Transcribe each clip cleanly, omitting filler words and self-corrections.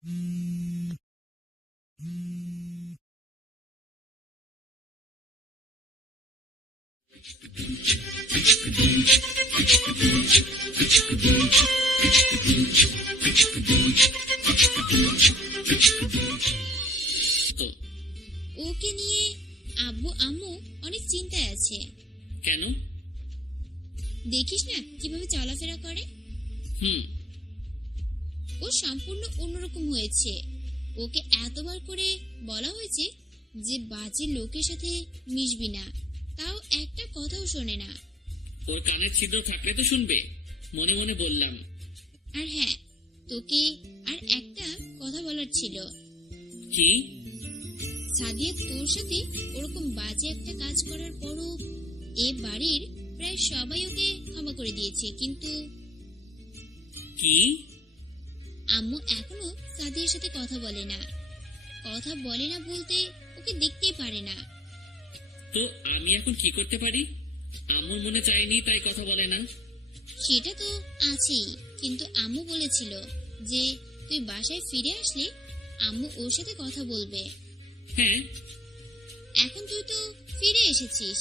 ওকে নিয়ে আব্বু আম্মু অনেক চিন্তায় আছে। কেন? দেখিস না কিভাবে চলাফেরা করে। ও সম্পূর্ণ অন্যরকম হয়েছে। ওকে এতবার করে বলা হয়েছে যে বাজে লোকের সাথে মিশবি না, তাও একটা কথাও শোনে না। ওর কানের ছিদ্র থাকলে তো শুনবে, মনে মনে বললাম। আর হ্যাঁ, তোকে আর একটা কথা বলার ছিল। কি? সাদিয়া তোর সাথে ওরকম বাজে একটা কাজ করার পরও এ বাড়ির প্রায় সবাই ওকে ক্ষমা করে দিয়েছে, কিন্তু কি? আম্মু এখনো সাদিয়ার সাথে কথা বলে না। কথা বলে না বলতে ওকে দেখতেই পারে না। তো আমি এখন কি করতে পারি? আম্মুর মনে চাইনি তাই কথা বলে না। সেটা তো আছেই, কিন্তু আম্মু বলেছিল যে তুই বাসায় ফিরে আসলে আম্মু ওর সাথে কথা বলবে। হ্যাঁ, এখন তুই তো ফিরে এসেছিস,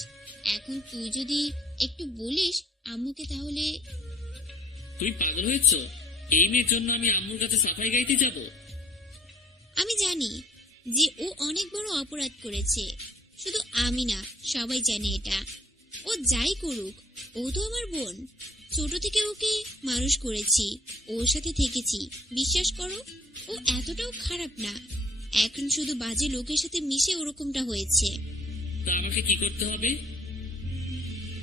এখন তুই যদি একটু বলিস আম্মুকে তাহলে। তুই পাগল হয়েছ? এই মেয়ের জন্য আমি আম্মুর কাছে সাফাই গাইতে যাব? আমি জানি যে ও অনেক বড় অপরাধ করেছে, শুধু আমি না, সবাই জানে এটা। ও যাই করুক, ও তো আমার বোন। ছোট থেকে ওকে মানুষ করেছি, ওর সাথে থেকেছি। বিশ্বাস করো, ও এতটাও খারাপ না। এখন শুধু বাজে লোকের সাথে মিশে ওরকমটা হয়েছে। তা আমাকে কি করতে হবে?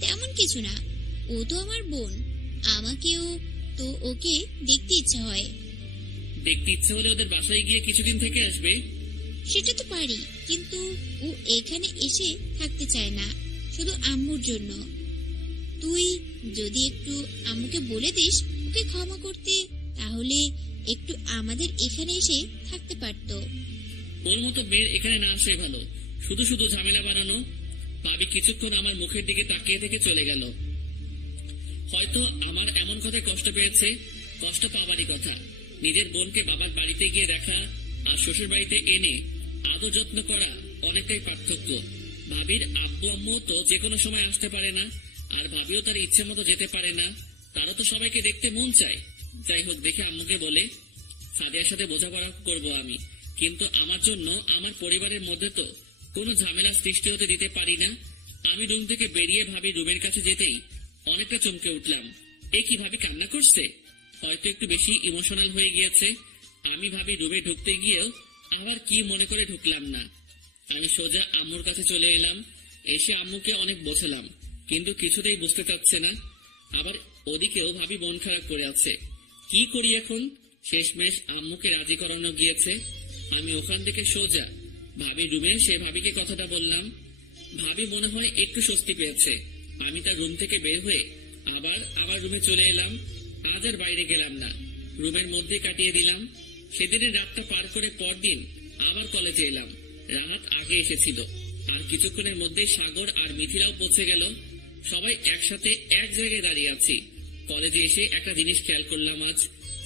তেমন কিছু না, ও তো আমার বোন। আমাকেও তো ওকে দেখতে ইচ্ছা হয়। দেখতে ইচ্ছে হলে ওদের বাসায় গিয়ে কিছুদিন থেকে আসবে। সেটা তো পারি, কিন্তু ও এখানে এসে থাকতে চায় না, শুধু আম্মুর জন্য। তুই যদি একটু আম্মুকে বলে দিস ওকে ক্ষমা করতে, তাহলে একটু আমাদের এখানে এসে থাকতে পারতো। ওর মতো মেয়ের এখানে না আসাই ভালো, শুধু শুধু ঝামেলা বানানো। ভাবি কিছুক্ষণ আমার মুখের দিকে তাকিয়ে থেকে চলে গেল। হয়তো আমার এমন কথায় কষ্ট পেয়েছে। কষ্ট পাবারই কথা। নিজের বোনকে বাবার বাড়িতে গিয়ে দেখা আর শ্বশুর বাড়িতে এনে আদর যত্ন করা অনেকটাই পার্থক্য। ভাবির আব্বু আম্মু তো যে কোনো সময় আসতে পারে না, আর ভাবিও তার ইচ্ছে মতো যেতে পারে না। তারও তো সবাইকে দেখতে মন চায়। যাই হোক, দেখে আম্মুকে বলে সাদিয়ার সাথে বোঝাপড়া করব আমি, কিন্তু আমার জন্য আমার পরিবারের মধ্যে তো কোনো ঝামেলা সৃষ্টি হতে দিতে পারি না। আমি রুম থেকে বেরিয়ে ভাবি রুমের কাছে যেতেই অনেকটা চমকে উঠলাম। এ কি, ভাবি কান্না করছে? হয়তো একটু বেশি ইমোশনাল হয়ে গিয়েছে। আমি ভাবি রুমে ঢুকতে গিয়েও আবার কি মনে করে ঢুকলাম না। আমি সোজা আম্মুর কাছে চলে এলাম। এসে আম্মুকে অনেক বোঝালাম, কিন্তু কিছুতেই বুঝতে চাচ্ছে না। আবার ওদিকেও ভাবি মন খারাপ করে আছে। কি করি এখন? শেষমেশ আম্মুকে রাজি করানো গিয়েছে। আমি ওখান থেকে সোজা ভাবি রুমে এসে ভাবিকে কথাটা বললাম। ভাবি মনে হয় একটু স্বস্তি পেয়েছে। আমি তার রুম থেকে বের হয়ে আবার আমার রুমে চলে এলাম। আজ আর বাইরে গেলাম না, রুমের মধ্যে কাটিয়ে দিলাম। সেদিনের রাতটা পার করে পরদিন আবার কলেজে এলাম। রাত আগে এসেছিল, আর কিছুক্ষণের মধ্যেই সাগর আর মিথিলাও পৌঁছে গেল। সবাই একসাথে এক জায়গায় দাঁড়িয়ে আছি। কলেজে এসে একটা জিনিস খেয়াল করলাম, আজ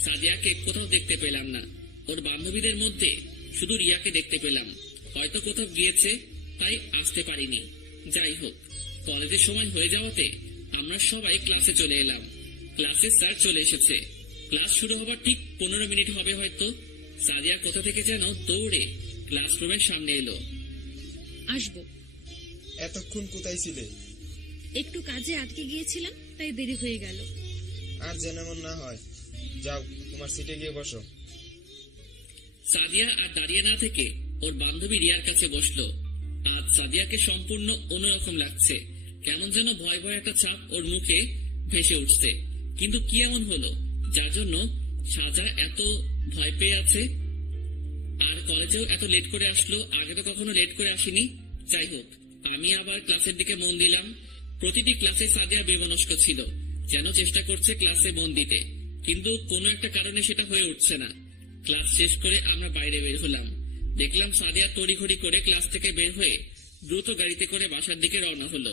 সাদিয়াকে কোথাও দেখতে পেলাম না। ওর বান্ধবীদের মধ্যে শুধু রিয়াকে দেখতে পেলাম। হয়তো কোথাও গিয়েছে, তাই আসতে পারিনি। যাই হোক, কলেজের সময় হয়ে যাওয়াতে আমরা সবাই ক্লাসে চলে এলাম। ক্লাসে স্যার চলে এসেছে। ক্লাস শুরু হবার ঠিক 15 মিনিট হবে হয়তো। সাদিয়া কোথা থেকে যেন দৌড়ে ক্লাসরুমের সামনে এলো। আসবো। এতক্ষণ কোথায় ছিলে? একটু কাজে আটকে গিয়েছিলাম, তাই দেরি হয়ে গেল। আর যেন এমন না হয়, যাও তোমার সিটে গিয়ে বসো। সাদিয়া আর দাঁড়িয়ে না থেকে ওর বান্ধবী রিয়ার কাছে বসলো। আজ সাদিয়াকে সম্পূর্ণ অন্যরকম লাগছে। কেমন যেন ভয় ভয় একটা ছাপ ওর মুখে ভেসে উঠছে। কিন্তু কি এমন হলো যার জন্য সাজা এত ভয় পেয়ে আছে? আর কলেজেও এত লেট করে আসলো, আগে তো কখনো লেট করে আসেনি। যাই হোক, আমি আবার ক্লাসের দিকে মন দিলাম। প্রতিটি ক্লাসে সাদিয়া বেমনস্ক ছিল, যেন চেষ্টা করছে ক্লাসে মন দিতে, কিন্তু কোনো একটা কারণে সেটা হয়ে উঠছে না। ক্লাস শেষ করে আমরা বাইরে বের হলাম। দেখলাম সাদিয়া তড়িঘড়ি করে ক্লাস থেকে বের হয়ে দ্রুত গাড়িতে করে বাসার দিকে রওনা হলো।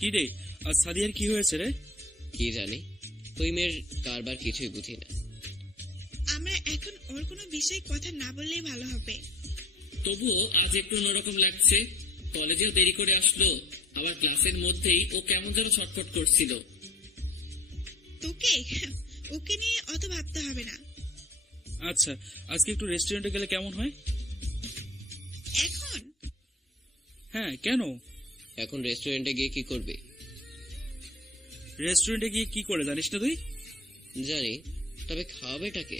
কি রে, আর সাদিয়ার কি হয়েছে রে? কি জানি, ওই মেয়ের কারবার কিছুই বুঝি না। এখন ওর কোনো বিষয়ে কথা না বললেই ভালো হবে। তবুও আজ একটু অন্যরকম লাগছে। কলেজেও দেরি করে আসলো, আবার ক্লাসের মধ্যেই ও কেমন যেন ছটফট করছিল। তোকে ওকে নিয়ে অত ভাবতে হবে না। আচ্ছা, আজকে একটু রেস্টুরেন্টে গেলে কেমন হয়? এখন হ্যাঁ, কেন? এখন রেস্টুরেন্টে গিয়ে কি করবে? রেস্টুরেন্টে গিয়ে কি করে জানিস না তুই? জানি, তবে খাওয়াবেটাকে?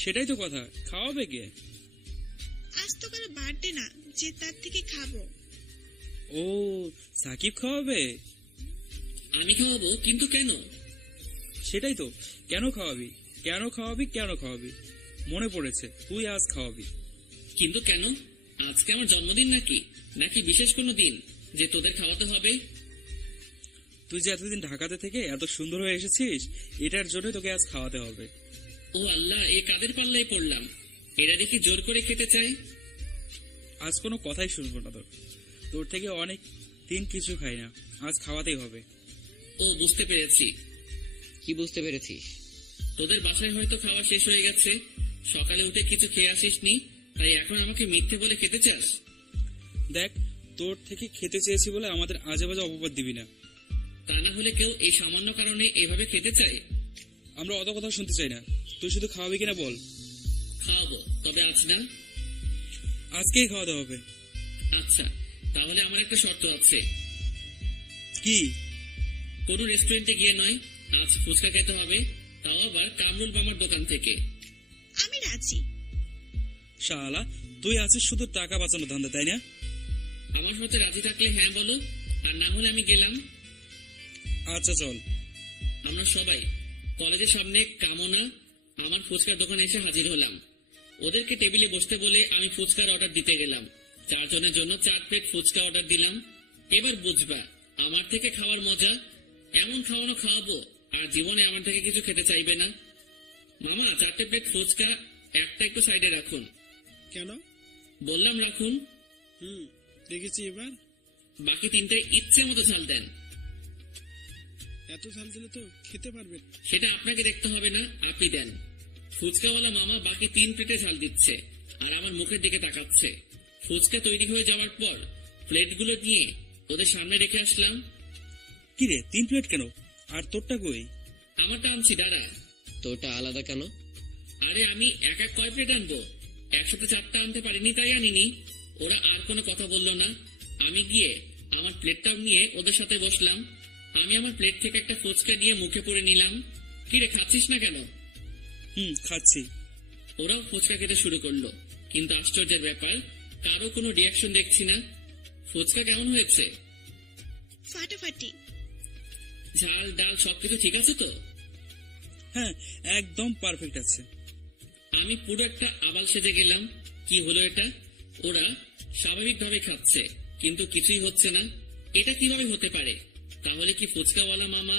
সেটাই তো কথা, খাওয়াবে কে? আজ তো কারো বার্থডে না যে তার থেকে খাবো। ও, সাকিব খাওয়াবে? আমি খাওয়াবো, কিন্তু কেন? সেটাই তো, কেন খাওয়াবি? কেন খাওয়াবি? কেন খাওয়াবি? মনে পড়েছে, তুই আজ খাওয়াবি। কিন্তু কেন? আজকে আমার জন্মদিন নাকি নাকি বিশেষ কোনো দিন যে তোদের খাওয়াতে হবে? তুই যে এতদিন ঢাকাতে থেকে এত সুন্দর হয়ে এসেছিস, এটার জন্য তোকে আজ খাওয়াতে হবে। ও আল্লাহ, এ কাদের পাল্লায় পড়লাম? এরা দেখি জোর করে খেতে চায়। আজ কোনো কথাই শুনবো না তোর থেকে অনেক দিন কিছু খাই না, আজ খাওয়াতেই হবে। ও, বুঝতে পেরেছি। কি বুঝতে পেরেছিস? তোদের বাসায় হয়তো খাওয়া শেষ হয়ে গেছে, সকালে উঠে কিছু খেয়ে আসিসনি, তাই এখন আমাকে মিথ্যে বলে খেতে চাস? দেখ, তোর থেকে খেতে চেয়েছি বলে আমাদের আজে বাজে অপবাদ দিবি না। তা না হলে কেউ এই সামান্য কারণে এভাবে খেতে চায়? আমরা অত কথা শুনতে চাই না, তুই শুধু খাওয়াবি কিনা বল। খাওয়াবো, তবে আজ না। আজকেই খাওয়াতে হবে। আচ্ছা, তাহলে আমার একটা শর্ত আছে। কি? কোন রেস্টুরেন্টে গিয়ে নয়, আজ ফুচকা খেতে হবে, তাও আবার কামরুল মামার দোকান থেকে। আমি রাজি। শালা, তুই আছিস শুধু টাকা বাঁচানো ধান্দা, তাই না? আমার সাথে রাজি থাকলে হ্যাঁ বলো, আর না হলে আমি গেলাম। আচ্ছা চল। আমরা সবাই কলেজের সামনে কামনা আমার ফুচকার দোকানে এসে হাজির হলাম। ওদেরকে টেবিলে বসতে বলে আমি ফুচকার অর্ডার দিতে গেলাম। 4 জনের জন্য 4 প্লেট ফুচকা অর্ডার দিলাম। এবার বুঝবা আমার থেকে খাওয়ার মজা। এমন খাওয়ানো খাওয়াবো আর জীবনে আমার থেকে কিছু খেতে চাইবে না। মামা, 4টে প্লেট ফুচকা, একটা একটু সাইডে রাখুন। কেন? বললাম রাখুন। দেখেছি এবার। বাকি 3টে ইচ্ছে মতো ঝাল দেন। এত ঝাল দিলে তো খেতে পারবে। সেটা আপনাকে দেখতে হবে না, আপনি দেন। ফুচকাওয়ালা মামা বাকি 3 প্লেটে ঝাল দিচ্ছে আর আমার মুখের দিকে তাকাচ্ছে। ফুচকা তৈরি হয়ে যাওয়ার পর প্লেটগুলো নিয়ে ওদের সামনে রেখে আসলাম। কি রে, 3 প্লেট কেন? আর তোরটা কই? আমারটা আনছি, দাঁড়া। তোরটা আলাদা কেন? আরে আমি এক এক কয় প্লেট আনবো? একসাথে 4টা আনতে পারিনি, তাই আনিনি। ওরা আর কোনো কথা বললো না। আমি গিয়ে আমার প্লেটটাও নিয়ে ওদের সাথে বসলাম। আমি আমার প্লেট থেকে একটা ফুচকা দিয়ে মুখে পুরে নিলাম। কিরে, খাচ্ছিস না কেন? খাচ্ছি। ওরাও ফুচকা খেতে শুরু করলো, কিন্তু আশ্চর্যের ব্যাপার, কারো কোনো রিয়াকশন দেখছি না। ফুচকা কেমন হয়েছে? ফাটাফাটি। ঝাল ডাল সবকিছু ঠিক আছে তো? হ্যাঁ, একদম পারফেক্ট আছে। আমি পুরো একটা আবাল সেজে গেলাম। কি হলো এটা? ওরা স্বাভাবিকভাবে খাচ্ছে, কিন্তু কিছুই হচ্ছে না। এটা কিভাবে হতে পারে? তাহলে কি ফুচকাওয়ালা মামা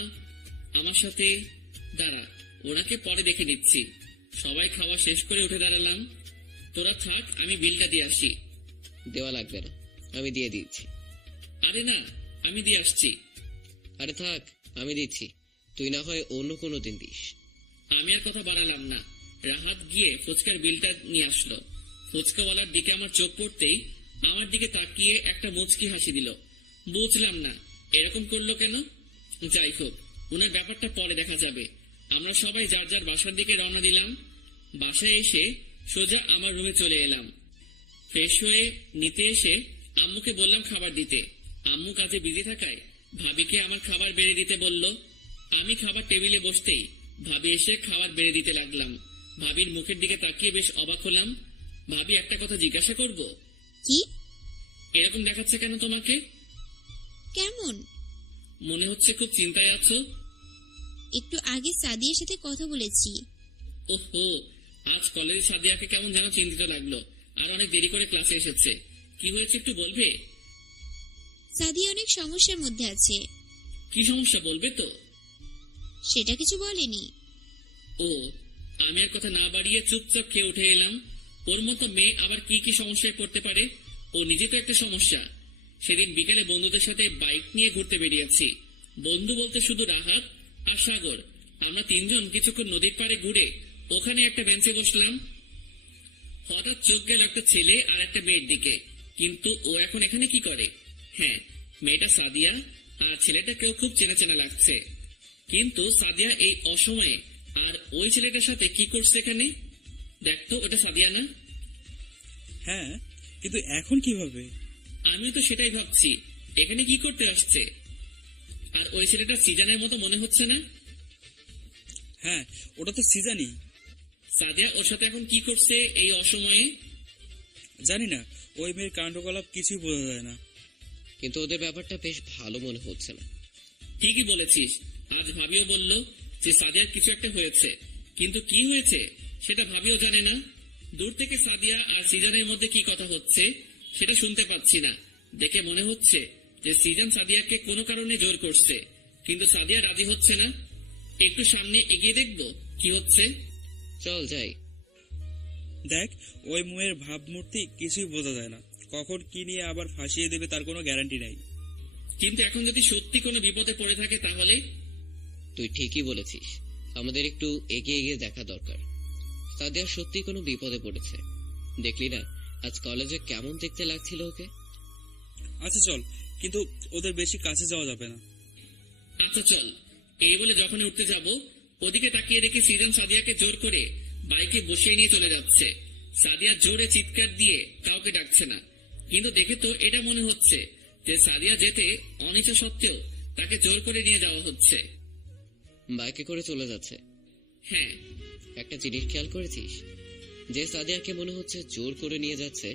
আমার সাথে? দাঁড়া, ওনাকে পরে দেখে নিচ্ছি। সবাই খাওয়া শেষ করে উঠে দাঁড়ালাম। তোরা থাক, আমি বিলটা দিয়ে আসি। দেওয়া লাগবে না, আমি দিয়ে দিচ্ছি। আরে না, আমি দিয়ে আসছি। আরে থাক, আমি দিচ্ছি, তুই না হয় অন্য কোনো দিন দিস। আমি আর কথা বাড়ালাম না। রাহাত গিয়ে ফুচকার বিলটা নিয়ে আসলো। ফুচকাওয়ালার দিকে আমার চোখ পড়তেই আমার দিকে তাকিয়ে একটা মুচকি হাসি দিল। বুঝলাম না এরকম করলো কেন। যাই হোক, উনার ব্যাপারটা পরে দেখা যাবে। আমরা সবাই যার যার বাসার দিকে রওনা দিলাম। বাসায় এসে সোজা আমার রুমে চলে এলাম। ফ্রেশ হয়ে নিতে এসে আম্মুকে বললাম খাবার দিতে। আম্মু কাজে বিজি থাকায় ভাবিকে আমার খাবার বেড়ে দিতে বলল। আমি খাবার টেবিলে বসতেই ভাবি এসে খাবার বেড়ে দিতে লাগলাম। ভাবির মুখের দিকে তাকিয়ে বেশ অবাক হলাম। ভাবি, একটা কথা জিজ্ঞাসা করব? কি? এরকম দেখাচ্ছে কেন তোমাকে? কেমন? মনে হচ্ছে খুব চিন্তায় আছো। একটু আগে সাদিয়ার সাথে কথা বলেছি। ওহো, আজ কলেজে সাদিয়াকে কেমন যেন চিন্তিত লাগলো। আর অনেক দেরি করে ক্লাসে এসেছে। কি হয়েছে একটু বলবে? সাদিয়া অনেক সমস্যার মধ্যে আছে। কি সমস্যা বলবে তো? সেটা কিছু বলেনি। ও, আমি আর কথা না বাড়িয়ে চুপচাপ খেয়ে উঠে এলাম। ওর মতো মেয়ে আবার কি কি সমস্যায় পড়তে পারে? ও নিজে তো একটা সমস্যা। সেদিন বিকেলে বন্ধুদের সাথে বাইক নিয়ে ঘুরতে বেরিয়েছি। বন্ধু বলতে শুধু রাহাত আর সাগর। আমরা 3 জন কিছুক্ষণ নদীর পাড়ে ঘুরে ওখানে একটা বেঞ্চে বসলাম। হঠাৎ চোখ গেল একটা ছেলে আর একটা মেয়ের দিকে, কিন্তু ও এখন এখানে কি করে? হ্যাঁ, মেয়েটা সাদিয়া আর ছেলেটাকেও খুব চেনা চেনা লাগছে। কিন্তু সাদিয়া এই অসময়ে আর ওই ছেলেটার সাথে কি করছে এখানে? দেখতো, ওটা সাদিয়া না? হ্যাঁ, কিন্তু এখন কিভাবে? আমিও তো সেটাই ভাবছি, এখানে কি করতে আসছে। আর ওই ছেলেটা সিজানের মতো মনে হচ্ছে না? হ্যাঁ, ওটা তো সিজানি। সাদিয়া ওর সাথে এখন কি করছে এই অসময়ে? জানি না, ওই মেয়ের কাণ্ডকলাপ কিছুই বোঝা যায় না। কিন্তু ওদের ব্যাপারটা বেশ ভালো মনে হচ্ছে না। ঠিকই বলেছিস। আজ ভাবিও বলল যে সাদিয়ার কিছু একটা হয়েছে, কিন্তু কি হয়েছে সেটা ভাবিও জানে না। দূর থেকে সাদিয়া আর সিজানের মধ্যে কি কথা হচ্ছে সেটা শুনতে পাচ্ছি না। দেখে মনে হচ্ছে যে সিজান সাদিয়াকে কোনো কারণে জোর করছে, কিন্তু সাদিয়া রাজি হচ্ছে না। একটু সামনে এগিয়ে দেখবো কি হচ্ছে। চল যাই। দেখ, ওই মেয়ের ভাবমূর্তি কিছুই বোঝা যায় না, কখন কি নিয়ে আবার ফাঁসিয়ে দেবে তার কোনো গ্যারান্টি নাই। কিন্তু এখন যদি সত্যি কোনো বিপদে পড়ে থাকে তাহলে? তুই ঠিকই বলেছিস, আমাদের একটু এগিয়ে এগিয়ে দেখা দরকার। সাদিয়া সত্যি কোনো বিপদে পড়েছে। দেখলি না আজ কলেজে কেমন দেখতে লাগছিল ওকে? আচ্ছা চল, কিন্তু ওদের বেশি কাছে যাওয়া যাবে না। আচ্ছা চল। এই বলে যখন উঠতে যাব, ওদিকে তাকিয়ে দেখি সিজান সাদিয়াকে জোর করে বাইকে বসিয়ে নিয়ে চলে যাচ্ছে। সাদিয়া জোরে চিৎকার দিয়ে কাউকে ডাকছে না, কিন্তু দেখে তো এটা মনে হচ্ছে যে সাদিয়া যেতে অনিচ্ছা সত্ত্বেও তাকে জোর করে নিয়ে যাওয়া হচ্ছে। বাইকে করে চলে যাচ্ছে। হ্যাঁ। একটা জিনিস খেয়াল করেছিস, যে সাদিয়াকে মনে হচ্ছে জোর করে নিয়ে যাচ্ছে?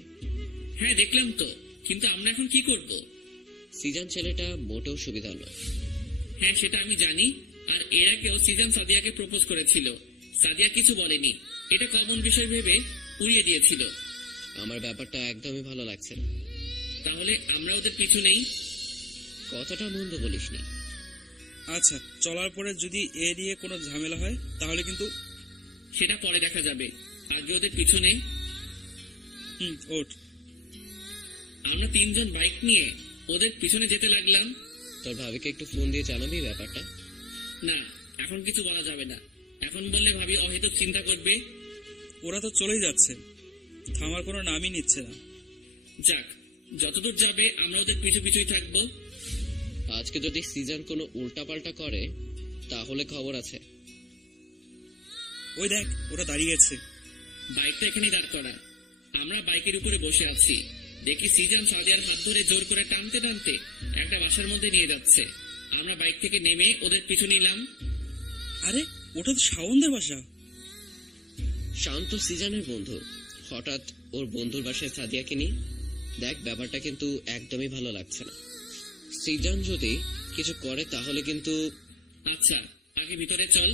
হ্যাঁ দেখলাম তো, কিন্তু আমরা এখন কি করব? সিজান ছেলেটা মোটেও সুবিধা নয়। হ্যাঁ সেটা আমি জানি। আর এর আগেও সিজান সাদিয়াকে প্রপোজ করেছিল, সাদিয়া কিছু বলেনি, এটা কমন বিষয় ভেবে উড়িয়ে দিয়েছিল। আমার ব্যাপারটা একদমই ভালো লাগছে না। তাহলে আমরা ওদের পিছু নেই? কথাটা মন্দ বলিসনি। আচ্ছা, চলার পরে যদি এ নিয়ে কোনো ঝামেলা হয় তাহলে কিন্তু। সেটা পরে দেখা যাবে, আগে ওদের পিছু নেই। ওঠ। আমরা তিনজন বাইক নিয়ে ওদের পিছনে যেতে লাগলাম। তোর ভাবিকে একটু ফোন দিয়ে জানাবি ব্যাপারটা? না, এখন কিছু বলা যাবে না। এখন বললে ভাবি অহেতুক চিন্তা করবে। ওরা তো চলেই যাচ্ছে, থামার কোনো নামই নিচ্ছে না। যাক, যতদূর যাবে আমরা ওদের পিছু পিছুই থাকবো। আজকে যদি সিজন কোনো উল্টাপাল্টা করে তাহলে খবর আছে। ওই দেখ, ওরা দাঁড়িয়ে আছে। বাইকটা এখানেই দাঁড় করা। আমরা বাইকের উপরে বসে আছি, দেখি সিজান সাদিয়ার হাত ধরে জোর করে টানতে টানতে একটা বাসার মধ্যে নিয়ে যাচ্ছে। আমরা বাইক থেকে নেমে ওদের পিছু নিলাম। আরে, ওটা তো শাওনদের বাসা। শান্ত সিজনের বন্ধু, হঠাৎ ওর বন্ধুর বাসায় সাদিয়াকে নিয়ে। দেখ, ব্যাপারটা কিন্তু একদমই ভালো লাগছে না। সিজন যদি কিছু করে তাহলে কিন্তু। আচ্ছা, আগে ভিতরে চল।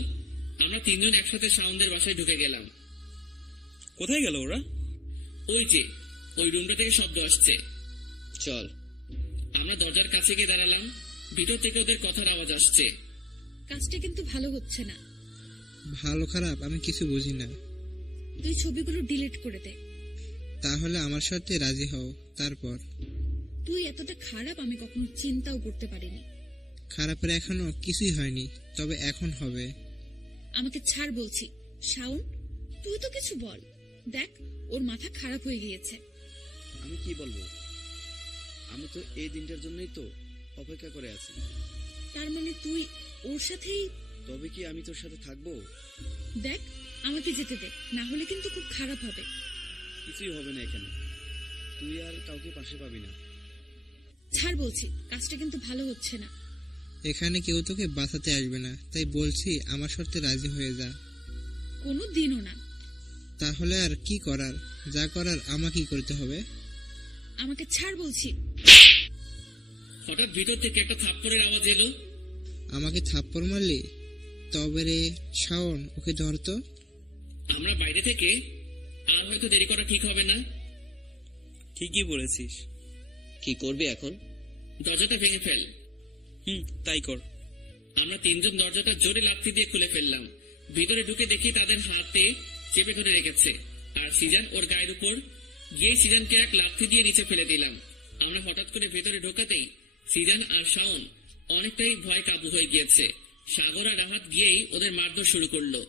আমরা তিনজন একসাথে সাউন্ডের বাসায় ঢুকে গেলাম। কোথায় গেল ওরা? ওই যে ওই রুমটা থেকে শব্দ আসছে। চল। আমরা দরজার কাছে গিয়ে দাঁড়ালাম। ভিতর থেকে ওদের কথার আওয়াজ আসছে। কাজটা কিন্তু ভালো হচ্ছে না। ভালো খারাপ আমি কিছু বুঝি না। তুই ছবিগুলো ডিলিট করে দে। তাহলে আমার সাথে রাজি হও, তারপর। তুই এতটা খারাপ আমি কখনো চিন্তাও করতে পারিনি। খারাপের এখনো কিছুই হয়নি, তবে এখন হবে। আমাকে ছাড় বলছি। শাওন, তুই তো কিছু বল। দেখ, ওর মাথা খারাপ হয়ে গিয়েছে। আমি কি বলবো? আমি তো এই দিনটার জন্যই তো অপেক্ষা করে আছি। তার মানে তুই ওর সাথেই? তবে কি আমি তোর সাথে থাকবো? দেখ, আমাকে যেতে দে, না হলে কিন্তু খুব খারাপ হবে। কিছুই হবে না এখানে, তুই আর কাউকে পাশে পাবি না। ছাড় বলছি, কাজটা কিন্তু ভালো হচ্ছে না। এখানে কেউ তোকে বাঁচাতে আসবে না, তাই বলছি আমার শর্তে রাজি হয়ে যা। কোনো দিনও না। তাহলে আর কি করার? যা করার আমাকেই করতে হবে। আমাকে ছাড় বলছি। হঠাৎ ভিতর থেকে একটা থাপ্পড়ের আওয়াজ এলো। আমাকে থাপ্পড় মারলি? তবে রে শাওন, ওকে ধরতো। আমরা বাইরে থেকে আর হয়তো দেরি করা ঠিক হবে না। ঠিকই বলেছিস। কি করবি এখন? দরজাটা ভেঙে ফেল। তাই কর। আমরা তিনজন দরজাটা জোরে লাথি দিয়ে খুলে ফেললাম। ভিতরে ঢুকে দেখি তাদের হাতে চেপে ধরে রেখেছে, আর সিজান ওর গায়ের উপর। গিয়ে সিজানকে এক লাথি দিয়ে নিচে ফেলে দিলাম। আমরা হঠাৎ করে ভেতরে ঢোকাতেই সিজান আর শাওন অনেকটাই ভয় কাবু হয়ে গিয়েছে। সাগর আর রাহাত গিয়েই ওদের মারধর শুরু করলো।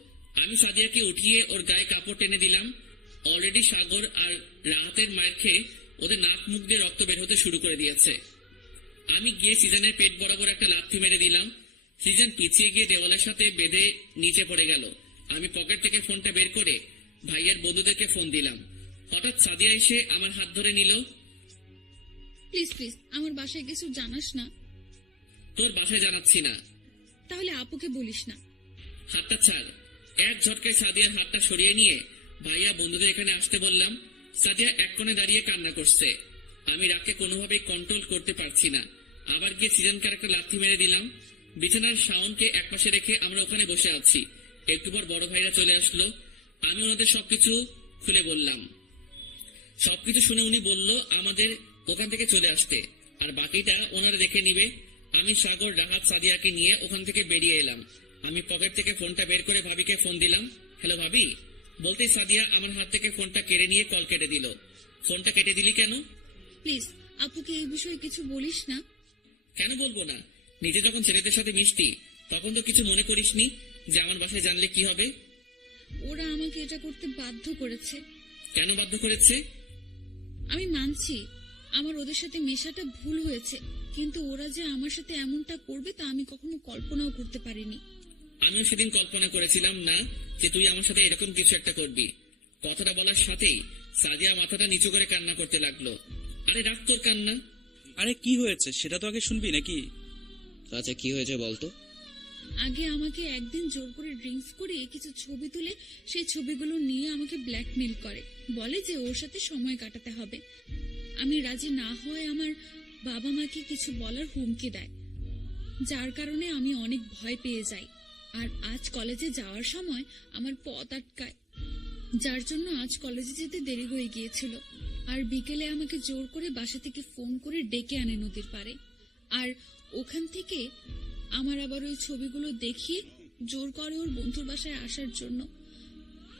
আমি সাদিয়াকে উঠিয়ে ওর গায়ে কাপড় টেনে দিলাম। অলরেডি সাগর আর রাহাতের মায়ের খেয়ে ওদের নাক মুখ দিয়ে রক্ত বের হতে শুরু করে দিয়েছে। আমি গিয়ে সিজানের পেট বরাবর একটা লাথি মেরে দিলাম। সিজান পিছিয়ে গিয়ে দেওয়ালের সাথে বেঁধে নিচে পড়ে গেল। আমি পকেট থেকে ফোনটা বের করে ভাইয়ের বন্ধুদেরকে ফোন দিলাম। হঠাৎ সাদিয়া এসে আমার হাত ধরে নিল। প্লিজ প্লিজ আমার বাসায় কিছু জানাস না। তোর বাসায় জানাচ্ছি না। তাহলে আপুকে বলিস না। হাতটা ছাড়। এক ঝটকায় সাদিয়ার হাতটা সরিয়ে নিয়ে ভাইয়া বন্ধুদের এখানে আসতে বললাম। সাদিয়া এক কোণে দাঁড়িয়ে কান্না করছে। আমি রাগকে কোনোভাবেই কন্ট্রোল করতে পারছি না। আবার গিয়ে সিজনকে একটা লাথি মেরে দিলাম। বিছানার শাওনকে একপাশে রেখে আমরা ওখানে বসে আছি। একটু পর বড় ভাইরা চলে আসলো। আমি ওনাদের সবকিছু খুলে বললাম। সবকিছু শুনে উনি বলল আমাদের ওখান থেকে চলে আসতে, আর বাকিটা ওনারা দেখে নিবে। আমি সাগর, রাহাত, সাদিয়াকে নিয়ে ওখান থেকে বেরিয়ে এলাম। আমি পকেট থেকে ফোনটা বের করে ভাবিকে ফোন দিলাম। হ্যালো ভাবি বলতেই সাদিয়া আমার হাত থেকে ফোনটা কেড়ে নিয়ে কল কেটে দিল। ফোনটা কেটে দিলি কেন? প্লিজ আপুকে এই বিষয়ে কিছু বলিস না। কেন বলবো না? নিজে যখন ছেলেদের সাথে মিশতি তখন তো কিছু মনে করিসনি যে আমার বাসায় জানলে কি হবে? ওরা আমাকে এটা করতে বাধ্য করেছে। কেন বাধ্য করেছে? আমি মানছি আমার ওদের সাথে মেশাটা ভুল হয়েছে, কিন্তু ওরা যে আমার সাথে এমনটা করবে তা আমি কখনো কল্পনাও করতে পারিনি। আমিও সেদিন কল্পনা করেছিলাম না যে তুই আমার সাথে এরকম কিছু একটা করবি। কথাটা বলার সাথেই সাদিয়া মাথাটা নিচু করে কান্না করতে লাগলো। আরে রাখ তোর কান্না। আরে কি হয়েছে সেটা তো আগে শুনবি নাকি? আচ্ছা কি হয়েছে বলতো? আগে আমাকে একদিন জোর করে ড্রিঙ্কস করে কিছু ছবি তুলে সেই ছবিগুলো নিয়ে আমাকে ব্ল্যাকমেল করে, বলে যে ওর সাথে সময় কাটাতে হবে। আমি রাজি না হয় আমার বাবা মাকে কিছু বলার হুমকি দেয়, যার কারণে আমি অনেক ভয় পেয়ে যাই। আর আজ কলেজে যাওয়ার সময় আমার পথ আটকায়, যার জন্য আজ কলেজে যেতে দেরি হয়ে গিয়েছিল। আর বিকেলে আমাকে জোর করে বাসা থেকে ফোন করে ডেকে আনে নদীর পাড়ে। আর ওখান থেকে আমার আবার ওই ছবিগুলো দেখিয়ে জোর করে ওর বন্ধুর বাসায় আসার জন্য।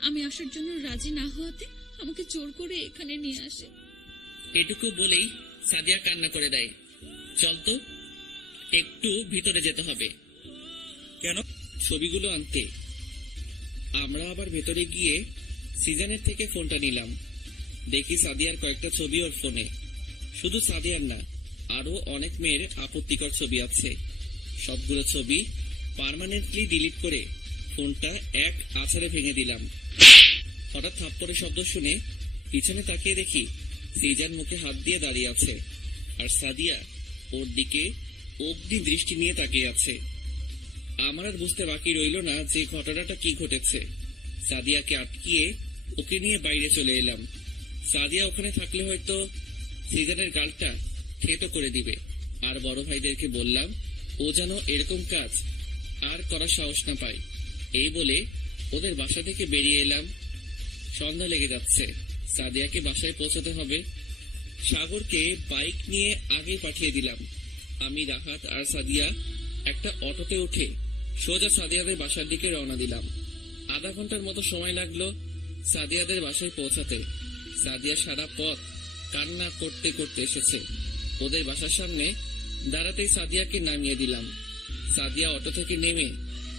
আমি আসার জন্য রাজি না হওয়াতে আমাকে জোর করে এখানে নিয়ে আসে। এটুকু বলেই সাদিয়া কান্না করে দেয়। চল তো একটু ভিতরে যেতে হবে। কেন? ছবিগুলো আনতে। আমরা আবার ভেতরে গিয়ে সিজনের থেকে ফোনটা নিলাম। দেখি সাদিয়ার কয়েকটা ছবি ওর ফোনে। শুধু সাদিয়ার না, আরো অনেক মেয়ের আপত্তিকর ছবি আছে। সবগুলো ছবি পার্মানেন্টলি ডিলিট করে ফোনটা এক আছাড়ে ভেঙে দিলাম। হঠাৎ থাপ্পড়ের শব্দ শুনে পিছনে তাকিয়ে দেখি সিজান মুখে হাত দিয়ে দাঁড়িয়ে আছে, আর সাদিয়া ওর দিকে অগ্নি দৃষ্টি নিয়ে তাকিয়ে আছে। আমার আর বুঝতে বাকি রইল না যে ঘটনাটা কি ঘটেছে। সাদিয়াকে আটকিয়ে ওকে নিয়ে বাইরে চলে এলাম। সাদিয়া ওখানে থাকলে হয়তো সিজানের গালটা থেতো করে দিবে। আর বড় ভাইদেরকে বললাম ও যেন এরকম কাজ আর করার সাহস না পায়। এই বলে ওদের বাসা থেকে বেরিয়ে এলাম। সন্ধ্যা লেগে যাচ্ছে, সাদিয়াকে বাসায় পৌঁছাতে হবে। সাগরকে বাইক নিয়ে আগে পাঠিয়ে দিলাম। আমি, রাহাত আর সাদিয়া একটা অটোতে উঠে সোজা সাদিয়াদের বাসার দিকে রওনা দিলাম। আধা ঘন্টার মতো সময় লাগলো সাদিয়াদের বাসায় পৌঁছাতে। সাদিয়া সারা পথ কান্না করতে করতে এসেছে। ওদের বাসার সামনে দাঁড়াতেই সাদিয়াকে নামিয়ে দিলাম। সাদিয়া অটো থেকে নেমে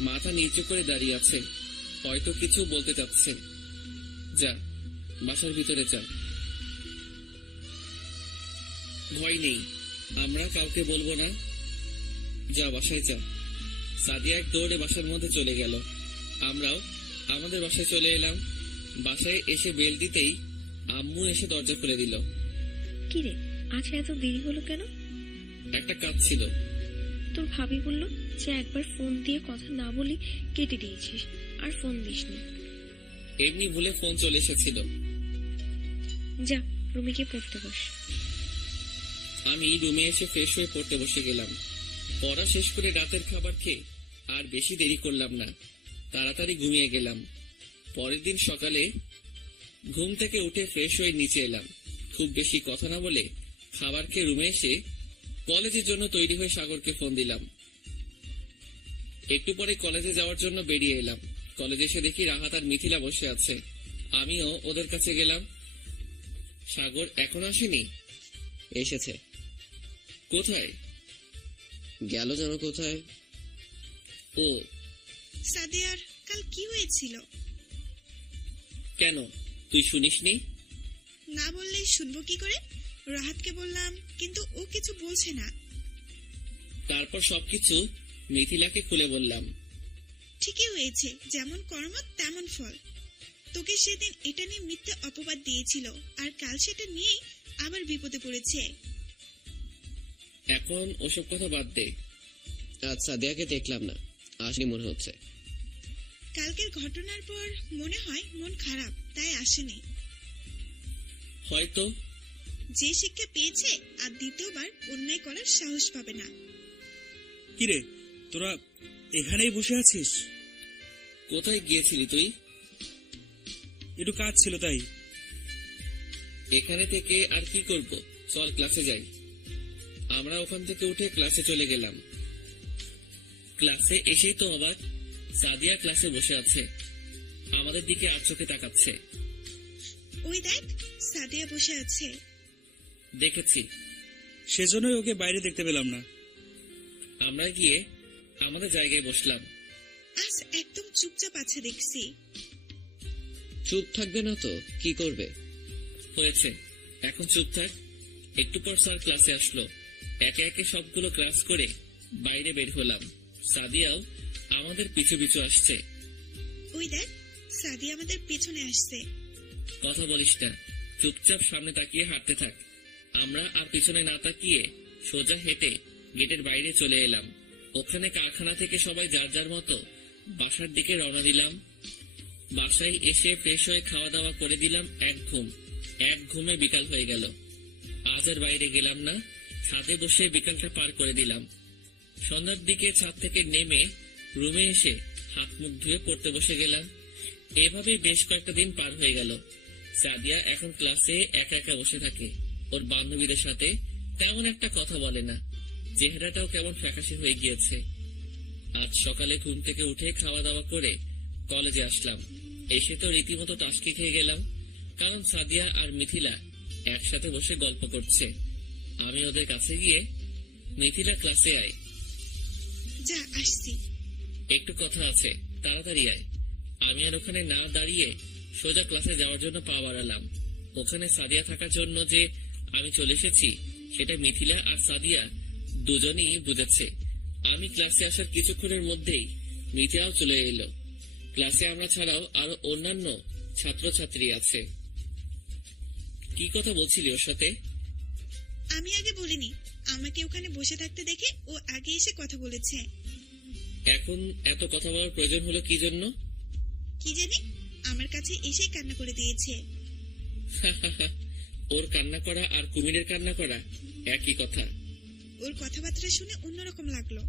মাথা নিচু করে দাঁড়িয়ে আছে, হয়তো কিছু বলতে চাচ্ছে। যা বাসার ভিতরে যা, ভয় নেই, আমরা কাউকে বলবো না, যা বাসায় যা। সাদিয়া এক দৌড়ে বাসার মধ্যে চলে গেল। আমরাও আমাদের বাসায় চলে এলাম। বাসায় এসে বেল দিতেই আম্মু এসে দরজা খুলে দিল। কিরে আজ এত দেরি হলো কেন? একটা কাজ ছিল। তোর ভাবি বলল যে একবার ফোন দিয়ে কথা না বলে কেটে দিয়েছিস, আর ফোন দিসনি। এমনি ভুলে ফোন চলে এসেছিল। যা রুমে গিয়ে পড়তে বস। আমি রুমে এসে ফ্রেশ হয়ে পড়তে বসে গেলাম। পড়া শেষ করে রাতের খাবার খেয়ে আর বেশি দেরি করলাম না, তাড়াতাড়ি ঘুমিয়ে গেলাম। পরের দিন সকালে ঘুম থেকে উঠে ফ্রেশ হয়ে নিচে এলাম। খুব বেশি কথা না বলে খাবার খেয়ে রুমে এসে কলেজের জন্য তৈরি হয়ে সাগরকে ফোন দিলাম। একটু পরে কলেজে যাওয়ার জন্য বেরিয়ে এলাম। কলেজে এসে দেখি রাহাত আর মিথিলা বসে আছে। আমিও ওদের কাছে গেলাম। সাগর এখনো আসেনি? এসেছে। কোথায় গেল যেন কোথায়। ও সাদিয়ার কাল কি হয়েছিল? কেন, তুই শুনিসনি? না বললে শুনবো কি করে? রাহাতকে বললাম, কিন্তু ও কিছু বলছে না। তারপর সবকিছু মিথিলাকে খুলে বললাম। ঠিকই হয়েছে, যেমন কর্ম তেমন ফল। তোকে সেদিন এটা নিয়ে মিথ্যে অপবাদ দিয়েছিল, আর কাল সেটা নিয়েই আবার বিপদে পড়েছে। এখন ওসব কথা বাদ দে। আজ সাদিয়াকে দেখলাম না, আসেনি মনে হচ্ছে। কালকের ঘটনার পর মনে হয় মন খারাপ, তাই আসেনি। হয়তো। যে শিক্ষা পেয়েছে আর দ্বিতীয়বার অন্যায় করার সাহস পাবে না। কিরে, তোরা এখানেই বসে আছিস? কোথায় গিয়েছিলি তুই? একটু কাজ ছিল তাই। এখানে থেকে আর কি করব, চল ক্লাসে যাই। আমরা ওখান থেকে উঠে ক্লাসে চলে গেলাম। ক্লাসে এসেই তো অবাক, সাদিয়া ক্লাসে বসে আছে, আমাদের দিকে আর চোখে তাকাচ্ছে। ওই দেখ, সাদিয়া বসে আছে। দেখেছি। সেজন্যই ওকে বাইরে দেখতে পেলাম না। আমরা গিয়ে আমাদের জায়গায় বসলাম। আজ একদম চুপচাপ আছে দেখছি। চুপ থাকবে না তো কি করবে? হয়েছে, এখন চুপ থাক। একটু পর স্যার ক্লাসে আসলো। একে একে সবগুলো ক্লাস করে বাইরে বের হলাম। সাদিয়াও আমাদের পিছু পিছু আসছে। ওই দেখ, সাদিয়া আমাদের পেছনে আসছে। কথা বলিস না, চুপচাপ সামনে তাকিয়ে হাঁটতে থাক। আমরা আর পিছনে না তাকিয়ে সোজা হেঁটে গেটের বাইরে চলে এলাম। ওখানে কারখানা থেকে সবাই যার যার মতো বাসার দিকে রওনা দিলাম। বাসায় এসে ফ্রেশ হয়ে খাওয়া দাওয়া করে দিলাম। এক ঘুমে বিকাল হয়ে গেল। আজ আর বাইরে গেলাম না, ছাদে বসে বিকালটা পার করে দিলাম। সন্ধ্যার দিকে ছাদ থেকে নেমে রুমে এসে হাত মুখ ধুয়ে পড়তে বসে গেলাম। এভাবে বেশ কয়েকটা দিন পার হয়ে গেল। সাদিয়া এখন ক্লাসে একা একা বসে থাকে, ওর বান্ধবীদের সাথে তেমন একটা কথা বলে না। চেহারাটাও কেমন ফ্যাকাশে হয়ে গিয়েছে। আজ সকালে ঘুম থেকে উঠে খাওয়া দাওয়া করে কলেজে আসলাম। এসে তো রীতিমতো টাসকি খেয়ে গেলাম, কারণ সাদিয়া আর মিথিলা একসাথে বসে গল্প করছে। আমি ওদের কাছে গিয়ে, মিথিলা ক্লাসে আয়। যা, আসছি। একটু কথা আছে, তাড়াতাড়ি আয়। আমি আর ওখানে না দাঁড়িয়ে সোজা ক্লাসে যাওয়ার জন্য পা বাড়ালাম। ওখানে সাদিয়া থাকার জন্য যে আমি চলে এসেছি সেটা মিথিলা আর সাদিয়া দুজনই বুঝেছে। আমি ক্লাসে আসার কিছুক্ষণের মধ্যেই মিথিলাও চলে এলো। ক্লাসে আমরা ছাড়াও আরো অন্যান্য ছাত্রছাত্রী আছে। কি কথা বলছিলি ওর সাথে? আমি আগে বলিনি, আমাকে ওখানে বসে থাকতে দেখে ও আগে এসে কথা বলেছে। এখন এত কথা বলার প্রয়োজন হলো কি জন্য? কি জানি, আমার কাছে এসেই কান্না করে দিয়েছে। ওর কান্না করা আর কুমিরের কান্না করা একই কথা। ওর কথাবার্তা শুনে অন্যরকম লাগলো।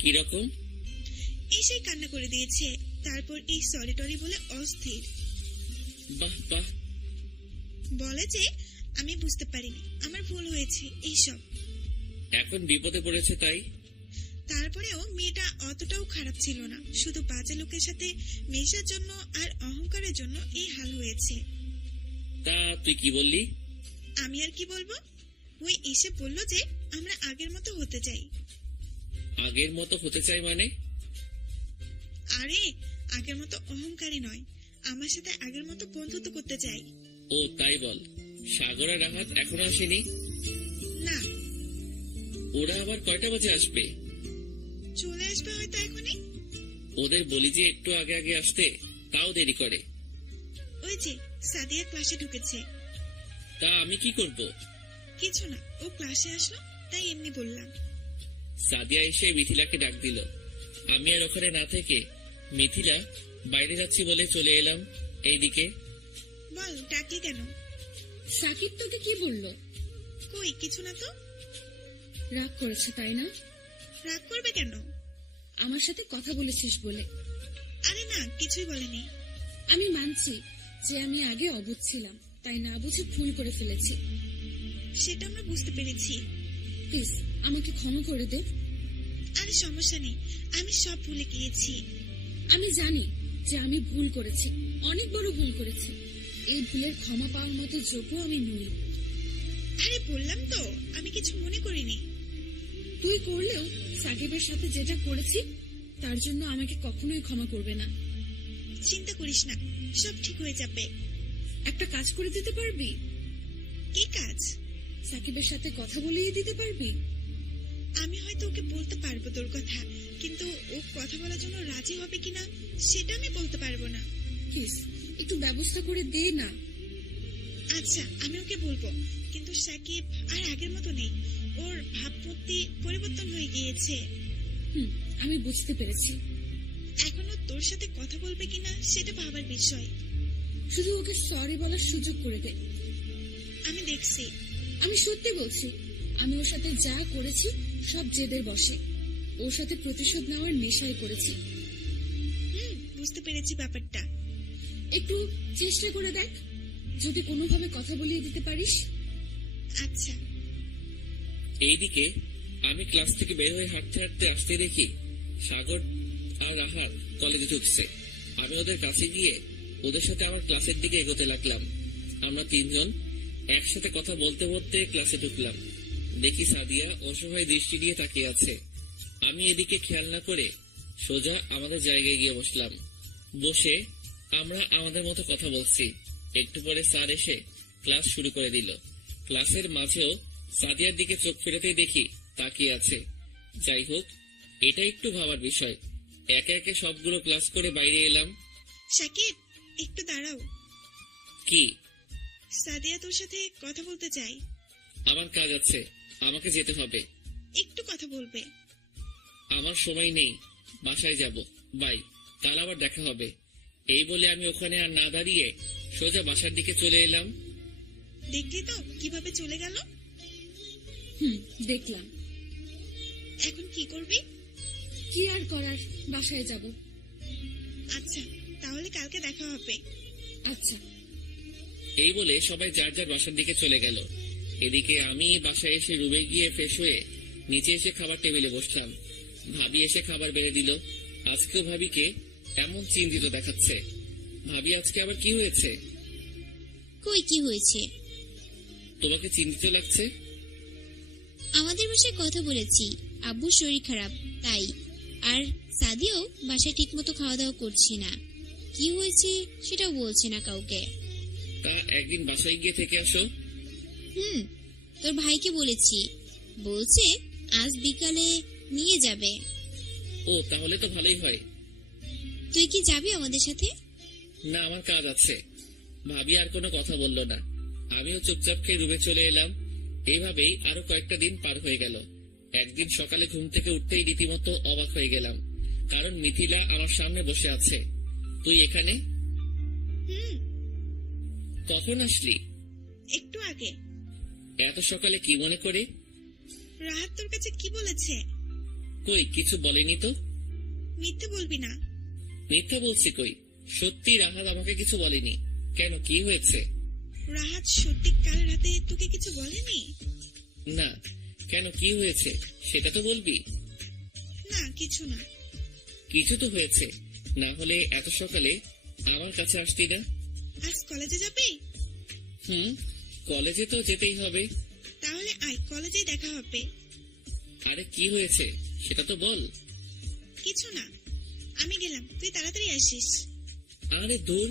কি রকম? এসেই কান্না করে দিয়েছে, তারপর এই সরি টরি বলে অস্থির। বাহ বাহ। বলে যে আমি বুঝতে পারিনি, আমার ভুল হয়েছে এইসব। এখন বিপদে পড়েছে তাই? তারপরেও মেয়েটা অতটাও খারাপ ছিল না, শুধু বাজে লোকের সাথে মেশার জন্য আর অহংকারের জন্য এই হাল হয়েছে। তা তুই কি বললি? আমি আর কি বলবো, ওই এসে বললো যে আমরা আগের মতো হতে চাই। আগের মতো হতে চাই মানে? আরে আগের মতো অহংকারী নয়, আমার সাথে আগের মতো বন্ধুত্ব করতে চাই। ও তাই বল। সাগর আর রাহাত এখনো আসেনি? না। ওরা আবার কয়টা বাজে আসবে? চলে আসবে হয়তো এখনই। ওদের বলি যে একটু আগে আগে আসতে, তাও দেরি করে। ওই যে সাদিয়া ক্লাসে ঢুকেছে। তা আমি কি করব? কিছু না, ও ক্লাসে আসলো তাই এমনি বললাম। সাদিয়া এসে মিথিলাকে ডাক দিল। আমি আর ওখানে না থেকে মিথিলা বাইরে যাচ্ছি বলে চলে এলাম এইদিকে। বল, ডাকলি কেন? সাকিব তোকে কি বললো? কই কিছু না তো। রাগ করেছে তাই না? রাগ করবে কেন? আমার সাথে কথা বলেছিস বলে। আরে না, কিছুই বলেনি। আমি মানছি যে আমি আগে অবুঝ ছিলাম, তাই না বুঝে ভুল করে ফেলেছি। সেটা আমরা বুঝতে পেরেছি। প্লিজ আমাকে ক্ষমা করে দে। আরে সমস্যা নেই, আমি সব ভুলে গিয়েছি। আমি জানি যে আমি ভুল করেছি, অনেক বড় ভুল করেছি। এই ভুলের ক্ষমা পাওয়ার মতো যোগ্য আমি নই। আরে বললাম তো, আমি কিছু মনে করিনি। তুই করলেও সাকিবের সাথে যেটা করেছি তার জন্য আমাকে কখনোই ক্ষমা করবে না। চিন্তা করিস না, সব ঠিক হয়ে যাবে। একটা কাজ করে দিতে পারবি? কি কাজ? সাকিবের সাথে কথা বলিয়ে দিতে পারবি? আমি হয়তো ওকে বলতে পারবো তোর কথা, কিন্তু ও কথা বলার জন্য রাজি হবে কিনা সেটা আমি বলতে পারবো না। প্লিজ একটু ব্যবস্থা করে দে না। আচ্ছা, আমি ওকে বলবো, কিন্তু সাকিব আর আগের মতো নেই। ওর ভাবমূর্তি পরিবর্তন হয়ে গিয়েছে। আমি বুঝতে পেরেছি। এখনো তোর সাথে কথা বলবে কিনা সেটা ভাবার বিষয়। শুধু ওকে সরি বলার সুযোগ করে দে। আমি দেখছি। আমি সত্যি বলছি, আমি ওর সাথে যা করেছি সব জেদের বসে। ওর সাথে প্রতিশোধ নেওয়ার নেশায় করেছি। বুঝতে পেরেছি ব্যাপারটা। একটু চেষ্টা করে দেখ, যদি কোনোভাবে কথা বলিয়ে দিতে পারিস। আচ্ছা। এইদিকে আমি ক্লাস থেকে বের হয়ে হাঁটতে হাঁটতে আসতে দেখি সাগর আর রাহাত কলেজে ঢুকছে। আমি ওদের কাছে গিয়ে ওদের সাথে আমার ক্লাসের দিকে এগোতে লাগলাম। আমরা তিনজন একসাথে কথা বলতে বলতে ক্লাসে ঢুকলাম। দেখি সাদিয়া অসহায় দৃষ্টি দিয়ে তাকিয়ে আছে। আমি এদিকে খেয়াল না করে সোজা আমাদের জায়গায় গিয়ে বসলাম। বসে আমরা আমাদের মতো কথা বলছি। একটু পরে স্যার এসে ক্লাস শুরু করে দিল। ক্লাসের মাঝেও সাদিয়ার দিকে চোখ ফেরাতেই দেখি তাকিয়ে আছে। যাই হোক, এটা একটু ভাবার বিষয়। একে একে সবগুলো ক্লাস করে বাইরে এলাম। সাকিব, একটু দাঁড়াও। কি? সাদিয়া তোর সাথে কথা বলতে চাই। আমার কাজ আছে, আমাকে যেতে হবে। একটু কথা বলবে? আমার সময় নেই, বাসায় যাব। বাই, কাল আবার দেখা হবে। এই বলে আমি ওখানে আর না দাঁড়িয়ে সোজা বাসার দিকে চলে এলাম। দেখলি তো কিভাবে চলে গেল? দেখলাম। এখন কি করবি? কি আর করার, বাসায় যাব। আচ্ছা, তাহলে কালকে দেখা হবে। আচ্ছা। এই বলে সবাই যার যার বাসার দিকে চলে গেল। এদিকে আমি বাসায় এসে রুমে গিয়ে ফ্রেশ হয়ে নিচে এসে খাবার টেবিলে বসলাম। ভাবি এসে খাবার বেড়ে দিল। আজকেও ভাবিকে এমন চিন্তিত দেখাচ্ছে। ভাবি, আজকে আবার কি হয়েছে? কই কি হয়েছে? তোমাকে চিন্তিত লাগছে? আমাদের বাসায় কথা বলেছি, আব্বুর শরীর খারাপ তাই। আর সাদিও বাসায় ঠিক মতো খাওয়া দাওয়া করছে না। কি হয়েছে সেটাও বলছে না কাউকে। তা একদিন বাসায় গিয়ে থেকে আসো। তোর ভাইকে বলেছি, বলছে আজ বিকালে নিয়ে যাবে। ও, তাহলে তো ভালোই হয়। তুই কি যাবি আমাদের সাথে? না, আমার কাজ আছে। ভাবি আর কোনো কথা বলল না। আমিও চুপচাপ খেয়ে রুমে চলে এলাম। এইভাবেই আরো কয়েকটা দিন পার হয়ে গেল। একদিন সকালে ঘুম থেকে উঠতেই রীতিমতো অবাক হয়ে গেলাম, কারণ মিথিলা আমার সামনে বসে আছে। তুই এখানে? কখন আসলি? একটু আগে। এত সকালে কি মনে করে? রাহাত তোর কাছে কি বলেছে? কই, কিছু বলেনি তো। মিথ্যে বলবি না। মিথ্যা বলছি কই? সত্যি রাহাত আমাকে কিছু বলেনি। কেন, কি হয়েছে? রাহাত সত্যি কাল রাতে তোকে কিছু বলেনি? না। কেন, কি হয়েছে সেটা তো বলবি। না, কিছু না। কিছু তো হয়েছে, না হলে এত সকালে আমার কাছে আসতি না। আজ কলেজে যাবি? কলেজে তো যেতেই হবে। তাহলে আয়, কলেজেই দেখা হবে। আরে কি হয়েছে সেটা তো বল। কিছু না, আমি গেলাম, তুই তাড়াতাড়ি আসিস। আরে দূর,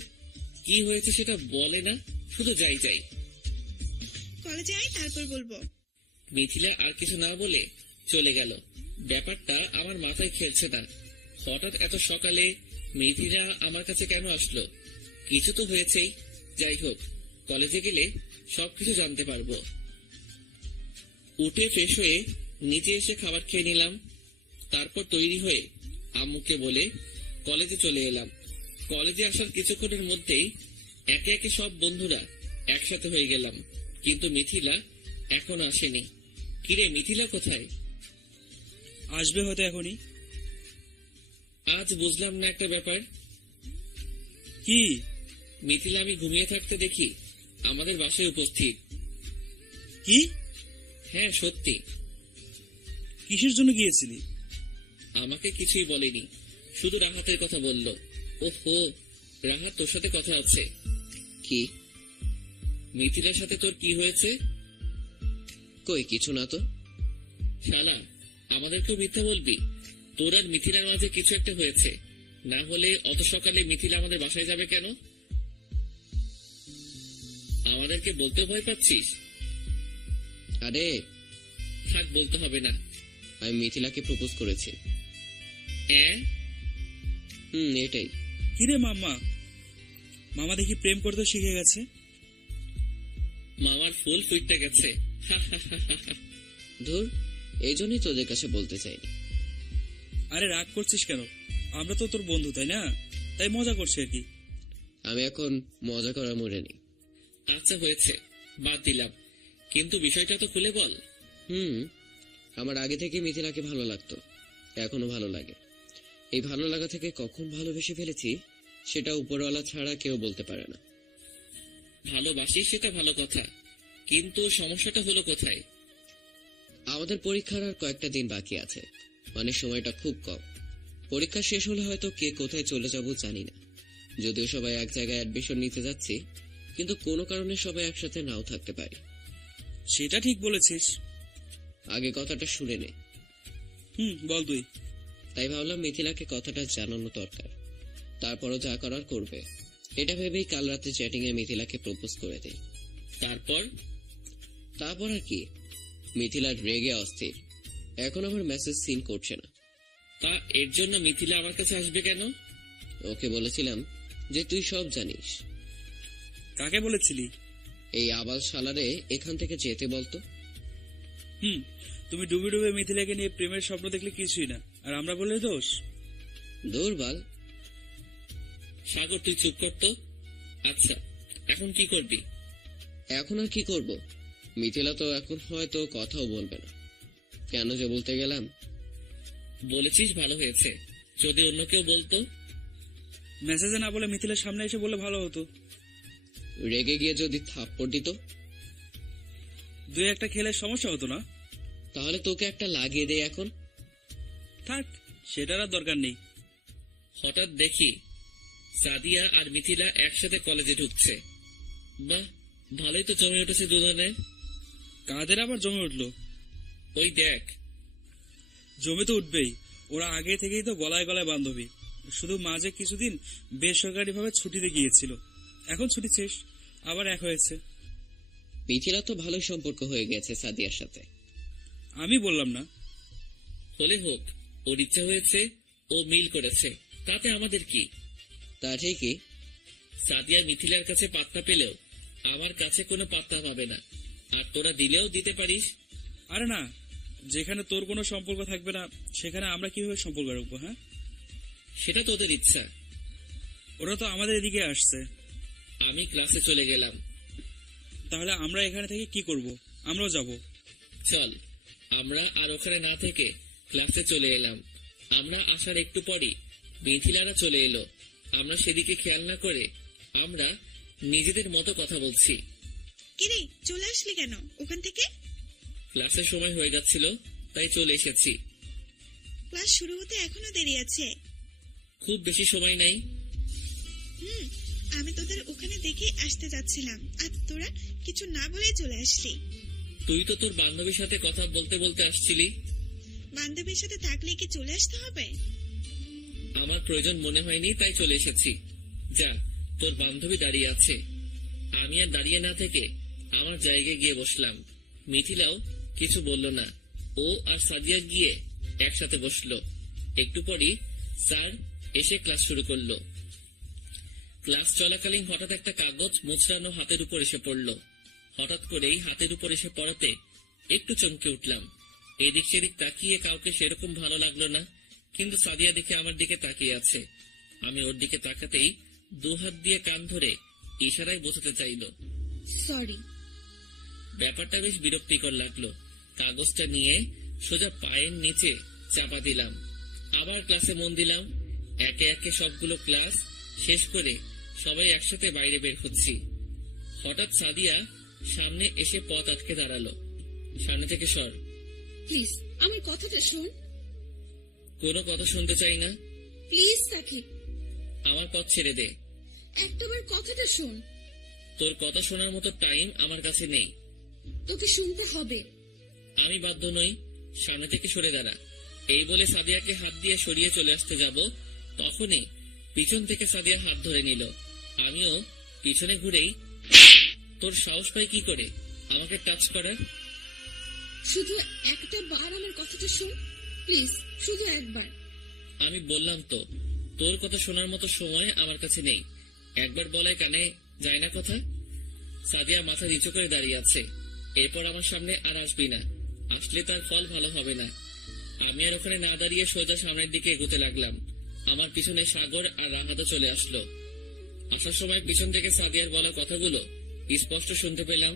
কি হয়েছে সেটা বলে না, শুধু যাই যাই। কলেজে আয়, তারপর বলবো। মিথিলা আর কিছু না বলে চলে গেল। ব্যাপারটা আমার মাথায় খেলছে না। হঠাৎ এত সকালে মিথিলা আমার কাছে কেন আসলো? কিছু তো হয়েছেই। যাই হোক, কলেজে গেলে সবকিছু জানতে পারবো। উঠে ফ্রেশ হয়ে নিচে এসে খাবার খেয়ে নিলাম। তারপর তৈরি হয়ে আম্মুকে বলে কলেজে চলে এলাম। কলেজে আসার কিছুক্ষণের মধ্যেই একে একে সব বন্ধুরা একসাথে হয়ে গেলাম, কিন্তু মিথিলা এখনো আসেনি। কিরে, মিথিলা কোথায়? আসবে হয়তো এখনই। আজ বুঝলাম না একটা ব্যাপার। কি? মিথিলা আমি ঘুমিয়ে থাকতে দেখি আমাদের বাসায় উপস্থিত। কি? হ্যাঁ, সত্যি। কিসের জন্য গিয়েছিলি? আমাকে কিছুই বলেনি, শুধু রাহাতের কথা বলল। ওহো, রাহাত তোর সাথে কথা আছে। কি? মিথিলার সাথে তোর কি হয়েছে? কই, কিছু না তো। শালা, আমাদেরকেও মিথ্যা বলবি? তোর আর মিথিলার মাঝে কিছু একটা হয়েছে, না হলে অত সকালে মিথিলা আমাদের বাসায় যাবে কেন? আমাদেরকে বলতে ভয় পাচ্ছিস? আরে থাক, বলতে হবে না। আমি মিথিলাকে প্রপোজ করেছি। এটাই। কিরে মাম্মা, মামা দেখি প্রেম করতে শিখে গেছে। মামার ফুল ফুটতে গেছে। ধুর, এই জন্যই তোদের কাছে বলতে চাইনি। আরে রাগ করছিস কেন? আমরা তো তোর বন্ধু, তাই না? তাই মজা করছি আর কি। আমি এখন মজা করার মোড়ে নেই। আচ্ছা হয়েছে, বাদ দিলাম, কিন্তু বিষয়টা তো খুলে বল। আমার আগে থেকে মিথিলাকে ভালো লাগতো, এখনো ভালো লাগে। এই ভালো লাগা থেকে কখন ভালোবেসে ফেলেছি সেটা উপরওয়ালা ছাড়া কেউ বলতে পারে না। ভালোবাসিস সেটা ভালো কথা, কিন্তু সমস্যাটা হলো কোথায়? আমাদের পরীক্ষার আর কয়েকটা দিন বাকি আছে, মানে সময়টা খুব কম। পরীক্ষা শেষ হলে হয়তো কে কোথায় চলে যাব জানি না। যদিও সবাই এক জায়গায় অ্যাডমিশন নিতে যাচ্ছি, কিন্তু কোনো কারণে সবাই একসাথে নাও থাকতে পারি। সেটা ঠিক বলেছিস। আগে কথাটা শুনে নে। বল তুই। তাই ভাবলাম মিথিলাকে কথাটা জানানো দরকার, তারপরও যা করার করবে। এটা ভেবেই কাল রাতে চ্যাটিং এ মিথিলাকে প্রপোজ করে দেই। তারপর আর কি, মিথিলা রেগে অস্থির, এখন আমার মেসেজ সিন করছে না। তা এর জন্য মিথিলা আমার কাছে আসবে কেন? ওকে বলেছিলাম যে তুই সব জানিস। কাকে বলেছিলি? এই আবাল শালারে এখান থেকে যেতে বলতো। তুমি ডুবে ডুবে মিথিলাকে নিয়ে প্রেমের স্বপ্ন দেখলে কিছুই না, আর আমরা বললে দোষ। দুর্বল সাগর, তুই চুপ করতো। আচ্ছা, এখন কি করবি? এখন আর কি করব? মিথিলা তো এখন হয়তো কথাও বলবে না। কেন যে বলতে গেলাম। বলেছিস ভালো হয়েছে, যদি অন্য কেউ বলতো। মেসেজে না বলে মিথিলার সামনে এসে বললে ভালো হতো। রেগে গিয়ে যদি থাপ্পড় দিত, দুই একটা খেলে সমস্যা হতো না। তাহলে তোকে একটা লাগিয়ে দে এখন। থাক, সেটার আর দরকার নেই। হঠাৎ দেখি সাদিয়া আর মিথিলা একসাথে কলেজে ঢুকছে। বাহ, ভালোই তো জমে উঠেছে দুজনের। কাদের আবার জমে উঠলো? ওই দেখ। জমে তো উঠবেই, ওরা আগে থেকেই তো গলায় গলায় বান্ধবী। শুধু মাঝে কিছুদিন বেসরকারি ভাবে ছুটিতে গিয়েছিল, এখন ছুটি শেষ, আবার এক হয়েছে। মিথিলা তো ভালোই সম্পর্ক হয়ে গেছে সাদিয়ার সাথে। আমি বললাম না? হলে হোক, ওর ইচ্ছা হয়েছে, ও মিল করেছে, তাতে আমাদের কি? তা ঠিকই। সাদিয়া মিথিলার কাছে পাত্তা পেলেও আমার কাছে কোনো পাত্তা পাবে না, আর তোরা দিলেও দিতে পারিস। আরে না, যেখানে তোর কোনো সম্পর্ক থাকবে না সেখানে আমরা কিভাবে সম্পর্ক রাখবো? হ্যাঁ, সেটা তোদের ইচ্ছা। ওরা তো আমাদের এদিকে আসছে। আমি ক্লাসে চলে গেলাম। তাহলে আমরা এখানে থেকে কি করব? আমরাও যাব। চল, আমরা আর ওখানে না থেকে ক্লাসে চলে এলাম। আমরা আসার একটু পরই মিথিলারা চলে এলো। আমরা সেদিকে খেয়াল না করে আমরা নিজেদের মতো কথা বলছি। কিরে, চলে আসলি কেন ওখান থেকে? ক্লাসের সময় হয়ে যাচ্ছিল, তাই চলে এসেছি। ক্লাস শুরু হতে এখনো দেরি আছে। খুব বেশি সময় নাই। আমি তোদের ওখানে দেখে আসতে যাচ্ছিলাম, আর তোরা কিছু না বলেই চলে আসলি। তুই তো তোর বান্ধবীর সাথে কথা বলতে বলতে আসছিলি। বান্ধবীর সাথে থাকলে কি চলে আসতে হবে? আমার প্রয়োজন মনে হয়নি, তাই চলে এসেছি। যা, তোর বান্ধবী দাঁড়িয়ে আছে। আমি আর দাঁড়িয়ে না থেকে আমার জায়গায় গিয়ে বসলাম। মিথিলাও কিছু বলল না। ও আর সাদিয়া গিয়ে একসাথে বসলো। একটু পরই স্যার এসে ক্লাস শুরু করলো। ক্লাস চলাকালীন হঠাৎ একটা কাগজ মুচড়ানো হাতের উপর এসে পড়লো। হঠাৎ করেই হাতের উপর এসে পড়াতে একটু চমকে উঠলাম। এদিক সেদিক তাকিয়ে কাউকে সেরকম ভালো লাগলো না, কিন্তু সাদিয়া দেখে আমার দিকে তাকিয়ে আছে। আমি ওর দিকে তাকাতেই দুহাত দিয়ে কান ধরে ইশারায় বোঝাতে চাইল সরি। ব্যাপারটা বেশ বিরক্তিকর লাগলো। কাগজটা নিয়ে সোজা পায়ের নিচে চাপা দিলাম। আবার ক্লাসে মন দিলাম। একে একে সবগুলো ক্লাস শেষ করে সবাই একসাথে বাইরে বের হচ্ছি। হঠাৎ সাদিয়া সামনে এসে পথ আটকে দাঁড়ালো। সামনে থেকে সর। প্লিজ আমার কথাটা শোন। কোনো কথা শুনতে চাই না। প্লিজ সাকিব, আমার পথ ছেড়ে দে। একটাবার কথাটা শোন। তোর কথা শোনার মতো টাইম আমার কাছে নেই। তোকে শুনতে হবে। আমি বাধ্য নই। সামনে থেকে সরে দাঁড়া। এই বলে সাদিয়াকে হাত দিয়ে সরিয়ে চলে আসতে যাব, তখনই পিছন থেকে সাদিয়া হাত ধরে নিল। আমিও পিছনে ঘুরেই, তোর সাহস পাই কি করে আমাকে টাচ করার? শুধু একটা বার আমার কথাটা শোন প্লিজ, শুধু একবার। আমি বললাম তো, তোর কথা শোনার মতো সময় আমার কাছে নেই। একবার বলায় কানে যায় না কথা। সাদিয়া মাথা নিচু করে দাঁড়িয়ে আছে। এরপর আমার সামনে আর আসবি না, আসলে তার ফল ভালো হবে না। আমি আর ওখানে না দাঁড়িয়ে সোজা সামনের দিকে এগোতে লাগলাম। আমার পিছনে সাগর আর রাহাতও চলে আসলো। আসার সময় পিছন থেকে সাদিয়ার বলা কথাগুলো স্পষ্ট শুনতে পেলাম।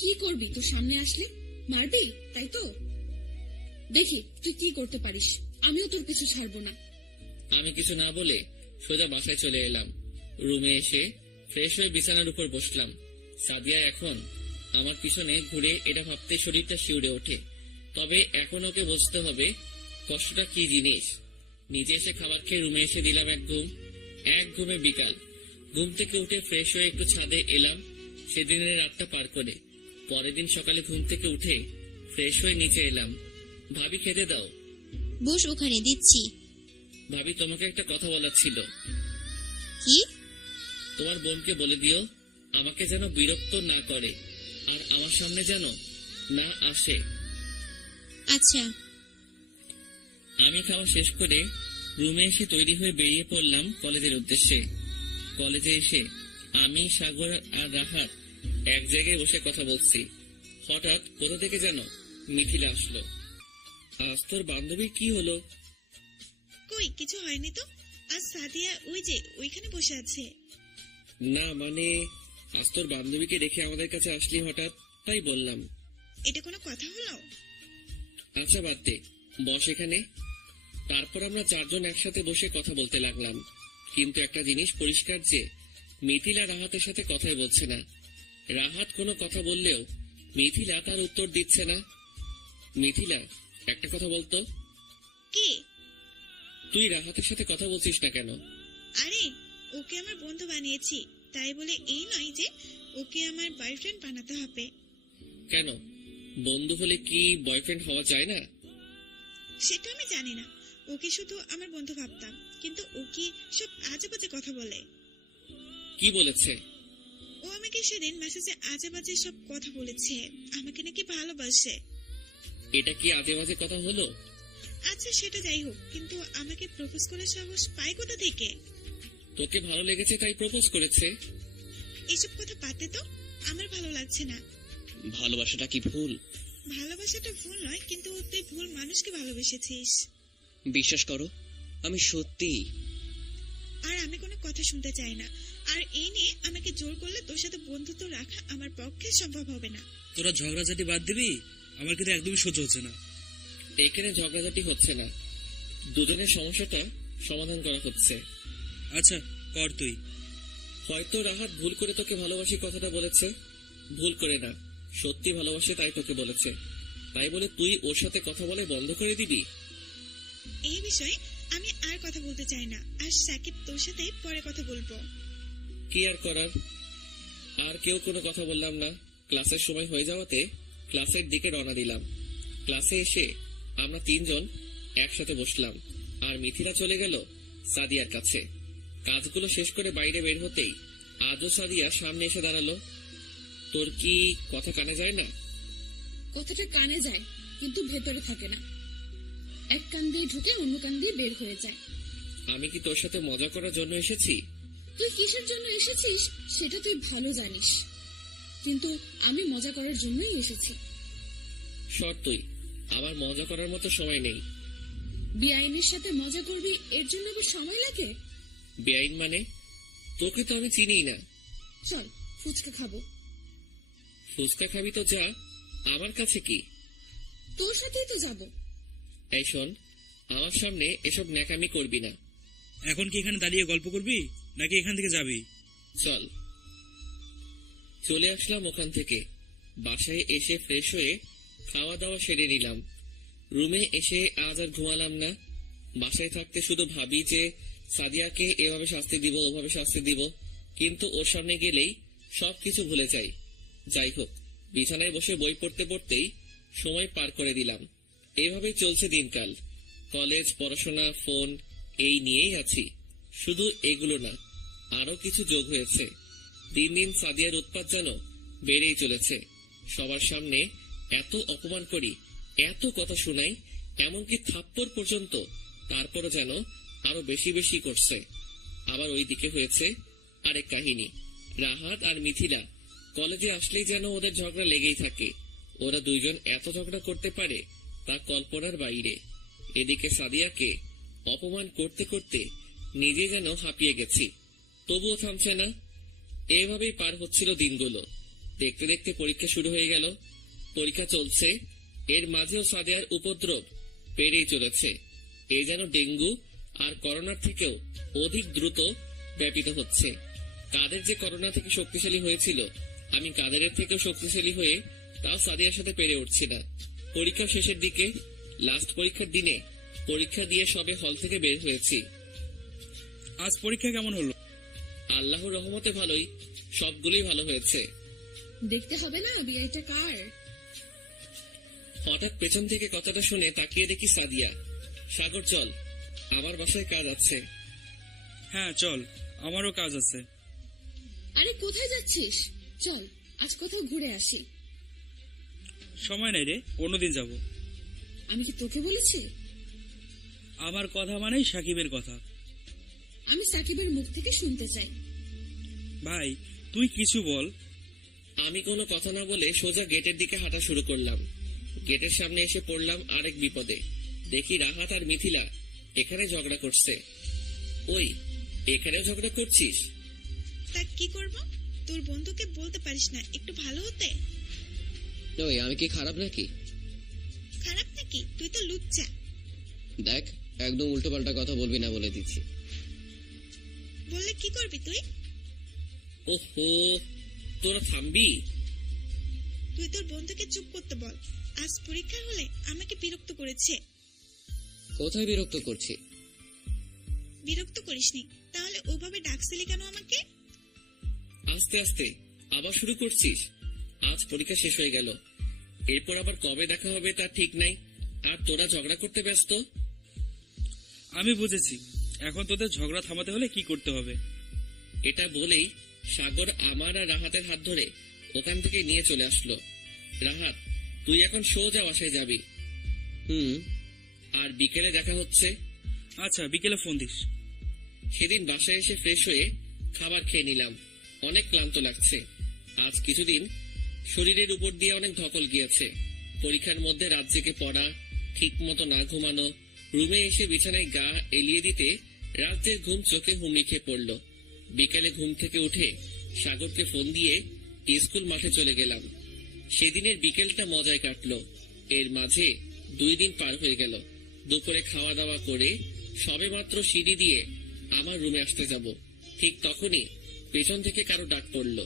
কি করবি তোর সামনে আসলে? মারবি তাই তো? দেখি তুই কি করতে পারিস, আমিও তোর কিছু ছাড়বো না। আমি কিছু না বলে সোজা বাসায় চলে এলাম। রুমে এসে ফ্রেশ হয়ে বিছানার উপর বসলাম। সাদিয়া এখন আমার পিছনে ঘুরে এটা ভাবতে শরীরটা শিউরে ওঠে। তবে এখন ওকে বুঝতে হবে কষ্টটা কি জিনিস। নিজে এসে খাবার খেয়ে রুমে এসে দিলাম এক ঘুমে বিকাল। ঘুম থেকে উঠে ফ্রেশ হয়ে একটু ছাদে এলাম সেদিনের রাতটা পার করে। পরের দিন সকালে ঘুম থেকে উঠে ফ্রেশ হয়ে নিচে এলাম। ভাবি খেতে দাও। বস, ওখানে দিচ্ছি। ভাবি তোমাকে একটা কথা বলার ছিল। কি? তোমার বোনকে বলে দিও আমাকে যেন বিরক্ত না করে আর আমার সামনে যেন না আসে। আচ্ছা। আমি খাওয়া শেষ করে রুমে এসে তৈরি হয়ে বেরিয়ে পড়লাম কলেজের উদ্দেশ্যে। কলেজে এসে আমি, সাগর আর রাহাত এক জায়গায় বসে কথা বলছি। হঠাৎ কোথা থেকে যেন মিথিলা আসলো। আজ তোর বান্ধবীর কি হলো? কই কিছু হয়নি তো। আজ সাদিয়া ওই যে ওইখানে বসে আছে। না মানে আজ তোর বান্ধবীকে রেখে আমাদের কাছে আসলি হঠাৎ, তাই বললাম। এটা কোনো কথা হলো? আচ্ছা বাদ দে, বস এখানে। তারপর আমরা চারজন একসাথে বসে কথা বলতে লাগলাম। কিন্তু একটা জিনিস পরিষ্কার যে মিথিলা রাহাতের সাথে কথাই বলছে না। রাহাত কোনো কথা বললেও মিথিলা তার উত্তর দিচ্ছে না। মিথিলা, একটা কথা বলতো, কি? তুই রাহাতের সাথে কথা বলছিস না কেন? আরে ওকে আমার বন্ধু বানিয়েছি, তাই বলে এই নয় যে ওকে আমার বয়ফ্রেন্ড বানাতে হবে। কেন, বন্ধু হলে কি বয়ফ্রেন্ড হওয়া যায় না? সেটা আমি জানি না। ওকে শুধু আমার বন্ধু ভাবতাম, কিন্তু ও কি সব আজে বাজে কথা বলে। কি বলেছে? ও আমাকে সেদিন মেসেজে আজে বাজে সব কথা বলেছে, আমাকে নাকি ভালোবাসে। এটা কি আজে বাজে কথা হলো? আচ্ছা সেটা যাই হোক, কিন্তু আমাকে প্রপোজ করার সাহস পায় কোথা থেকে? তোকে ভালো লেগেছে তাই প্রপোজ করেছে। এসব কথা পাতে তো, আমার ভালো লাগছে না। ভালোবাসাটা কি ভুল? ভালোবাসাটা ভুল নয়, কিন্তু তুই ভুল মানুষকে ভালোবেসেছিস। বিশ্বাস করো, আমি সত্যি। আর আমি কোনো কথা শুনতে চাই না। আর এই নিয়ে আমাকে জোর করলে তোর সাথে বন্ধুত্ব রাখা আমার পক্ষে সম্ভব হবে না। তোরা ঝগড়াঝাটি বাদ দিবি? আমার কিন্তু একদমই সহ্য হচ্ছে না। এখানে ঝগড়াঝাটি হচ্ছে না, দুজনের সমস্যাটা সমাধান করা হচ্ছে। আচ্ছা কর তুই। হয়তো রাহাত ভুল করে তোকে ভালোবাসি কথাটা বলেছে। ভুল করে না, সত্যি ভালোবাসে তাই তোকে বলেছে। তাই বলে তুই ওর সাথে কথা বলে বন্ধ করে দিবি? এই বিষয়ে আমি আর কথা বলতে চাই না। আর সাকিব, তোর সাথে পরে কথা বলবো। কি আর করার, আর কেউ কোনো কথা বললাম না। ক্লাসের সময় হয়ে যাওয়াতে ক্লাসের দিকে রওনা দিলাম। ক্লাসে এসে আমরা তিনজন একসাথে বসলাম আর মিথিলা চলে গেল সাদিয়ার কাছে। কাজগুলো শেষ করে বাইরে বের হতেই আজও সাদিয়া সামনে এসে দাঁড়ালো। তোর কি কথা কানে যায় না? কথাটা কানে যায়, কিন্তু ভেতরে থাকে না। এক কান দিয়ে ঢুকে অন্য কান দিয়ে বের হয়ে যায়। আমি কি তোর সাথে মজা করার জন্য এসেছি? তুই কিসের জন্য এসেছিস সেটা তুই ভালো জানিস, কিন্তু আমি মজা করার জন্যই এসেছি। সর তুই, আমার মজা করার মতো সময় নেই। বেআইনের সাথে মজা করবি, এর জন্য আবার সময় লাগে? বেআইন মানে? তোকে তো আমি চিনিই না। চল ফুচকা খাবো। ফুচকা খাবি তো যা, আমার কাছে কি? তোর সাথেই তো যাবো। এই শোন, আমার সামনে এসব ন্যাকামি করবি না। এখন কি এখানে দাঁড়িয়ে গল্প করবি নাকি এখান থেকে যাবি? চল। চলে আসলাম ওখান থেকে। বাসায় এসে ফ্রেশ হয়ে খাওয়া দাওয়া সেরে নিলাম। রুমে এসে আজ আর ঘুমালাম না। বাসায় থাকতে শুধু ভাবি যে সাদিয়াকে এভাবে শাস্তি দিব, ওভাবে শাস্তি দিব, কিন্তু ওর সামনে গেলেই সবকিছু ভুলে যাই। যাই হোক, বিছানায় বসে বই পড়তে পড়তেই সময় পার করে দিলাম। এভাবেই চলছে দিনকাল। কলেজ, পড়াশোনা, ফোন এই নিয়েই আছি। শুধু এগুলো না, আরো কিছু যোগ হয়েছে। দিন দিন সাদিয়ার উৎপাত যেন বেড়েই চলেছে। সবার সামনে এত অপমান করি, এত কথা শোনাই, এমনকি থাপ্পড় পর্যন্ত, তারপরও যেন আরো বেশি বেশি করছে। আবার ওইদিকে হয়েছে আরেক কাহিনী। রাহাত আর মিথিলা কলেজে আসলেই যেন ওদের ঝগড়া লেগেই থাকে। ওরা দুইজন এত ঝগড়া করতে পারে তা কল্পনার বাইরে। এদিকে সাদিয়াকে অপমান করতে করতে নিজে যেন হাঁপিয়ে গেছি, তবুও থামছে না। এভাবেই পার হচ্ছিল দিনগুলো। দেখতে দেখতে পরীক্ষা শুরু হয়ে গেল। পরীক্ষা চলছে, এর মাঝেও সাদিয়ার উপদ্রব বেড়েই চলেছে। এ যেন ডেঙ্গু আর করোনার থেকেও অধিক দ্রুত ব্যাপিত হচ্ছে। কাদের যে করোনা থেকে শক্তিশালী হয়েছিল, আমি কাদেরের থেকেও শক্তিশালী হয়ে তাও সাদিয়ার সাথে পেরে উঠছি না। পরীক্ষা শেষের দিকে, লাস্ট পরীক্ষার দিনে পরীক্ষা দিয়ে সবে হল থেকে বের হয়েছি। আজ পরীক্ষা কেমন হলো? আল্লাহর রহমতে ভালোই, সবগুলোই ভালো হয়েছে। দেখতে হবে না বিআইটা কার? হঠাৎ পেছন থেকে কথাটা শুনে তাকিয়ে দেখি সাদিয়া। সাগর, চল, আমার বাসায় কাজ আছে। হ্যাঁ চল, আমারও কাজ আছে। আরে কোথায় যাচ্ছিস? চল আজ কোথাও ঘুরে আসি। সময় নাই রে, অন্যদিন যাব। আমি কি তোকে বলেছি? আমার কথা মানেই সাকিবের কথা। আমি সাকিবের মুখ থেকে শুনতে চাই। ভাই তুই কিছু বল। আমি কোনো কথা না বলে সোজা গেটের দিকে হাঁটা শুরু করলাম। গেটের সামনে এসে পড়লাম আরেক বিপদে। দেখি রাহাত আর মিথিলা এখানে ঝগড়া করছে। ওই, এখানে ঝগড়া করছিস? তা কি করব? তোর বন্ধুকে বলতে পারিস না একটু ভালো হতে? ওই, আমি কি খারাপ নাকি? খারাপ নাকি? তুই তো লুচ্চা। দেখ, একদম উল্টো পাল্টা কথা বলবি না বলে দিচ্ছি। বললে কি করবি তুই? ওহো, তোরা থামবি? তুই তোর বন্ধুকে চুপ করতে বল। আজ পরীক্ষা হলে আমাকে বিরক্ত করেছে। কোথায় বিরক্ত করছি? বিরক্ত করিসনি, তাহলে ওভাবে ডাকছিলি কেন আমাকে? আস্তে আস্তে আবার শুরু করছিস? আজ পরীক্ষা শেষ হয়ে গেল, এরপর আবার কবে দেখা হবে তার ঠিক নাই, আর তোরা ঝগড়া করতে ব্যস্ত। আমি বুঝেছি, এখন তোদের ঝগড়া থামাতে হলে কি করতে হবে। এটা বলেই সাগর আমার আর রাহাতের হাত ধরে ওখান থেকে নিয়ে চলে আসলো। রাহাত, তুই এখন সোজা বাসায় যাবি। আর বিকেলে দেখা হচ্ছে। আচ্ছা, বিকেলে ফোন দিস। সেদিন বাসায় এসে ফ্রেশ হয়ে খাবার খেয়ে নিলাম। অনেক ক্লান্ত লাগছে। আজ কিছুদিন শরীরের উপর দিয়ে অনেক ধকল গিয়েছে। পরীক্ষার মধ্যে রাত জেগে পড়া, ঠিক মতো না ঘুমানো, রুমে এসে বিছানায় গা এলিয়ে দিতে রাতের ঘুম চোখে হুমড়ি খেয়ে পড়ল। বিকেলে ঘুম থেকে উঠে সাগরকে ফোন দিয়ে স্কুল মাঠে চলে গেলাম। সেদিনের বিকেলটা মজায় কাটলো। এর মাঝে 2 দিন পার হয়ে গেল। দুপুরে খাওয়া দাওয়া করে সবে মাত্র সিঁড়ি দিয়ে আমার রুমে আসতে যাব, ঠিক তখনই পেছন থেকে কারো ডাক পড়ল।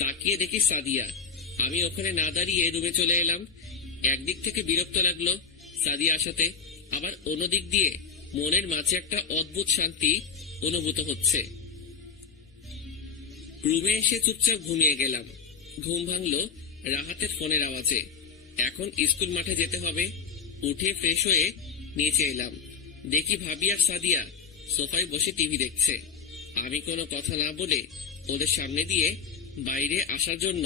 তাকিয়ে দেখি সাদিয়া। আমি ওখানে না দাঁড়িয়ে রুমে চলে এলাম। একদিক থেকে বিরক্ত লাগলো সাদিয়া আসাতে, আবার অন্যদিক দিয়ে মনের মাঝে একটা অদ্ভুত শান্তি অনুভূত হচ্ছে। রুমে এসে চুপচাপ ঘুমিয়ে গেলাম। ঘুম ভাঙলো রাহাতের ফোনের আওয়াজে। এখন স্কুল মাঠে যেতে হবে। উঠে ফ্রেশ হয়ে নিচে এলাম। দেখি ভাবি আর সাদিয়া সোফায় বসে টিভি দেখছে। আমি কোনো কথা না বলে ওদের সামনে দিয়ে বাইরে আসার জন্য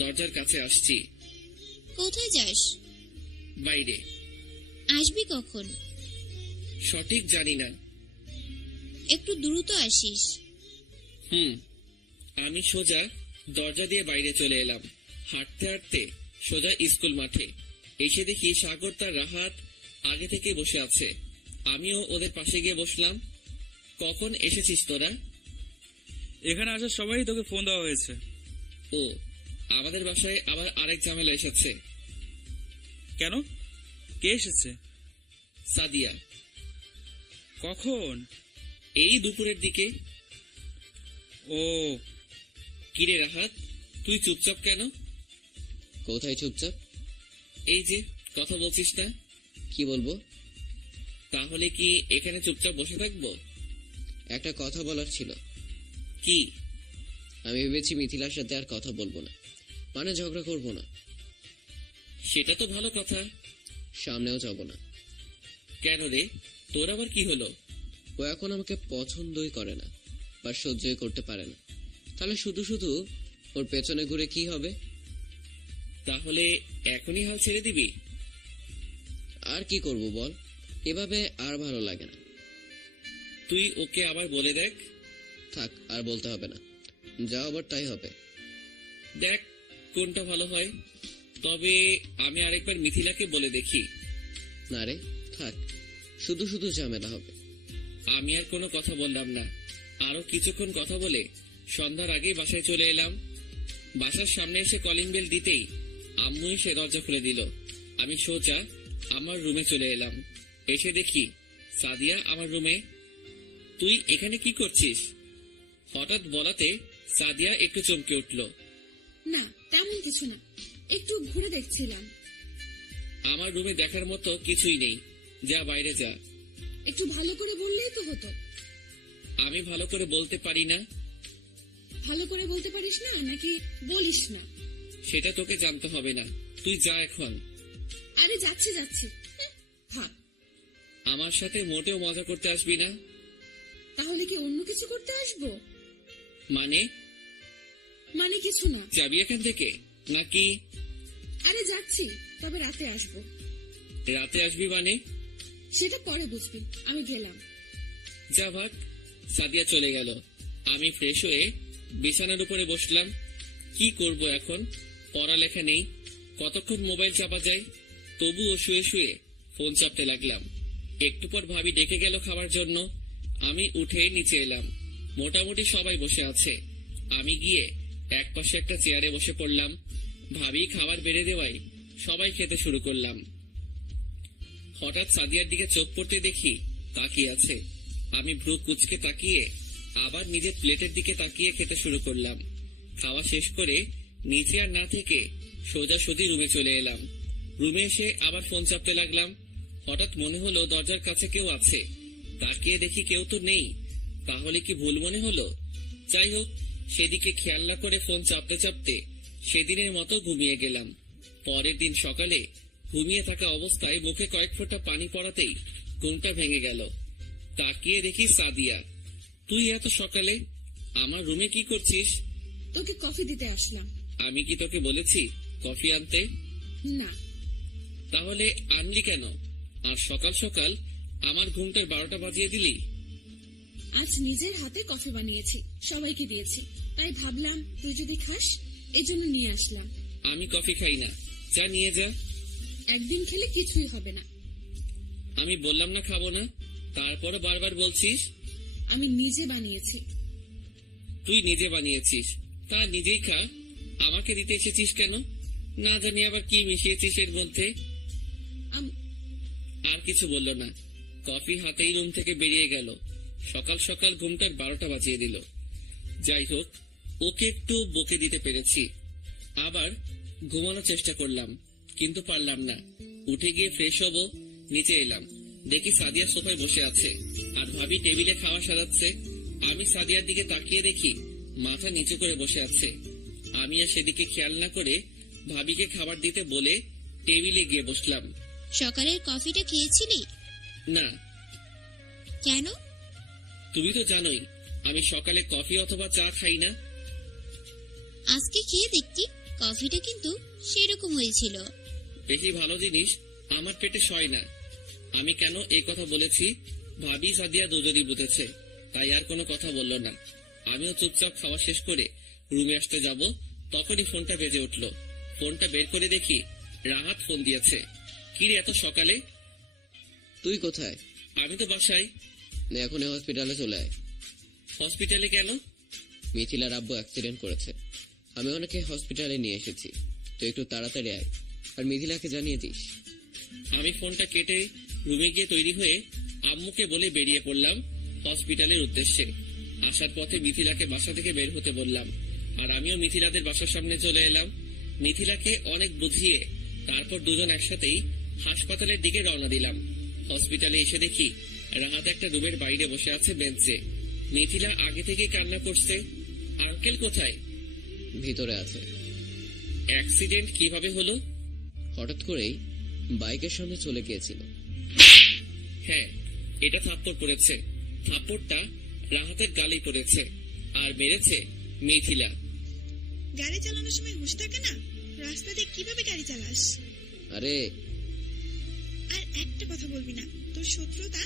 দরজার কাছে আসছি। কোথায় যাস? বাইরে। আসবি কখন? সঠিক জানি না। একটু দ্রুত আসিস। আমি সোজা দরজা দিয়ে বাইরে চলে এলাম। হাঁটতে হাঁটতে সোজা স্কুল মাঠে এসে দেখি সাগর তার রাহাত আগে থেকে বসে আছে। আমিও ওদের পাশে গিয়ে বসলাম। কখন এসেছিস তোরা? এখানে আসার সবাই তোকে ফোন দেওয়া হয়েছে। ও, আমাদের বাসায় আবার আরেক ঝামেলা এসেছে। কেন? কে এসেছে? সাদিয়া। কখন? এই দুপুরের দিকে। ও, কিরে রাহাত, তুই চুপচাপ কেন? কোথায় চুপচাপ? এই যে কথা বলছিস না। কি বলবো? তাহলে কি এখানে চুপচাপ বসে থাকবো? একটা কথা বলার ছিল। কি? আমি ভেবেছি মিথিলার সাথে আর কথা বলবো না, মানে ঝগড়া করবো না। সেটা তো ভালো কথা, সামনেও যাব না। কেন রে, তোর আবার কি হলো? ও এখন আমাকে পছন্দই করে না বা সহ্যই করতে পারে না। তাহলে শুধু শুধু ওর পেছনে ঘুরে কি হবে? তাহলে এখনই হাল ছেড়ে দিবি? আর কি করব বল, এভাবে আর ভালো লাগে না। তুই ওকে আবার বলে দেখ। থাক, আর বলতে হবে না, যা আবার তাই হবে। দেখ কোনটা ভালো হয়। তবে আমি আরেকবার মিথিলাকে বলে দেখি। না রে, থাক, শুধু শুধু ঝামেলা হবে। আমি আর কোনো কথা বললাম না। আরো কিছুক্ষণ কথা বলে সন্ধ্যার আগেই বাসায় চলে এলাম। বাসার সামনে এসে কলিং বেল দিতেই আম্মু এসে দরজা খুলে দিল। আমি সোজা আমার রুমে চলে এলাম। এসে দেখি সাদিয়া আমার রুমে। তুই এখানে কি করছিস? হঠাৎ বলাতে সাদিয়া একটু চমকে উঠল। না, তেমন কিছু না, একটু ঘুরে দেখছিলাম। আমার রুমে দেখার মতো কিছুই নেই, যা বাইরে যা। একটু ভালো করে বললেই তো হতো। আমি ভালো করে বলতে পারি না। ভালো করে বলতে পারিস না নাকি বলিস না? সেটা তোকে জানতে হবে না, তুই যা এখন। আরে যাচ্ছি যাচ্ছি। থাক। আমার সাথে মোটেও মজা করতে আসবি না। তাহলে কি অন্য কিছু করতে আসবো? মানে? মানে কিছু না। যাবি এখান থেকে নাকি? আরে যাচ্ছি, তবে রাতে আসবো। রাতে আসবি মানে? সেটা পরে বুঝবি, আমি গেলাম। যা ভাগ। সাদিয়া চলে গেল। আমি ফ্রেশ হয়ে বিছানার উপরে বসলাম। কি করব এখন? পড়ালেখা নেই, কতক্ষণ মোবাইল চাপা যায়। তবুও শুয়ে শুয়ে ফোন চাপতে লাগলাম। একটু পর ভাবি ডেকে গেল খাবার জন্য। আমি উঠে নিচে এলাম। মোটামুটি সবাই বসে আছে। আমি গিয়ে একপাশে একটা চেয়ারে বসে পড়লাম। ভাবি খাবার বেড়ে দেওয়ায় সবাই খেতে শুরু করলাম। হঠাৎ সাদিয়ার দিকে চোখ পড়তে দেখি তাকিয়ে আছে। আমি ভ্রু কুচকে তাকিয়ে আবার নিজের প্লেটের দিকে তাকিয়ে খেতে শুরু করলাম। খাওয়া শেষ করে নিচে আর না থেকে সোজাসুজি রুমে চলে এলাম। রুমে এসে আবার ফোন চাপতে লাগলাম। হঠাৎ মনে হলো দরজার কাছে কেউ আছে। তাকিয়ে দেখি কেউ তো নেই। তাহলে কি ভুল মনে হলো? যাই হোক, সেদিকে খেয়াল না করে ফোন চাপতে চাপতে সেদিনের মতো ঘুমিয়ে গেলাম। পরের দিন সকালে ঘুমিয়ে থাকা অবস্থায় মুখে কয়েক ফোঁটা পানি পড়াতেই ঘুমটা ভেঙে গেল। তাকিয়ে দেখি সাদিয়া। তুই এত সকালে আমার রুমে কি করছিস? তোকে কফি দিতে আসলাম। আমি কি তোকে বলেছি কফি আনতে? না। তাহলে আনলি কেন? আর সকাল সকাল আমার ঘুমটায় 12টা বাজিয়ে দিলি। আজ নিজের হাতে কফি বানিয়েছি, সবাইকে দিয়েছি, তাই ভাবলাম তুই যদি খাস, এজন্য নিয়ে আসলাম। আমি কফি খাই না, যা নিয়ে যা। একদিন খেলে কিছুই হবে না। আমি বললাম না খাবো না, তারপরে বারবার বলছিস। আমি নিজে বানিয়েছি। তুই নিজে বানিয়েছিস, তা নিজেই খা। আমাকে দিতে এসেছিস কেন? না জানি আবার কি মিশিয়েছিস এর মধ্যে। আর কিছু বলল না, কফি হাতেই রুম থেকে বেরিয়ে গেল। সকাল সকাল ঘুমটার 12টা বাজিয়ে দিল। যাই হোক, ওকে একটু বকে দিতে পেরেছি। আবার ঘুমানোর চেষ্টা করলাম, কিন্তু পারলাম না। উঠে গিয়ে ফ্রেশ হব, নিচে এলাম। দেখি সাদিয়া সোফায় বসে আছে আর ভাবি টেবিলে খাওয়া সাজাচ্ছে। আমি সাদিয়ার দিকে তাকিয়ে দেখি মাথা নিচু করে বসে আছে। আমি আর সেদিকে খেয়াল না করে ভাবিকে খাবার দিতে বলে টেবিলে গিয়ে বসলাম। সকালের কফিটা খেয়েছিলি? না। কেন? তুমি তো জানোই আমি সকালে কফি অথবা চা খাই না। আজকে খেয়ে দেখতি, কফিটা কিন্তু সেরকম হয়েছিল। বেশি ভালো জিনিস আমার পেটে সয় না। আমি কেন এই কথা বলেছি ভাবি সাদিয়া দুজনই বুঝেছে, তাই আর কোনো কথা বলল না। আমিও চুপচাপ খাওয়া শেষ করে রুমে আসতে যাব, তখনই ফোনটা বেজে উঠল। ফোনটা বের করে দেখি রাহাত ফোন দিয়েছে। কিরে এত সকালে? তুই কোথায়? আমি তো বাসায়। এখন হসপিটালে চলে আয়। হসপিটালে কেন? মিথিলার আব্বু অ্যাক্সিডেন্ট করেছে। আমি ওনাকে হসপিটালে নিয়ে এসেছি, তো একটু তাড়াতাড়ি আয় আর মিথিলাকে জানিয়ে দিস। আমি ফোনটা কেটে রুমে গিয়ে তৈরি হয়ে আম্মুকে বলে বেরিয়ে পড়লাম হসপিটালের উদ্দেশ্যে। আসার পথে মিথিলাকে বাসা থেকে বের হতে বললাম, আর আমিও মিথিলাদের বাসার সামনে চলে এলাম। মিথিলাকে অনেক বুঝিয়ে তারপর দুজন একসাথেই হাসপাতালের দিকে রওনা দিলাম। হসপিটালে এসে দেখি রাহাত একটা রুমের বাইরে বসে আছে বেঞ্চে। মিথিলা আগে থেকে কান্না করছে। আঙ্কেল কোথায়? ভিতরে আছে। অ্যাক্সিডেন্ট কিভাবে হলো? হঠাৎ করেই বাইকের সামনে চলে গিয়েছিল। হ্যাঁ, এটা থাপ্পড় পড়েছে। থাপ্পড়টা রাহাতের গালেই পড়েছে আর মেরেছে মিথিলা। গাড়ি চালানোর সময় হুঁশ থাকে না? রাস্তা দিয়ে কিভাবে গাড়ি চালাস? আরে আর একটা কথা বলবি না। তোর শত্রুতা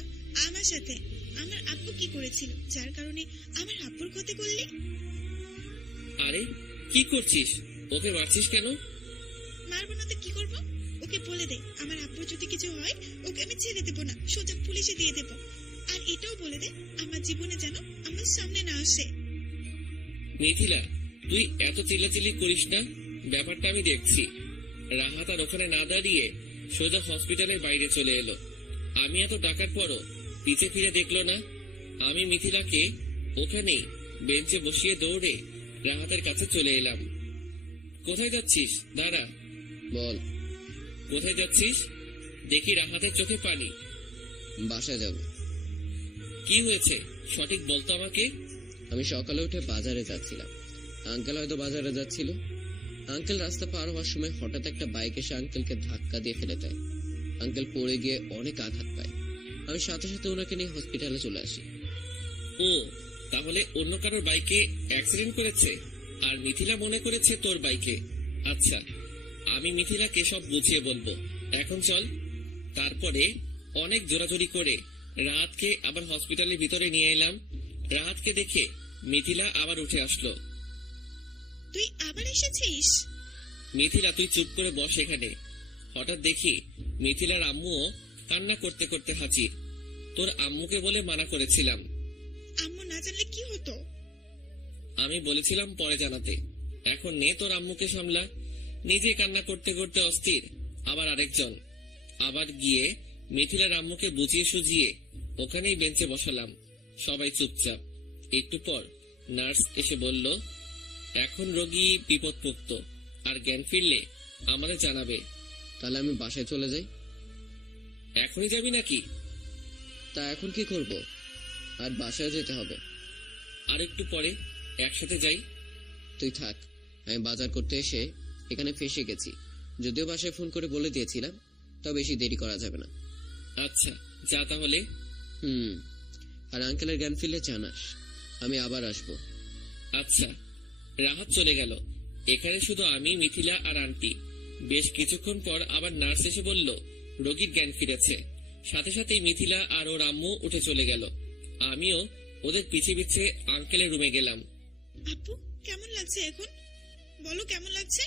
আমার সাথে। আমার আব্বু কি করেছিল যার কারণে আমার আব্বুর ক্ষতি করলি? আরে কি করছিস? ওকে মারছিস কেন? মারবো না তো কি করবো? ওকে বলে দে আমার আব্বুর যদি কিছু হয় ওকে আমি ছেড়ে দেবো না, সোজা পুলিশে দিয়ে দেবো। আর এটাও বলে দে আমার জীবনে যেন আমার সামনে না আসে। মিথিলা, তুই এত চিল্লাচিল্লি করিস না। ব্যাপারটা আমি দেখছি। রাহাত আর ওখানে না দাঁড়িয়ে সোজা হসপিটালের বাইরে চলে এলো। আমি এত ডাকার পরও পিছে ফিরে দেখলো না। আমি মিথিলাকে ওখানেই বেঞ্চে বসিয়ে দৌড়ে রাহাতের কাছে চলে এলাম। কোথায় যাচ্ছিস? দাঁড়া। বল। কোথায় যাচ্ছিস? দেখি রাহাতের চোখে পানি। বাসায় যাব। কি হয়েছে সঠিক বলতো আমাকে। আমি সকালে উঠে বাজারে যাচ্ছিলাম। আঙ্কেল হয়তো বাজারে যাচ্ছিল। আঙ্কেল রাস্তা পার হওয়ার সময় হঠাৎ একটা বাইক এসে আঙ্কেলকে ধাক্কা দিয়ে ফেলে দেয়। আঙ্কেল পড়ে গিয়ে অনেক আঘাত পায়। আমি সাথে সাথে ওনাকে নিয়ে হসপিটালে চলে আসি। ও, তাহলে অন্য কারোর বাইকে অ্যাক্সিডেন্ট করেছে আর মিথিলা মনে করেছে তোর বাইকে। আচ্ছা, আমি মিথিলাকে সব বুঝিয়ে বলবো। এখন চল। তারপরে অনেক জোরাজোরি করে রাহাতকে আবার হসপিটালের ভিতরে নিয়ে এলাম। রাহাতকে দেখে মিথিলা আবার উঠে আসলো। তুই আবার এসেছিস? মিথিলা, তুই চুপ করে বস এখানে। হঠাৎ দেখি মিথিলার আম্মুও কান্না করতে করতে হাজির। তোর আম্মুকে বলে মানা করেছিলাম। আম্মু না জানলে কি হতো? আমি বলেছিলাম পরে জানাতে। এখন নে তোর আম্মুকে সামলা। নিজে কান্না করতে করতে অস্থির। আবার আরেকজন। আবার গিয়ে মিথিলার আম্মুকে বুঝিয়ে সুঝিয়ে ওখানেই বেঞ্চে বসালাম। সবাই চুপচাপ। একটু পর নার্স এসে বলল, এখন রোগী বিপদমুক্ত, আর জ্ঞান ফিরলে আমাদের জানাবে। তাহলে আমি বাসায় চলে যাই। এখনই যাবি নাকি? তা এখন কি করব? আর বাসায় যেতে হবে। আর একটু পরে একসাথে যাই। তুই থাক, আমি বাজার করতে এসে এখানে ফেসে গেছি। যদিও বাসায় ফোন করে বলে দিয়েছিলাম, তবে বেশি দেরি করা যাবে না। আচ্ছা, যা তাহলে। আর আঙ্কেলের জ্ঞান ফিরলে জানাস, আমি আবার আসবো। আচ্ছা। রাহাত চলে গেল। এখানে শুধু আমি, মিথিলা আর আন্টি। বেশ কিছুক্ষণ পর আবার নার্স এসে বলল রোগীর জ্ঞান ফিরেছে। সাথে সাথেই মিথিলা আর ওর আম্মু উঠে চলে গেল। আমিও ওদের পিছে পিছে আঙ্কেলের রুমে গেলাম। আপু কেমন লাগছে এখন? বলো কেমন লাগছে?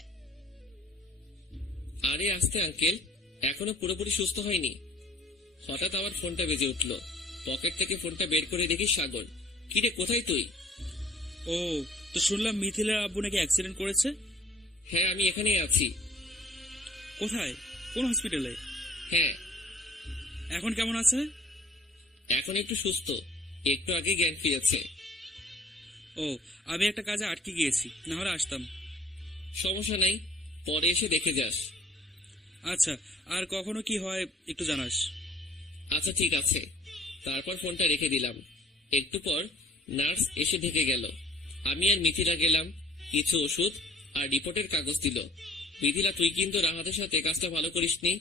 আরে আস্তে আঙ্কেল, এখনো পুরোপুরি সুস্থ হয়নি। হঠাৎ আমার ফোনটা বেজে উঠলো। পকেট থেকে ফোনটা বের করে দেখি সাগর। কিরে, কোথায় তুই? ও, তো শুনলাম মিথিলার আব্বু নাকি অ্যাক্সিডেন্ট করেছে। হ্যাঁ, আমি এখানেই আছি। কোথায়? কোন হসপিটালে? হ্যাঁ। এখন কেমন আছে? এখন একটু সুস্থ। একটু আগে জ্ঞান ফিরেছে। ও, আমি একটা কাজে আটকে গিয়েছি, না হলে আসতাম। সমস্যা নাই, পরে এসে দেখে যাস। আচ্ছা, আর কখনো কি হয় একটু জানাস। আচ্ছা ঠিক আছে। তারপর ফোনটা রেখে দিলাম। একটু পর নার্স এসে ঢেকে গেল। আমি আর মিথিলা গেলাম। কিছু ওষুধ আর রিপোর্টের কাগজ দিল। মিথিলা, তুই কিন্তু রাহাতের সাথে কাজটা ভালো করিসনি।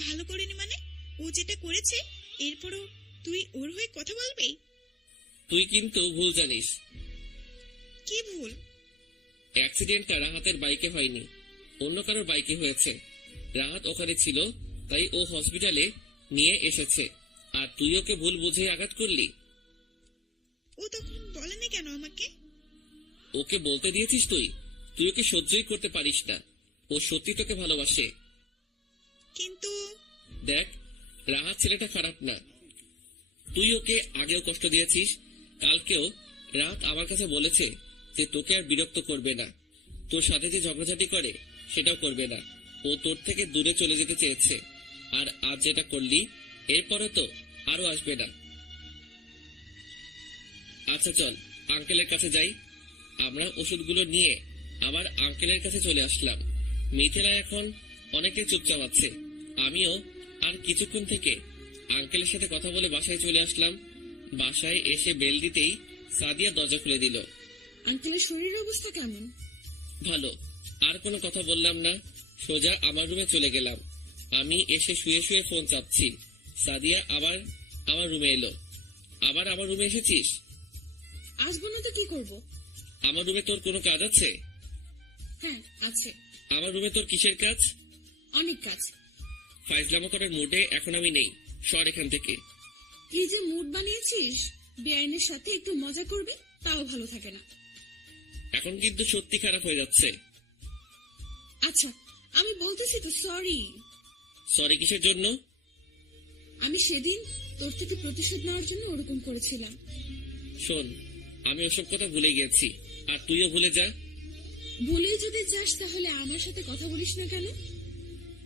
ভালো করিনি মানে? ও যেটা করেছে এরপরও তুই ওর হয়ে কথা বলবি? তুই কিন্তু ভুল জানিস। কি ভুল? অ্যাক্সিডেন্টটা রাহাতের বাইকে হয়নি, অন্য কারোর বাইকে হয়েছে। রাহাত ওখানে ছিল, তাই ও হসপিটালে নিয়ে এসেছে। আর তুই ওকে ভুল বুঝে আঘাত করলি। ও তখন বলেনি কেন আমাকে? ওকে বলতে দিয়েছিস তুই? তুই ওকে সহ্যই করতে পারিস না। ও সত্যি তোকে ভালোবাসে। কিন্তু দেখ, রাহাত ছেলেটা খারাপ না। তুই ওকে আগেও কষ্ট দিয়েছিস। কালকেও রাহাত আমার কাছে বলেছে যে তোকে আর বিরক্ত করবে না। তোর সাথে যে ঝগড়াঝাটি করে সেটাও করবে না। ও তোর থেকে দূরে চলে যেতে চেয়েছে। আর আজ যেটা করলি, এরপরে তো আরো আসবে না। আচ্ছা চল, আঙ্কেলের কাছে যাই। আমরা ওষুধগুলো নিয়ে আবার আঙ্কেলের কাছে চলে আসলাম। মিথিলা এখন অনেকটাই চুপচাপ আছে। আমিও আর কিছুক্ষণ থেকে আঙ্কেলের সাথে কথা বলে বাসায় চলে আসলাম। বাসায় এসে বেল দিতেই সাদিয়া দরজা খুলে দিল। আঙ্কেলের শরীরের অবস্থা কেমন? ভালো। আর কোনো কথা বললাম না, সোজা আমার রুমে চলে গেলাম। আমি এসে শুয়ে শুয়ে ফোন চাপছি, সাদিয়া আবার আমার রুমে এলো। আবার আমার রুমে এসেছিস? আসবো না তো কি করব? আমার রুমে তোর কোনো কাজ আছে? হ্যাঁ আছে, আমার রুমে তোর কিসের কাজ? অনেক কাজ। ফাইজলামো করার মুডে এখন আমি নেই, সর এখান থেকে। এই যে মুড বানিয়েছিস, বেআইনের সাথে একটু মজা করবি, তাও ভালো থাকে না। এখন কিন্তু সত্যি খারাপ হয়ে যাচ্ছে। আচ্ছা আমি বলতেছি তো সরি। সরি কিসের জন্য? আমি সেদিন তোর থেকে প্রতিশোধ নেওয়ার জন্য ওরকম করেছিলাম। শোন, আমি ওসব কথা ভুলে গেছি, আর তুইও ভুলে যা। ভুলে যদি যাস তাহলে আমার সাথে কথা বলিস না কেন?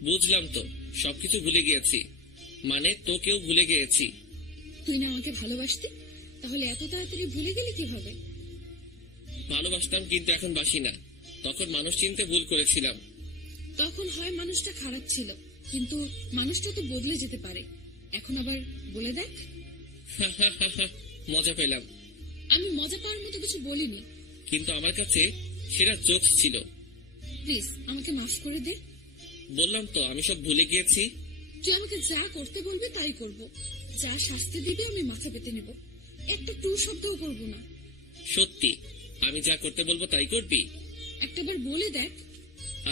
বুঝলাম তো, সবকিছু ভুলে গিয়েছি, মানে তোকেও ভুলে গিয়েছি। তুই না আমাকে ভালোবাসতি, তাহলে এত তাড়াতাড়ি ভুলে গেলি কিভাবে? ভালোবাসতাম, কিন্তু এখন বাসি না। তখন মানুষ চিনতে ভুল করেছিলাম। তখন হয় মানুষটা খারাপ ছিল, কিন্তু মানুষটা তো বদলে যেতে পারে। এখন আবার বলে দেখ। মজা পেলাম, আমি মজা পাওয়ার মতো কিছু বলিনি। কিন্তু আমার কাছে সেটা জোকস ছিল। প্লিজ আমাকে মাফ করে দে। বললাম তো আমি সব ভুলে গিয়েছি। তুই আমাকে যা করতে বলবি তাই করব, যা শাস্তি দিবি আমি মাথা পেতে নেব, একটা টু শব্দও করব না। সত্যি? আমি যা করতে বলবো তাই করবি? একটাবার বলে দেখ।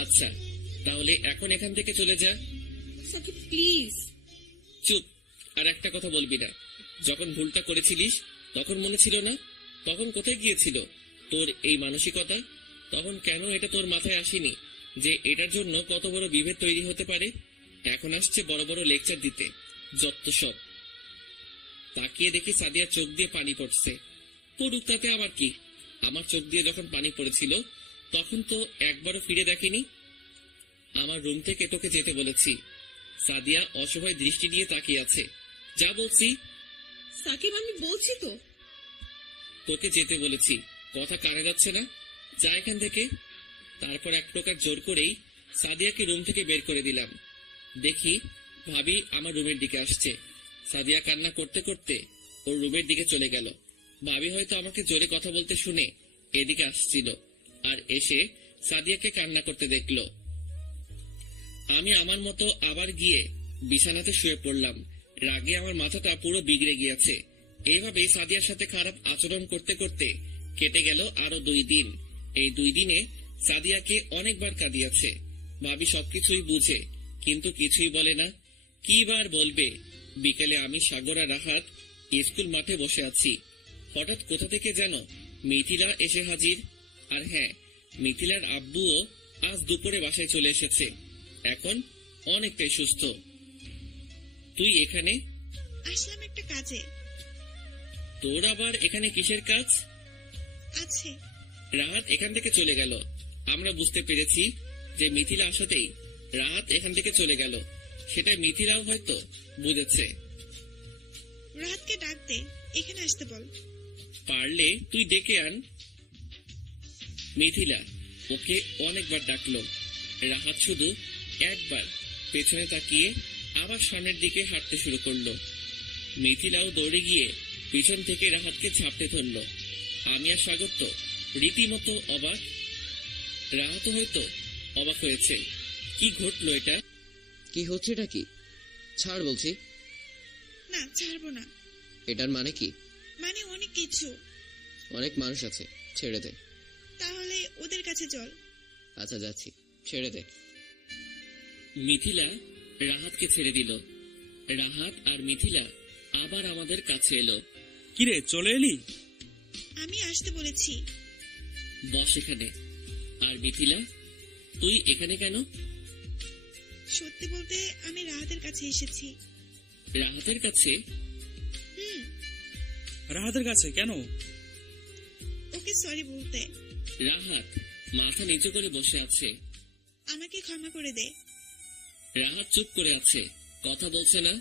আচ্ছা, তাহলে এখন এখান থেকে চলে যা। সাকিব প্লিজ। চুপ, আর একটা কথা বলবি না। যখন ভুলটা করেছিলিস তখন মনে ছিল না? তখন কোথায় গিয়েছিল তোর এই মানসিকতা? তখন কেন এটা তোর মাথায় আসেনি যে এটার জন্য কত বড় বিভেদ তৈরি হতে পারে? এখন আসছে বড় বড় লেকচার দিতে, যত সব। তাকিয়ে দেখি সাদিয়া চোখ দিয়ে পানি পড়ছে। পড়ুক, তাতে আবার কি? আমার চোখ দিয়ে যখন পানি পড়েছিল তখন তো একবারও ফিরে দেখেনি। আমার রুম থেকে তোকে যেতে বলেছি। সাদিয়া অসহায় দৃষ্টি নিয়ে তাকিয়ে আছে। যা বলছি। সাকিব আমি বলছি তো। তোকে যেতে বলেছি, কথা কানে যাচ্ছে না? যা এখান থেকে। তারপর এক প্রকার জোর করেই সাদিয়াকে রুম থেকে বের করে দিলাম। দেখি ভাবি আমার রুমের দিকে আসছে। সাদিয়া কান্না করতে করতে ওর রুমের দিকে চলে গেল। ভাবি হয়তো আমাকে জোরে কথা বলতে শুনে এদিকে আসছিল, আর এসে সাদিয়াকে কান্না করতে দেখলো। আমি আমার মতো আবার গিয়ে বিছানাতে শুয়ে পড়লাম। রাগে আমার মাথাটা পুরো বিগড়ে গিয়েছে। এইভাবেই সাদিয়ার সাথে খারাপ আচরণ করতে করতে কেটে গেল আরো 2 দিন। এই 2 দিনে সাদিয়াকে অনেকবার কাঁদিয়েছে। ভাবি সবকিছুই বুঝে, কিন্তু কিছুই বলে না। কি বার বলবে? বিকেলে আমি সাগর আর রাহাত স্কুল মাঠে বসে আছি। হঠাৎ কোথা থেকে যেন মিথিলা এসে হাজির। আর হ্যাঁ, মিথিলার আব্বুও আজ দুপুরে বাসায় চলে এসেছে। এখন অনেকটাই সুস্থ। তুই এখানে? আসলাম একটা কাজে। তোর আবার এখানে কিসের কাজ? আছে। রাহাত এখান থেকে চলে গেল। আমরা বুঝতে পেরেছি যে মিথিলা আসাতেই রাহাত এখান থেকে চলে গেল। সেটা মিথিলাও হয়তো বুঝেছে। রাহাতকে ডাক দে, এখানে আসতে বল। পারলে তুই ডেকে আন। মিথিলা ওকে অনেকবার ডাকলো। রাহাত শুধু একবার পেছনে তাকিয়ে আবার সামনের দিকে হাঁটতে শুরু করলো। মিথিলাও দৌড়ে গিয়ে পিছন থেকে রাহাতকে ঝাপটে ধরলো। আমি আর সাগর তো রীতিমতো অবাক। রাহাত হয়তো অবাক হয়েছে। কি ঘটলো এটা? কি হচ্ছে এটা? কি ছাড় বলছি। না ছাড়বো না। এটার মানে কি? মানে অনেক কিছু। অনেক মানুষ আছে, ছেড়ে দে। তাহলে ওদের কাছে চল। আচ্ছা যাচ্ছি, ছেড়ে দে। মিথিলা রাহাতকে ছেড়ে দিল। রাহাত আর মিথিলা আবার আমাদের কাছে এলো। কিরে চলে এলি? আমি আসতে বলেছি। বস এখানে। আর মিথিলা, তুই এখানে কেন? সত্যি বলতে আমি রাহাতের কাছে এসেছি। রাহাতের কাছে? রাহাতের কাছে কেন? ওকে সরি বলতে। রাহাত মাথা নিচু করে বসে আছে। আমাকে ক্ষমা করে দে। রাহাত চুপ করে আছে, কথা বলছে না।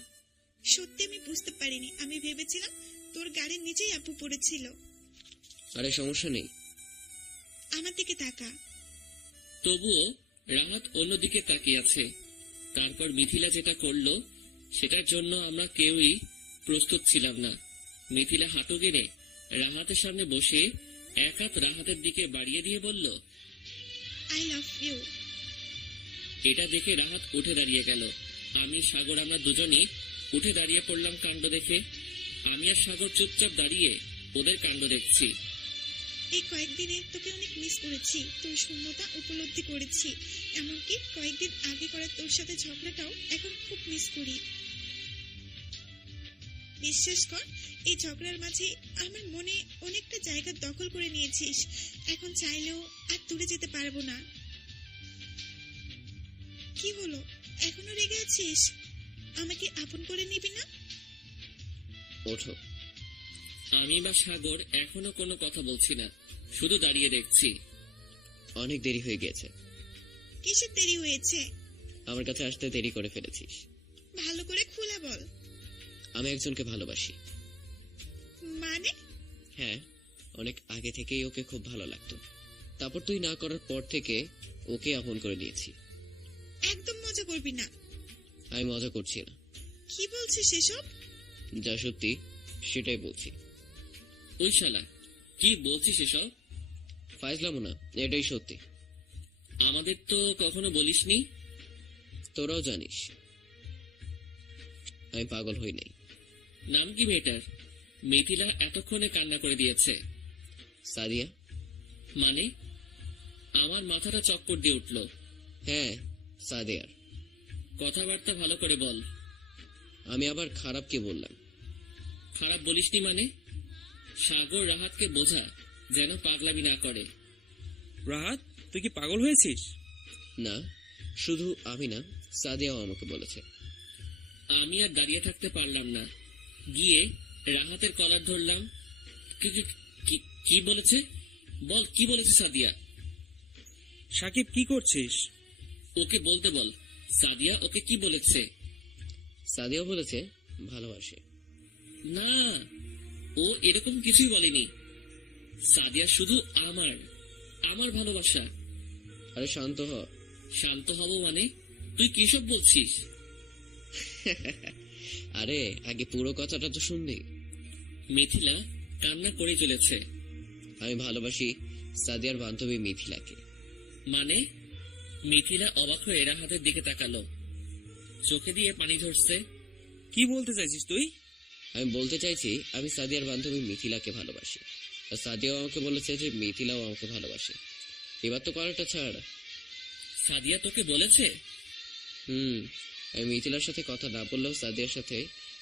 সত্যি আমি বুঝতে পারিনি। আমি ভেবেছিলাম তোর গাড়ির নিচেই আপু পড়েছিল। আরে সমস্যা নেই। আমার দিকে তাকা। তবুও রাহাত অন্যদিকে তাকিয়ে আছে। তারপর মিথিলা যেটা করলো সেটার জন্য আমরা কেউই প্রস্তুত ছিলাম না। মিথিলা হাঁটু গেড়ে রাহাতের সামনে বসে এক হাত রাহাতের দিকে বাড়িয়ে দিয়ে বলল, আই লাভ ইউ। এটা দেখে রাহাত উঠে দাঁড়িয়ে গেল আমি সাগর আমরা দুজনই উঠে দাঁড়িয়ে পড়লাম কাণ্ড দেখে। আমি আর সাগর চুপচাপ দাঁড়িয়ে ওদের কাণ্ড দেখছি। এই কয়েকদিনে তোকে অনেক মিস করেছি, তোর শূন্যতা উপলব্ধি করেছি। এমনকি কয়েকদিন আগে করা তোর সাথে ঝগড়াটাও এখন খুব মিস করি। বিশ্বাস কর, এই ঝগড়ার মাঝে আমার মনে অনেকটা জায়গা দখল করে নিয়েছিস। এখন চাইলেও আর দূরে যেতে পারবো না। কি হলো, এখনো রেগে আছিস? আমাকে আপন করে নিবি না? ওঠো। আমি বা সাগর এখনো কোনো কথা বলছি না, শুধু দাঁড়িয়ে দেখছি। অনেক দেরি হয়ে গেছে। কিসের দেরি হয়েছে? আমার কাছে আসতে দেরি করে ফেলেছিস। ভালো করে খুলে বল। আমি একজনকে ভালোবাসি। মানে? হ্যাঁ, অনেক আগে থেকেই ওকে খুব ভালো লাগতো। তারপর তুই না করার পর থেকে ওকে আপন করে নিয়েছি। একদম মজা করবি না। আমি মজা করছি না। কি বলছিস এসব? যা সত্যি সেটাই বলছি। ওই শালা, কি বলছিস এসব? ফাইজলামো না, এটাই সত্যি। আমাদের তো কখনো বলিসনি। তোরাও জানিস আমি পাগল হই নাই। নাম কি মেয়েটার? মিথিলা এতক্ষণে কান্না করে দিয়েছে। সাদিয়া। মানে? আমার মাথাটা চক্কর দিয়ে উঠল। হ্যাঁ, সাদিয়ার। কথাবার্তা ভালো করে বল। আমি আবার খারাপ কি বললাম? খারাপ বলিসনি মানে? সাগর রাহাতকে বোঝা যেন পাগলামি না করে। রাহাত, তুই কি পাগল হয়েছিস? না, শুধু আমি না, সাদিয়াও আমাকে বলেছে। আমি আর দাঁড়িয়ে থাকতে পারলাম না, গিয়ে রাহাতের কলার ধরলাম। কি বলেছে? বল, কি বলেছে সাদিয়া? সাকিব, কি করছিস? ওকে বলতে বল। সাদিয়া ওকে কি বলেছে? সাদিয়াও বলেছে ভালোবাসে। না, ও এরকম কিছুই বলেনি। সাদিয়া শুধু আমার ভালোবাসা। আরে শান্ত হ। শান্ত হব মানে? তুই কি সব বলছিস? আরে আগে পুরো কথাটা তো শুনবি। মিথিলা কান্না করে চলেছে। আমি ভালোবাসি সাদিয়ার বান্ধবী মিথিলাকে। মানে? মিথিলা অবাক হয়ে রাহাতের দিকে তাকালো, চোখে দিয়ে পানি ঝরছে। কি বলতে চাইছিস তুই? আমি বলতে চাইছি আমি সাদিয়ার বান্ধবী মিথিলাকে ভালোবাসি, আর সাদিয়াও আমাকে বলেছে যে মিথিলাও আমাকে ভালোবাসে। এবার তো করাটা ছাড়। সাদিয়া তোকে বলেছে? আমি মিথিলার সাথে কথা না বললেও সাদিয়ার সাথে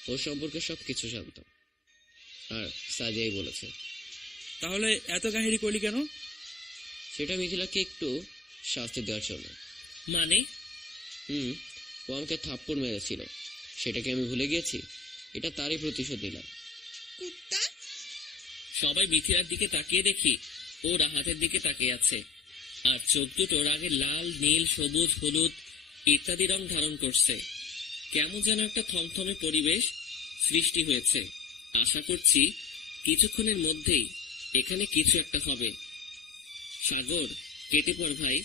ওর সম্পর্কে সবকিছু জানতাম, আর সাদিয়াই বলেছে। তাহলে এত কাহিনী করলি কেন? সেটা মিথিলাকে একটু শাস্তি দেওয়ার জন্য। মানে? ও আমাকে থাপ্পড় মেরেছিল, সেটাকে আমি ভুলে গিয়েছি। এটা তারই প্রতিশোধ নিলাম। কুত্তা! সবাই মিথিলার দিকে তাকিয়ে দেখি ও রাহাতের দিকে তাকিয়ে আছে, আর চোখ দুটো রাগে লাল, নীল, সবুজ, হলুদ ইত্যাদি রং ধারণ করছে। কেমন যেন একটা থমথমে পরিবেশ সৃষ্টি হয়েছে। আশা করছি কিছুক্ষণের মধ্যেই এখানে কিছু একটা হবে। সাগর, কেটে পড় ভাই।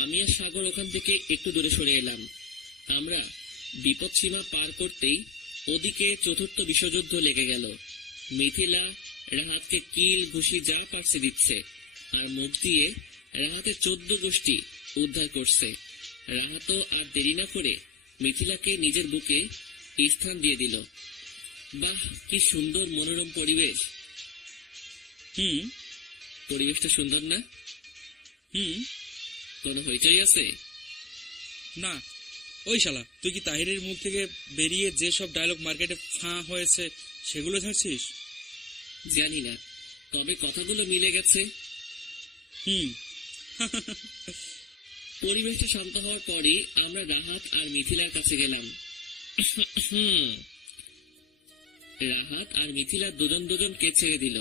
আমি আর সাগর ওখান থেকে একটু দূরে সরে এলাম। আমরা বিপদ সীমা পার করতেই ওদিকে চতুর্থ বিশ্বযুদ্ধ লেগে গেল। মিথিলা রাহাতকে কিল ঘুষি যা পারছে দিচ্ছে, আর মুখ দিয়ে রাহাতের 14 গোষ্ঠী উদ্ধার করছে। রাহাতও আর দেরি না করে মিথিলাকে নিজের বুকে স্থান দিয়ে দিল। বাহ, কি সুন্দর মনোরম পরিবেশ। পরিবেশটা সুন্দর না? কোনো হইচই আছে? না। ওই শালা, তুই কি তাহিরের মুখ থেকে বেরিয়ে যে সব ডায়লগ মার্কেটে ফাঁ হয়েছে সেগুলো ছাড়ছিস? জানি না, তবে কথাগুলো মিলে গেছে। পরিবেশটা শান্ত হওয়ার পরই আমরা রাহাত আর মিথিলার কাছে গেলাম। রাহাত আর মিথিলা দুজনকে ছেড়ে দিল।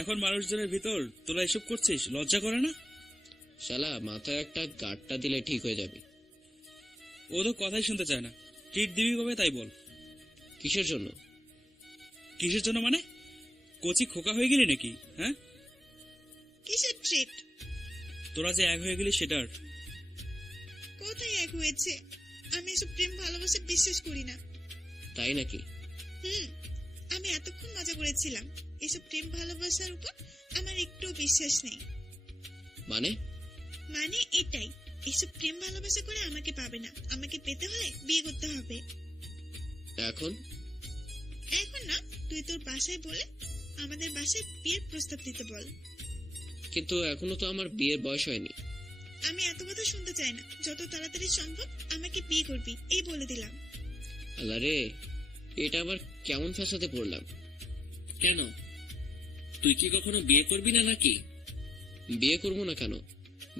এখন মানুষজনের ভিতর তোরা এসব করছিস, লজ্জা করে না? শালা, মাথায় একটা গাঁটটা দিলে ঠিক হয়ে যাবে। ও তো কথাই শুনতে চায় না। ট্রিট দিবি কবে তাই বল। কিসের জন্য? কিসের জন্য মানে? কচি খোকা হয়ে গেলি নাকি? হ্যাঁ, কিসের ট্রিট? তোরা যে এক হয়ে গেলি সেটার। কোথায় এক হয়েছে? আমি এসব প্রেম ভালোবাসা বিশ্বাস করি না। তাই নাকি? আমি এতক্ষণ মজা করেছিলাম। এসব প্রেম ভালোবাসার উপর আমার একটু বিশ্বাস নেই। মানে? মানে এটাই, এসব প্রেম ভালোবাসা করে আমাকে পাবে না। আমাকে পেতে হলে বিয়ে করতে হবে। এখন এখন না, তুই তোর বাসায় বলে আমাদের বাসায় বিয়ের প্রস্তাব দিতে বল। কিন্তু এখনো তো আমার বিয়ের বয়স হয়নি। আমি এত কথা শুনতে চাই না, যত তাড়াতাড়ি সম্ভব আমাকে বিয়ে করবি, এই বলে দিলাম। আল্লাহ রে, এটা আবার কেমন ফ্যাসাদে পড়লাম। কেন, তুই কি কখনো বিয়ে করবি না নাকি? বিয়ে করবো না কেন?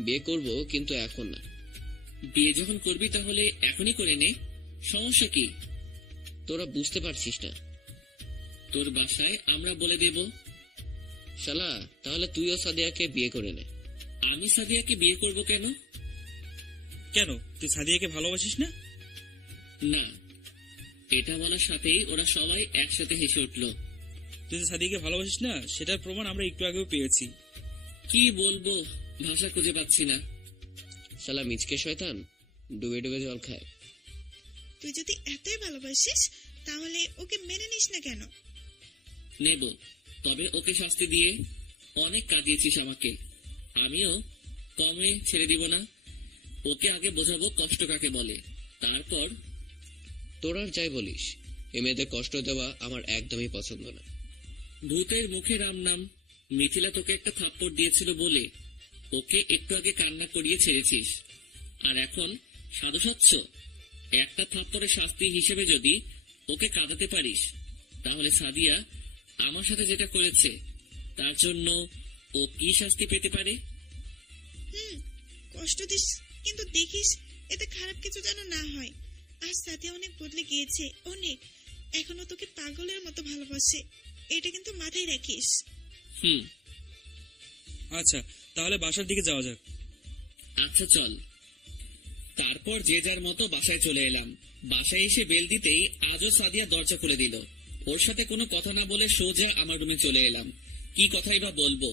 বিয়ে করব, কিন্তু এখন না। বিয়ে যখন করবি তাহলে এখনই করে নে, সমস্যা কি? তোরা বুঝতে পারছিস না। তোর বাসায় আমরা বলে দেব। শালা, তাহলে তুইও সাদিয়াকে বিয়ে করে নে। আমি সাদিয়াকে বিয়ে করব কেন? কেন, তুই সাদিয়াকে ভালোবাসিস না? না, এটা বলার সাথেই ওরা সবাই একসাথে হেসে উঠল। তুই যে সাদিয়াকে ভালোবাসিস না সেটার প্রমাণ আমরা একটু আগেও পেয়েছি। কি বলবো, ভাষা খুঁজে পাচ্ছি না। শালা মিচকে শয়তান, ডুবে ডুবে জল খায়। তুই যদি এতই ভালোবাসিস তাহলে ওকে মেনে নিস না কেন? নেব, তবে ওকে শাস্তি দিয়ে। অনেক কাঁদিয়েছিস আমাকে, আমিও কমে ছেড়ে দিব না। ওকে আগে বোঝাবো কষ্ট কাকে বলে, তারপর। তোর আর যাই বলিস, এ মেয়েদের কষ্ট দেওয়া আমার একদমই পছন্দ না। ভূতের মুখে রাম নাম। মিথিলা তোকে একটা থাপ্পড় দিয়েছিল বলে ওকে একটু আগে কান্না করিয়ে ছেড়েছিস, আর এখন সাধু সাচ্ছ। একটা থাপ্পড়ের শাস্তি হিসেবে যদি ওকে কাঁদাতে পারিস, তাহলে সাদিয়া আমার সাথে যেটা করেছে তার জন্য ও কি শাস্তি পেতে পারে? কষ্ট দিস, কিন্তু দেখিস এতে খারাপ কিছু যেন না হয়। আর সাথিয়া অনেক বদলে গিয়েছে, অনেক। এখনো তোকে পাগলের মতো ভালোবাসে, এটা কিন্তু মাথায় রাখিস। আচ্ছা, তাহলে বাসার দিকে যাওয়া যাক। আচ্ছা চল। তারপর যে যার মতো বাসায় চলে এলাম। বাসায় এসে বেল দিতেই আজও সাদিয়া দরজা খুলে দিল। ওর সাথে কোনো কথা না বলে সোজা আমার রুমে চলে এলাম। কি কথাই বা বলবো,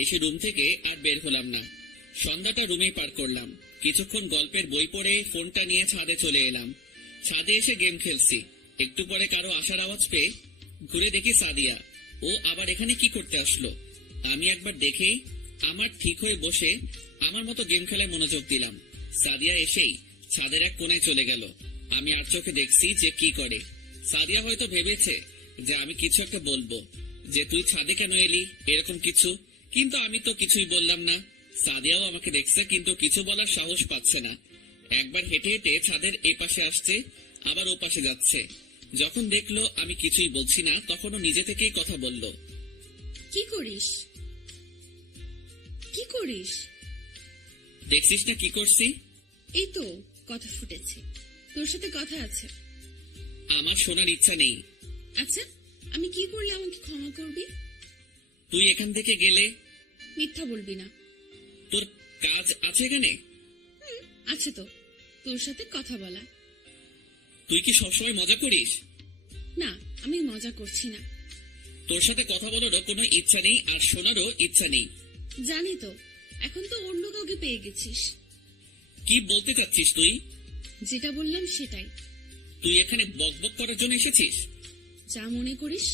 এসে রুম থেকে আর বের হলাম না। সন্ধ্যাটা রুমেই পার করলাম। কিছুক্ষণ গল্পের বই পড়ে ফোনটা নিয়ে ছাদে চলে এলাম। ছাদে এসে গেম খেলছি। একটু পরে কারো আসার আওয়াজ পেয়ে ঘুরে দেখি সাদিয়া। ও আবার এখানে কি করতে আসলো? আমি একবার দেখেই আমার ঠিক হয়ে বসে আমার মতো গেম খেলায় মনোযোগ দিলাম। সাদিয়া এসেই ছাদের এক কোণায় চলে গেল। আমি আর চোখে দেখছি যে কি করে। সাদিয়া হয়তো ভেবেছে যে আমি কিছু একটা বলবো, যে তুই ছাদে কেন এলি, এরকম কিছু। কিন্তু আমি তো কিছুই বললাম না। সাদিয়াও আমাকে দেখছে, কিন্তু কিছু বলার সাহস পাচ্ছে না। একবার হেঁটে হেঁটে ছাদের এ পাশে আসছে, আবার ও পাশে যাচ্ছে। যখন দেখলো আমি কিছুই বলছি না, তখনও নিজে থেকেই কথা বলল। কি করিস? কি করিস? দেখছিস না কি করছি? এই তো কথা ফুটেছে, তোর সাথে কথা আছে। আমার শোনার ইচ্ছা নেই। আচ্ছা, আমি কি করলে আমাকে ক্ষমা করবি? তুই এখান থেকে গেলে। মিথ্যা বলবি না। তোর কাজ আছে এখানে? আছে তো, তোর সাথে কথা বলা। তুই কি সবসময় মজা করিস? না, আমি মজা করছি না। তোর সাথে কথা বলারও কোনো ইচ্ছা নেই, আর শোনারও ইচ্ছা নেই। জানি তো, এখন তো অন্য কাউকে পেয়ে গেছিস। কি বলতে চাচ্ছিস তুই? যেটা বললাম সেটাই। তুই এখানে বকবক করার জন্য এসেছিস? যা মনে করিস।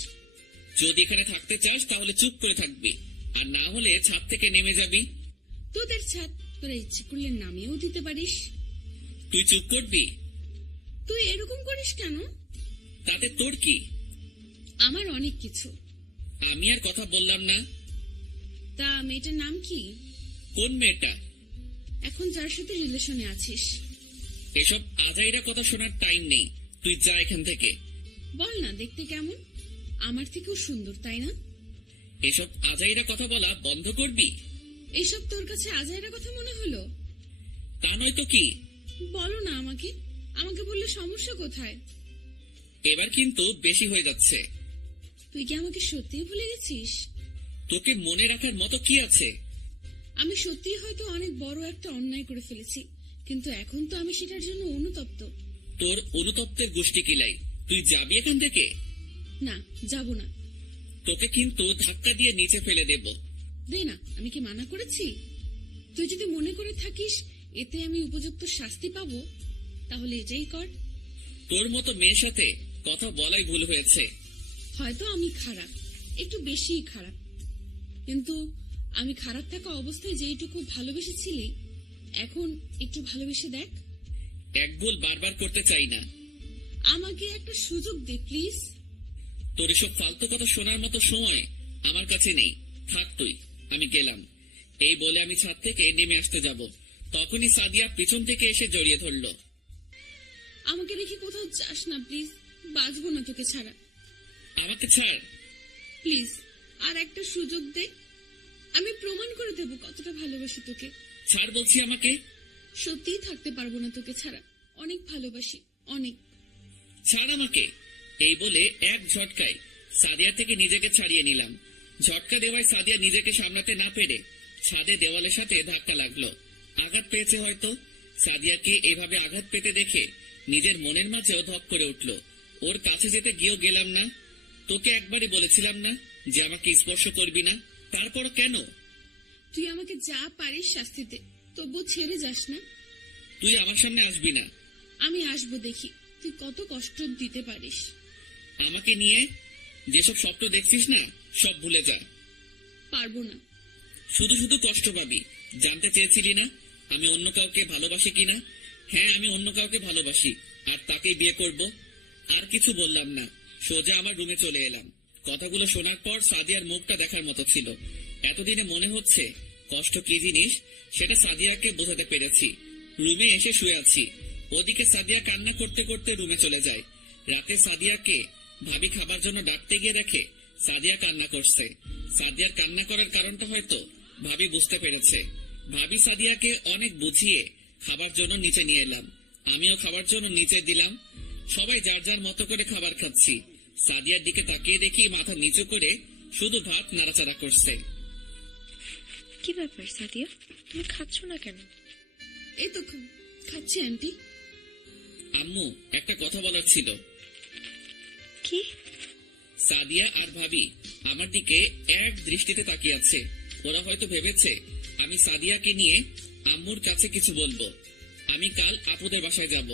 যদি এখানে থাকতে চাস তাহলে চুপ করে থাকবি, আর না হলে ছাদ থেকে নেমে যাবি। তোদের ছাদ তোরা ইচ্ছে করলে নামিয়েও দিতে পারিস। তুই চুপ করবি? তুই এরকম করিস কেন? তাতে তোর কি? আমার অনেক কিছু। আমি আর কথা বললাম না। তা মেয়েটার নাম কি? কোন মেয়েটা? এখন যার সাথে রিলেশনে আছিস। এসব আজাইরা কথা শোনার টাইম নেই, তুই যা এখান থেকে। বল না, দেখতে কেমন? আমার থেকেও সুন্দর, তাই না? এসব আজাইরা কথা বলা বন্ধ করবি। এসব তোর কাছে আজাইরা কথা মনে হলো? তা নয় তো কি? বলো না আমাকে, আমাকে বললে সমস্যা কোথায়? এবার কিন্তু বেশি হয়ে যাচ্ছে। তুই কি আমাকে সত্যিই ভুলে গেছিস? তোকে মনে রাখার মতো কি আছে? আমি সত্যিই হয়তো অনেক বড় একটা অন্যায় করে ফেলেছি, কিন্তু এখন তো আমি সেটার জন্য অনুতপ্ত। তোর অনুতপ্তের গোষ্ঠী কিলাই। তুই যাবি এখান থেকে? না, যাব না। তোকে কিন্তু ধাক্কা দিয়ে নিচে ফেলে দেব। দে না, আমি কি মানা করেছি? তুই যদি মনে করে থাকিস এতে আমি উপযুক্ত শাস্তি পাবো, তাহলে এটাই কর। তোর মতো মেয়ের সাথে কথা বলাই ভুল হয়েছে। হয়তো আমি খারাপ, একটু বেশিই খারাপ, কিন্তু আমি খারাপ থাকা অবস্থায় যেইটুকু ভালোবেসেছিলি এখন একটু ভালোবেসে দেখ। এক ভুল বারবার করতে চাই না। আমাকে একটা সুযোগ দে প্লিজ। তোর এসব ফালতু কথা শোনার মতো সময় আমার কাছে নেই। থাক তুই, আমি গেলাম। এই বলে আমি ছাদ থেকে নেমে আসতে যাব, তখনই সাদিয়া পিছন থেকে এসে জড়িয়ে ধরলো। আমাকে রেখে কোথাও যাস না প্লিজ, বাঁচবো না তোকে ছাড়া। আমাকে ছাড়। প্লিজ আর একটা সুযোগ দে, আমি প্রমাণ করে দেবো কতটা ভালোবাসি তোকে। ছাড় বলছি আমাকে। সত্যিই থাকতে পারবো না তোকে ছাড়া, অনেক ভালোবাসি, অনেক। ছাড় আমাকে। এই বলে এক ঝটকায় সাদিয়া থেকে নিজেকে ছাড়িয়ে নিলাম। ঝটকা দেওয়ায় সাদিয়া নিজেকে সামলাতে না পেরে ছাদে দেওয়ালের সাথে ধাক্কা লাগলো। আঘাত পেয়েছে হয়তো। সাদিয়াকে এভাবে আঘাত পেতে দেখে নিজের মনের মাঝেও ধক করে উঠল। ওর কাছে যেতে গিয়েও গেলাম না। তোকে একবারই বলেছিলাম না যে আমাকে স্পর্শ করবি না? তারপরও কেন? তুই আমাকে যা পারিস শাস্তি দে, তবু ছেড়ে যাস না। তুই আমার সামনে আসবি না। আমি আসবো, দেখি তুই কত কষ্ট দিতে পারিস। আমাকে নিয়ে যেসব স্বপ্ন দেখছিস না, সব ভুলে যা। পারবো না। শুধু শুধু কষ্ট পাবি। জানতে চেয়েছিলি না আমি অন্য কাউকে ভালোবাসি কিনা? হ্যাঁ, আমি অন্য কাউকে ভালোবাসি, আর তাকেই বিয়ে করব। আর কিছু বললাম না, সোজা আমার রুমে চলে এলাম। কথাগুলো শোনার পর সাদিয়ার মুখটা দেখার মতো ছিল। এতদিনে মনে হচ্ছে কষ্ট কি জিনিস সেটা সাদিয়াকে বোঝাতে পেরেছি। রুমে এসে শুয়ে আছি, ওদিকে সাদিয়া কান্না করতে করতে রুমে চলে যায়। রাতে সাদিয়াকে ভাবি খাবার জন্য ডাকতে গিয়ে দেখে সাদিয়া কান্না করছে। সাদিয়ার কান্না করার কারণটা হয়তো ভাবি বুঝতে পেরেছে। ভাবি সাদিয়াকে অনেক বুঝিয়ে খাবার জন্য নিচে নিয়ে এলাম। আমিও খাবার জন্য নিচে দিলাম। সবাই যার যার মতো করে খাবার খাচ্ছি। সাদিয়ার দিকে তাকিয়ে দেখি মাথা নিচু করে শুধু ভাত নাড়াচাড়া করছে। কি ব্যাপার সাদিয়া, তুমি খাচ্ছ না কেন? এই তো খাচ্ছি আন্টি। আম্মু, একটা কথা বলার ছিল। কি? সাদিয়া আর ভাবি আমার দিকে এক দৃষ্টিতে তাকিয়ে আছে। ওরা হয়তো ভেবেছে আমি সাদিয়াকে নিয়ে আম্মুর কাছে কিছু বলবো। আমি কাল আপুদের বাসায় যাব।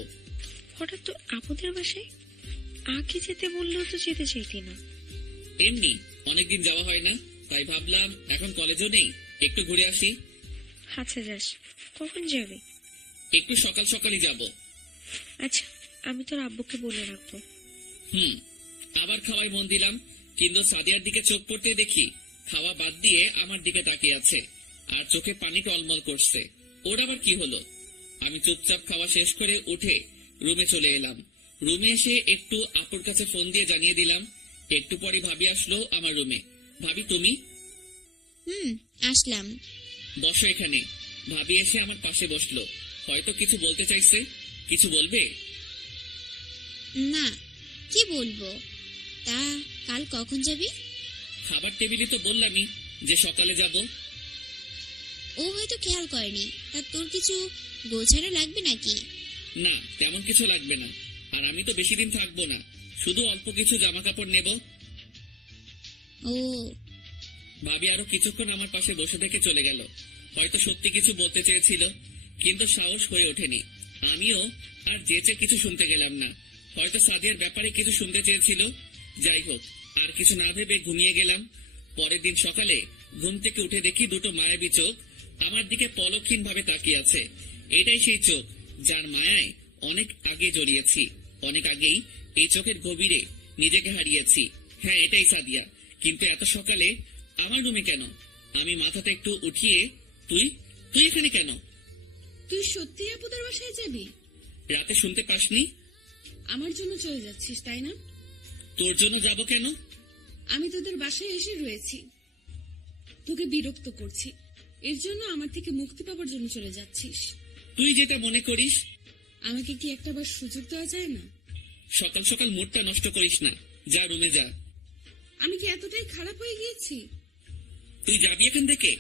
হঠাৎ তো আপুদের বাসায়? আগে যেতে বললেও তো যেতে চাইতি না। এমনি অনেকদিন যাওয়া হয় না, তাই ভাবলাম এখন কলেজও নেই, একটু ঘুরে আসি। আচ্ছা যাস। কখন যাবে? একটু সকাল সকালই যাব। আচ্ছা, আমি তোর আব্বুকে বলে রাখবো। আবার খাওয়ায় মন দিলাম, কিন্তু সাদিয়ার দিকে চোখ পড়তে দেখি খাওয়া বাদ দিয়ে আমার দিকে তাকিয়ে আছে, আর চোখে পানি টলমল করছে। ওর আবার কি হলো? আমি চুপচাপ খাওয়া শেষ করে উঠে রুমে চলে এলাম। রুমে এসে একটু আপুর কাছে ফোন দিয়ে জানিয়ে দিলাম। একটু পরে ভাবি আসলো আমার রুমে। ভাবি তুমি? আসলাম। বসো এখানে। ভাবি এসে আমার পাশে বসলো। হয়তো কিছু বলতে চাইছে। কিছু বলবে? না, কি বলবো? তা কাল কখন যাবি? খাবার টেবিলে তো বললামই যে সকালে যাব। ও হয়তো খেয়াল করেনি। তা তোর কিছু গোছানো লাগবে নাকি? না, তেমন কিছু লাগবে না। আর আমি তো বেশি দিন থাকবো না, শুধু অল্প কিছু জামা কাপড় নেব। ও। ভাবি আরো কিছুক্ষণ আমার পাশে বসে থেকে চলে গেল। হয়তো সত্যি কিছু বলতে চেয়েছিল, কিন্তু সাহস হয়ে ওঠেনি। আমিও আর যেচে কিছু শুনতে গেলাম না। হয়তো সাদিয়ার ব্যাপারে কিছু শুনতে চেয়েছিল। যাই হোক, আর কিছু না ভেবে ঘুমিয়ে গেলাম। পরের দিন সকালে ঘুম থেকে উঠে দেখি দুটো মায়াবী চোখ আমার দিকে পলকহীন ভাবে তাকিয়ে আছে। এটাই সেই চোখ যার মায়ায় অনেক আগে জড়িয়েছি। অনেক আগেই এই চোখের গভীরে নিজেকে হারিয়েছি। হ্যাঁ, এটাই সাদিয়া। কিন্তু এত সকালে আমার রুমে কেন? আমি মাথাটা একটু উঠিয়ে, তুই তুই এখানে কেন? তুই সত্যি আপুদের বাসায় যাবি? রাতে শুনতে পাসনি? আমার জন্য চলে যাচ্ছিস তাই না? তোর জন্য যাব কেন? আমি তোদের বাসায় এসে রয়েছি, তোকে বিরক্ত করছি, এর জন্য আমার থেকে মুক্তি পাবার জন্য চলে যাচ্ছিস? তুই যেটা মনে করিস। আমাকে কি একটাবার সুযোগ দেওয়া যায় না? সকাল সকাল মুডটা নষ্ট করিস না, যা রুমে যা। আমি কি এতটাই খারাপ হয়ে গিয়েছি? তুই যাবি এখান থেকে?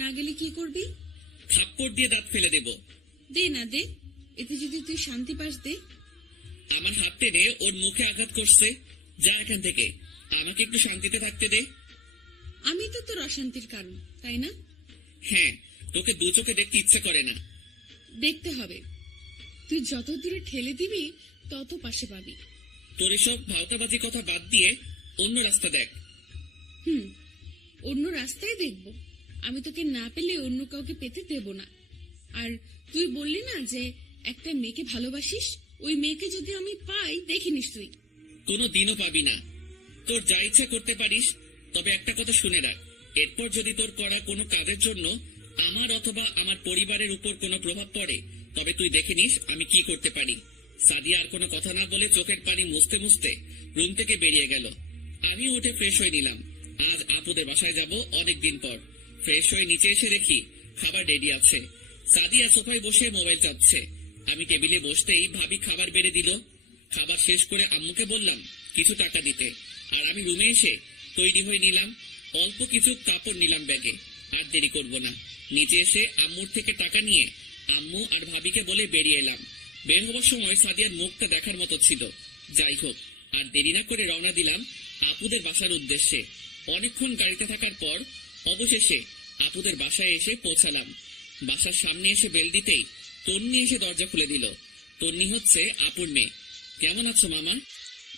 না গেলে কি করবি? থাপ্পড় দিয়ে দাঁত ফেলে দেব। দে না দে, এতে যদি তুই শান্তি পাস দে। আমার হাত টেনে ওর মুখে আঘাত করছে। যা এখান থেকে, আমাকে একটু শান্তিতে থাকতে দে। আমি তো তোর অশান্তির কারণ, তাই না? হ্যাঁ, তোকে দু চোখে দেখতে ইচ্ছে করে না। দেখতে হবে। তুই যত দূরে ঠেলে দিবি তত পাশে পাবি। তোর এসব ভাওতাবাজি কথা বাদ দিয়ে অন্য রাস্তা দেখ। অন্য রাস্তায় দেখব। আমি তোকে না পেলে অন্য কাউকে পেতে দেব না। আর তুই বললি না যে একটা মেয়েকে ভালোবাসিস, ওই মেয়েকে যদি আমি পাই দেখে নিস তুই। কোনো দিনও পাবি না। তোর যা ইচ্ছা করতে পারিস, তবে একটা কথা শুনে রাখ, এরপর যদি তোর করা কোনো কাজের জন্য আমার অথবা আমার পরিবারের উপর কোনো প্রভাব পড়ে, তবে তুই দেখে নিস আমি কি করতে পারি। সাদিয়া আর কোনো কথা না বলে চোখের পানি মুছতে মুছতে রুম থেকে বেরিয়ে গেল। আমি উঠে ফ্রেশ হয়ে নিলাম। আজ আপুদের বাসায় যাব অনেকদিন পর। ফ্রেশ হয়ে নিচে এসে দেখি খাবার রেডি আছে। সাদিয়া সোফায় বসে মোবাইল চাচ্ছে। আমি টেবিলে বসতেই ভাবি খাবার বেড়ে দিল। খাবার শেষ করে আম্মুকে বললাম কিছু টাকা দিতে, আর আমি রুমে এসে তৈরি হয়ে নিলাম। অল্প কিছু কাপড় নিলাম ব্যাগে। আর দেরি করব না, নিচে এসে আম্মুর থেকে টাকা নিয়ে আম্মু আর ভাবিকে বলে বেরিয়ে এলাম। বের হবার সময় সাদিয়ার মুখটা দেখার মতো ছিল। যাই হোক, আর দেরি না করে রওনা দিলাম আপুদের বাসার উদ্দেশ্যে। অনেকক্ষণ গাড়িতে থাকার পর অবশেষে আপুদের বাসায় এসে পৌঁছালাম। বাসার সামনে এসে বেল দিতেই তন্নি এসে দরজা খুলে দিল। তন্নি হচ্ছে আপুর মেয়ে। কেমন আছো মামা?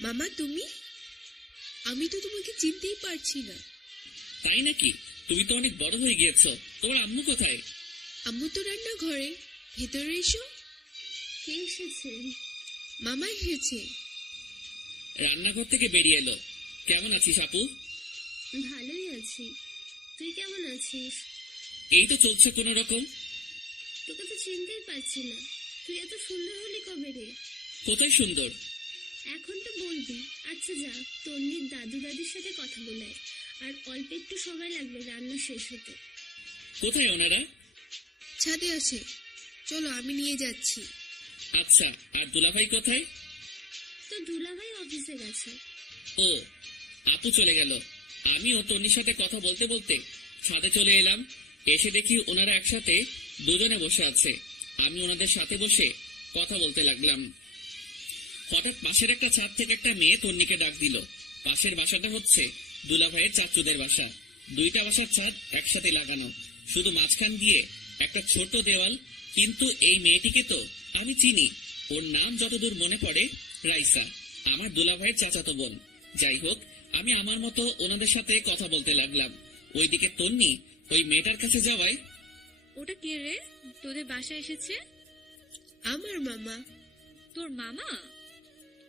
মামা তুমি? আমি তো তোমাকে চিনতেই পারছি না। তাই নাকি? তুমি তো অনেক বড় হয়ে গিয়েছো। তোমার আম্মু কোথায়? আম্মু তো রান্না ঘরে, ভেতরে এসো। কে এসেছে? মামা এসেছে। রান্নাঘর থেকে বেরিয়ে এলো। কেমন আছিস আপু? ভালোই আছি, তুই কেমন আছিস? এই তো চলছে কোনো রকম। তোকে তো চিনতেই পারছি না, তুই এত সুন্দর হলি কবে রে? কোথায় সুন্দর? এখন তো বলবি। আচ্ছা যা, তন্নির দাদু দাদির সাথে কথা বলে আয়। আর অল্প একটু সময় লাগবে রান্না শেষ হতে। কোথায় ওনারা? ছাদে আছে, চলো আমি নিয়ে যাচ্ছি। আচ্ছা, আর দুলাভাই কোথায়? তো দুলাভাই অফিসে গেছে। ও, আপু চলে গেল। আমি ও তন্নির সাথে কথা বলতে বলতে ছাদে চলে এলাম। এসে দেখি ওনারা একসাথে দুজনে বসে আছে। আমি ওনাদের সাথে বসে কথা বলতে লাগলাম। হঠাৎ পাশের একটা ছাদ থেকে একটা মেয়ে তন্নিকে ডাক দিল। পাশের বাসাটা হচ্ছে দুলাভাইয়ের চাচুদের বাসা। দুইটা বাসার ছাদ একসাথে লাগানো, শুধু মাঝখান দিয়ে একটা ছোট দেওয়াল। কিন্তু এই মেয়েটিকে তো আমি চিনি। ওর নাম যতদূর মনে পড়ে রাইসা, আমার দুলাভাইয়ের চাচাতো বোন। যাই হোক, আমি আমার মতো ওনাদের সাথে কথা বলতে লাগলাম। ওইদিকে তন্নি ওই মেয়েটার কাছে যাওয়ায়, ওটা কে রে তোদের বাসায় এসেছে? আমার মামা। তোর মামা?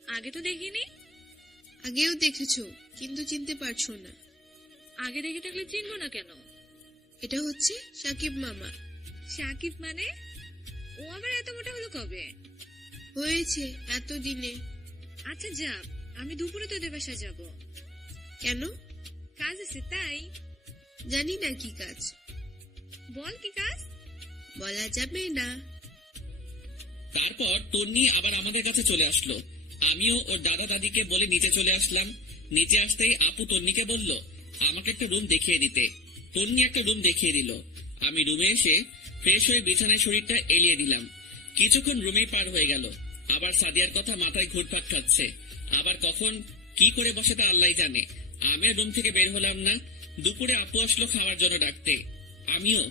আগে তো দেখিনি। আগেও দেখেছো কিন্তু চিনতে পারছো না। আগে দেখে থাকলে চিনবো না কেন? এটা হচ্ছে সাকিব মামা। সাকিব মানে? ও আবার এত মোটা হলো কবে? হয়েছে এতদিনে। আচ্ছা যা, আমি দুপুরে তোদের বাসায় যাব। কেন? কাজ আছে তাই। জানি না কি কাজ। বল কি কাজ? বলা যাবে না। তারপর তন্নি আবার আমাদের কাছে চলে আসলো। আমিও ওর দাদা দাদিকে বলে নিচে চলে আসলাম। নিচে আসতেই আপু তন্নিকে বলল আমাকে একটা রুম দেখিয়ে দিতে। তন্নি একটা রুম দেখিয়ে দিল। আমি রুমে এসে ফ্রেশ হয়ে বিছানায় শরীরটা এলিয়ে দিলাম। কিছুক্ষণ রুমেই পার হয়ে গেল। আবার সাদিয়ার কথা মাথায় ঘুরপাক খাচ্ছে। আবার কখন কি করে বসে তা আল্লাহ জানে। আমি রুম থেকে বের হলাম না। দুপুরে আপু আসলো খাওয়ার জন্য ডাকতে। আমিও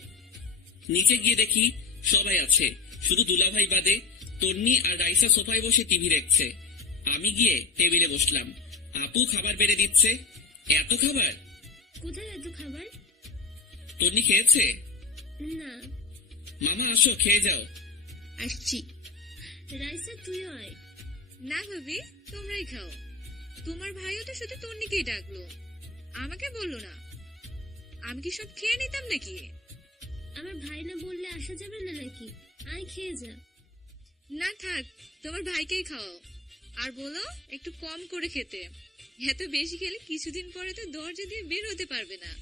নিচে গিয়ে দেখি সবাই আছে, শুধু দুলাভাই বাদে। তন্নি আর রাইসা সোফায় বসে টিভি দেখছে। আমি গিয়ে টেবিলে বসলাম। আপু খাবার বেড়ে দিচ্ছে। এত খাবার? কোথায় এত খাবার? তন্নি খেয়েছে? না। মামা আসো, খেয়ে যাও। আসছি। রাইসা তুই আয়। না ভাবি, তোমরাই খাও। তোমার ভাইও তো শুধু তন্নিকেই ডাকলো, আমাকে বললো না। আমি কি সব খেয়ে নিতাম নাকি? আমার ভাই না বললে আসা যাবে না নাকি? আয় খেয়ে যা। না থাক, তোমার ভাইকেই খাও। আর বলো একটু কম করে খেতে। এত বেশি খেলে কিছুদিন পরে তো দরজা দিয়ে বের হতে পারবে না।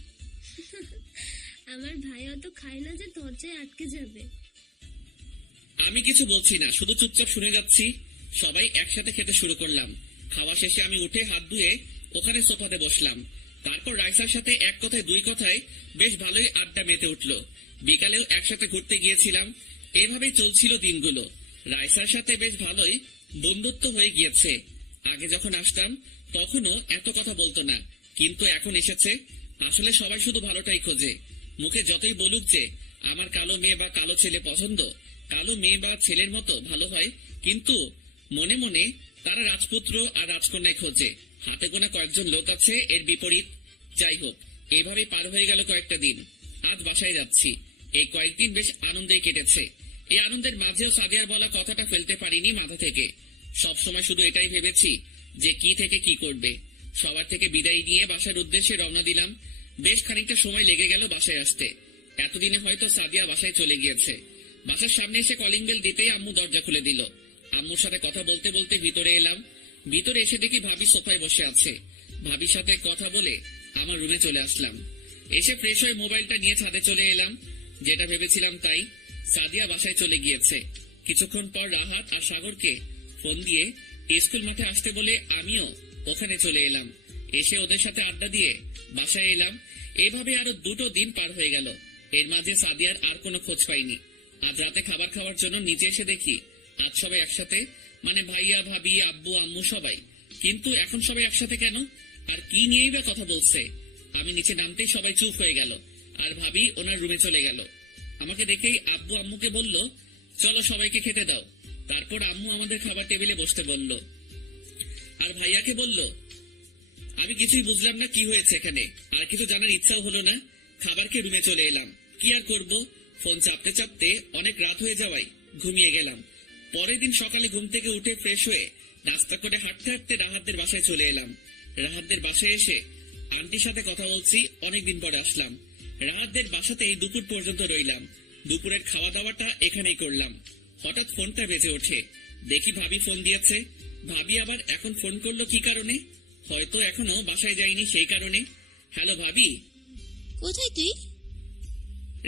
আমার ভাই অত খায় না যে দরজায় আটকে যাবে। আমি কিছু বলছি না, শুধু চুপচাপ শুনে যাচ্ছি। সবাই একসাথে খেতে শুরু করলাম। খাওয়া শেষে আমি উঠে হাত ধুয়ে ওখানে সোফাতে বসলাম। তারপর রাইসার সাথে এক কথায় দুই কথায় বেশ ভালোই আড্ডা মেতে উঠলো। বিকালেও একসাথে ঘুরতে গিয়েছিলাম। এভাবেই চলছিল দিনগুলো। রাইসার সাথে বেশ ভালোই বন্ধুত্ব হয়ে গিয়েছে। আগে যখন আসতাম তখনও এত কথা বলতো না, কিন্তু এখন এসেছে। আসলে সবাই শুধু ভালোটাই খোঁজে। মুখে যতই বলুক যে আমার কালো মেয়ে বা কালো ছেলে পছন্দ, কালো মেয়ে বা ছেলের মতো ভালো হয়, কিন্তু মনে মনে তারা রাজপুত্র আর রাজকন্যায় খোঁজে। হাতে গোনা কয়েকজন লোক আছে এর বিপরীত। যাই হোক, এভাবে পার হয়ে গেল কয়েকটা দিন। আজ বাসায় যাচ্ছি। এই কয়েকদিন বেশ আনন্দেই কেটেছে। এই আনন্দের মাঝেও সাদিয়ার বলা কথাটা ফেলতে পারিনি মাথা থেকে। সবসময় শুধু এটাই ভেবেছি যে কি থেকে কি করবে। সবার থেকে বিদায় নিয়ে বাসার উদ্দেশ্যে রওনা দিলাম। বেশ খানিকটা সময় লেগে গেল বাসায় আসতে। এতদিনে হয়তো সাদিয়া বাসায় চলে গিয়েছে। বাসার সামনে এসে কলিং বেল দিতেই আম্মু দরজা খুলে দিল। আম্মুর সাথে কথা বলতে বলতে ভিতরে এলাম। ভিতরে এসে দেখি ভাবি সোফায় বসে আছে। ভাবির সাথে কথা বলে আমার রুমে চলে আসলাম। এসে ফ্রেশ হয়ে মোবাইলটা নিয়ে ছাদে চলে এলাম। যেটা ভেবেছিলাম তাই, সাদিয়া বাসায় চলে গিয়েছে। কিছুক্ষণ পর রাহাত আর সাগরকে ফোন দিয়ে স্কুল মাঠে আসতে বলে আমিও ওখানে চলে এলাম। এসে ওদের সাথে আড্ডা দিয়ে বাসায় এলাম। এভাবে আরো 2 দিন পার হয়ে গেল। এর মাঝে সাদিয়ার আর কোনো খোঁজ পাইনি। আজ রাতে খাবার খাওয়ার জন্য নিচে এসে দেখি আজ সবাই একসাথে, মানে ভাইয়া, ভাবি, আব্বু, আম্মু সবাই। কিন্তু এখন সবাই একসাথে কেন, আর কি নিয়েই বা কথা বলছে? আমি নিচে নামতেই সবাই চুপ হয়ে গেল, আর ভাবি ওনার রুমে চলে গেল। আমাকে দেখেই আব্বু আম্মুকে বলল, চলো সবাইকে খেতে দাও। তারপর আম্মু আমাদের খাবার টেবিলে বসতে বলল, আর ভাইয়াকে বলল। আমি কিছুই বুঝলাম না কি হয়েছে এখানে, আর কিছু জানার ইচ্ছাও হলো না। খাবার খেয়ে রুমে চলে এলাম। কি আর করব, ফোন চাপতে চাপতে অনেক রাত হয়ে যাওয়ায় ঘুমিয়ে গেলাম। পরের দিন সকালে ঘুম থেকে উঠে ফ্রেশ হয়ে নাস্তা করে হাঁটতে হাঁটতে রাহাতদের বাসায় চলে এলাম। রাহাতদের বাসায় এসে আন্টির সাথে কথা বলছি, অনেকদিন পরে আসলাম। রাহাতদের বাসাতেই দুপুর পর্যন্ত রইলাম। দুপুরের খাওয়া দাওয়াটা এখানেই করলাম। হঠাৎ ফোনটা বেজে ওঠে। দেখি ভাবি ফোন দিয়েছে। ভাবি আবার এখন ফোন করলো কি কারণে? হয়তো এখনো বাসায় যাইনি সেই কারণে। হ্যালো ভাবি। কোথায় তুই?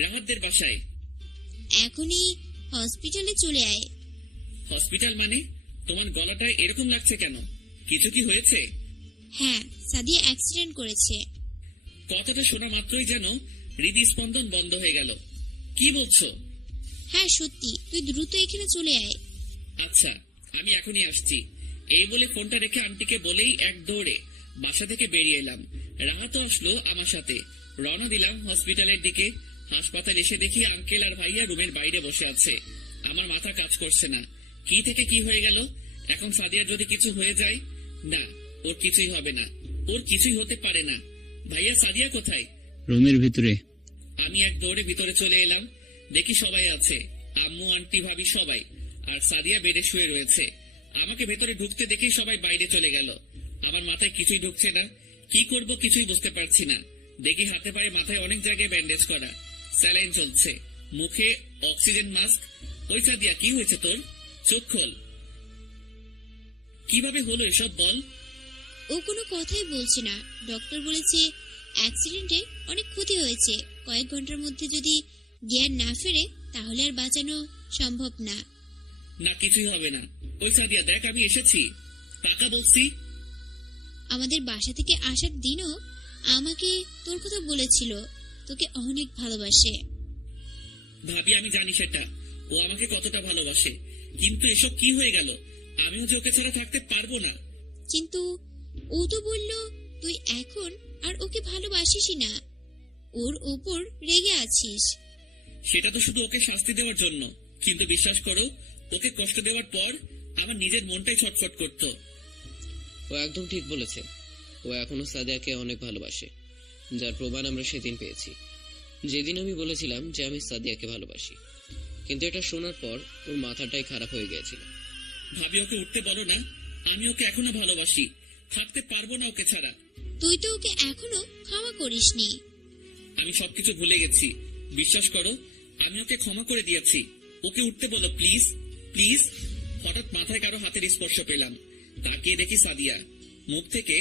রাহাতদের বাসায়। এখনই হসপিটালে চলে আয়। হসপিটাল মানে? তোমার গলাটা এরকম লাগছে কেন? কিছু কি হয়েছে? হ্যাঁ, সাদিয়া অ্যাক্সিডেন্ট করেছে। কথাটা শোনা মাত্রই যেন হৃদস্পন্দন বন্ধ হয়ে গেল। কি বলছো? হ্যাঁ সত্যি, তুই দ্রুত এখানে চলে আয়। আচ্ছা, আমি এখনই আসছি। এই বলে ফোনটা রেখে আন্টিকে বলেই এক দৌড়ে বাসা থেকে বেরিয়ে এলাম। রাহাতও আসলো আমার সাথে। রওনা দিলাম হসপিটালের দিকে। হাসপাতাল এসে দেখি আঙ্কেল আর ভাইয়া রুমের বাইরে বসে আছে। আমার মাথা কাজ করছে না। কি থেকে কি হয়ে গেল? এখন সাদিয়ার যদি কিছু হয়ে যায়? না, ওর কিছুই হবে না, ওর কিছুই হতে পারে না। ভাইয়া, সাদিয়া কোথায়? রুমের ভিতরে। আমি এক দৌড়ে ভিতরে চলে এলাম। দেখি সবাই আছে, আম্মু, আন্টি, ভাবি সবাই। আর সাদিয়া বেডে শুয়ে রয়েছে। আমাকে ভেতরে ঢুকতে দেখে সবাই বাইরে চলে গেল। আমার মাথায় কিছুই ঢুকছে না। কি করব কিছুই বুঝতে পারছি না। দেখি হাতে পায়ে মাথায় অনেক জায়গায় ব্যান্ডেজ করা, স্যালাইন চলছে, মুখে অক্সিজেন মাস্ক। ওই সাদিয়া, কি হয়েছে তোর? চোখ খোল। কিভাবে হলো এসব বল? ও কোনো কথাই বলছে না। ডক্টর বলেছে অ্যাক্সিডেন্টে অনেক ক্ষতি হয়েছে। কয়েক ঘন্টার মধ্যে যদি জ্ঞান না ফেরে তাহলে আর বাঁচানো সম্ভব না। না, কিছুই হবে না। ওই সাদিয়া দেখ, আমি এসেছি, টাকা বলছি। আমাদের বাসা থেকে আসার দিনও আমাকে তোর কথা বলেছিল, তোকে অনেক ভালোবাসে। ভাবি, আমি জানি সেটা, ও আমাকে কতটা ভালোবাসে। কিন্তু এসব কি হয়ে গেল? আমিও যে ওকে ছাড়া থাকতে পারবো না। কিন্তু ও তো বলল তুই এখন আর ওকে ভালোবাসিসই না, ওর ওপর রেগে আছিস। সেটা তো শুধু ওকে শাস্তি দেওয়ার জন্য। কিন্তু বিশ্বাস করো, ওকে কষ্ট দেওয়ার পর আমার নিজের মনটাই ছটফট করত। ও একদম ঠিক বলেছে। ও এখনো সাদিয়াকে অনেক ভালোবাসে, যার প্রমাণ আমরা সেদিন পেয়েছি, যেদিন আমি বলেছিলাম যে আমি সাদিয়াকে ভালোবাসি। কিন্তু এটা শোনার পর ওর মাথাটাই খারাপ হয়ে গিয়েছিল। ভাবি, ওকে উঠতে বলো না। আমি ওকে এখনো ভালোবাসি, থাকতে পারবো না ওকে ছাড়া। তুই তো ওকে এখনো ক্ষমা করিসনি। আমি সবকিছু ভুলে গেছি, বিশ্বাস করো। আমি ওকে ক্ষমা করে দিয়েছি। ওকে উঠতে বলো, প্লিজ প্লিজ। হঠাৎ মাথায় কারো হাতের স্পর্শ পেলাম। তাকিয়ে দেখি সাদিয়া মুখ থেকে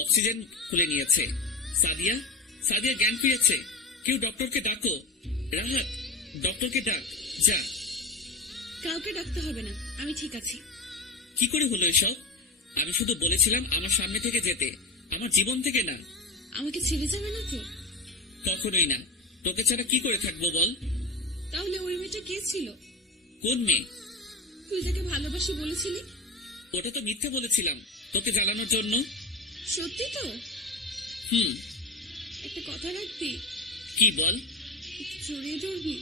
অক্সিজেন খুলে নিয়েছে। সাদিয়া, সাদিয়া জ্ঞান ফিরেছে। কেউ ডক্টরকে ডাকো। রাহাত, ডক্টরকে ডাক, যা। কাউকে ডাকতে হবে না, আমি ঠিক আছি। কি করে হলো এসব? আমি শুধু বলেছিলাম আমার সামনে থেকে যেতে, আমার জীবন থেকে না। আমাকে ছেড়ে যাবে না তো? কখনোই না। তোকে ছাড়া কি করে থাকবো বল? তাহলে ওই মেয়েটা কে ছিল? কোন মেয়ে? তুই যাকে ভালোবাসি বলেছিলি। ওটা তো মিথ্যে বলেছিলাম তোকে জ্বালানোর জন্য। সত্যি তো? একটা কথা রাখবি? কি বল? একটু জড়িয়ে ধরবি?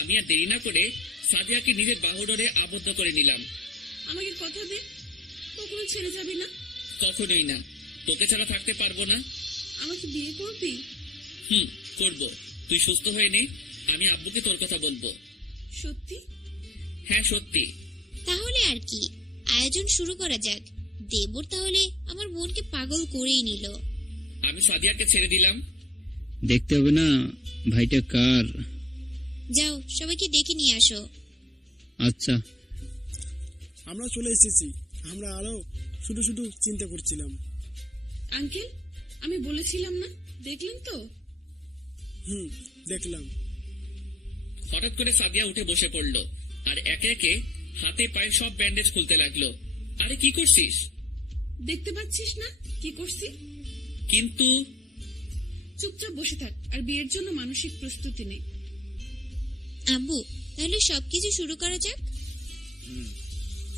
আমি আর দেরি না করে সাদিয়াকে নিজের বাহুডোরে আবদ্ধ করে নিলাম। আমাকে কথা দে, কখনো ছেড়ে যাবি না। কখনোই না, তোকে ছাড়া থাকতে পারবো না। আমাকে বিয়ে করবি? করব। তুই সুস্থ হয়ে নে, আমি আব্বুকে তোর কথা বলবো। সত্যি? হ্যাঁ সত্যি। তাহলে আর কি, আয়োজন শুরু করা যাক। দেবর তাহলে আমার বোনকে পাগল করেই নিল। আমি সাদিয়াকে ছেড়ে দিলাম। দেখতে হবে না ভাইটা কার। যাও, সবাইকে ডেকে নিয়ে আসো। আচ্ছা। আমরা চলে এসেছি। আমরা আরো শুধু শুধু চিন্তা করছিলাম। আঙ্কেল, আমি বলেছিলাম না, দেখলেন তো? দেখলাম। হঠাৎ করে সাদিয়া উঠে বসে পড়ল আর একে একে হাতে পায়ে সব ব্যান্ডেজ খুলতে লাগলো। আরে কি করছিস? দেখতে পাচ্ছিস না কি করছি? কিন্তু চুপচাপ বসে থাক আর বিয়ের জন্য মানসিক প্রস্তুতি নে। আব্বু, তাহলে সবকিছু শুরু করা যাক।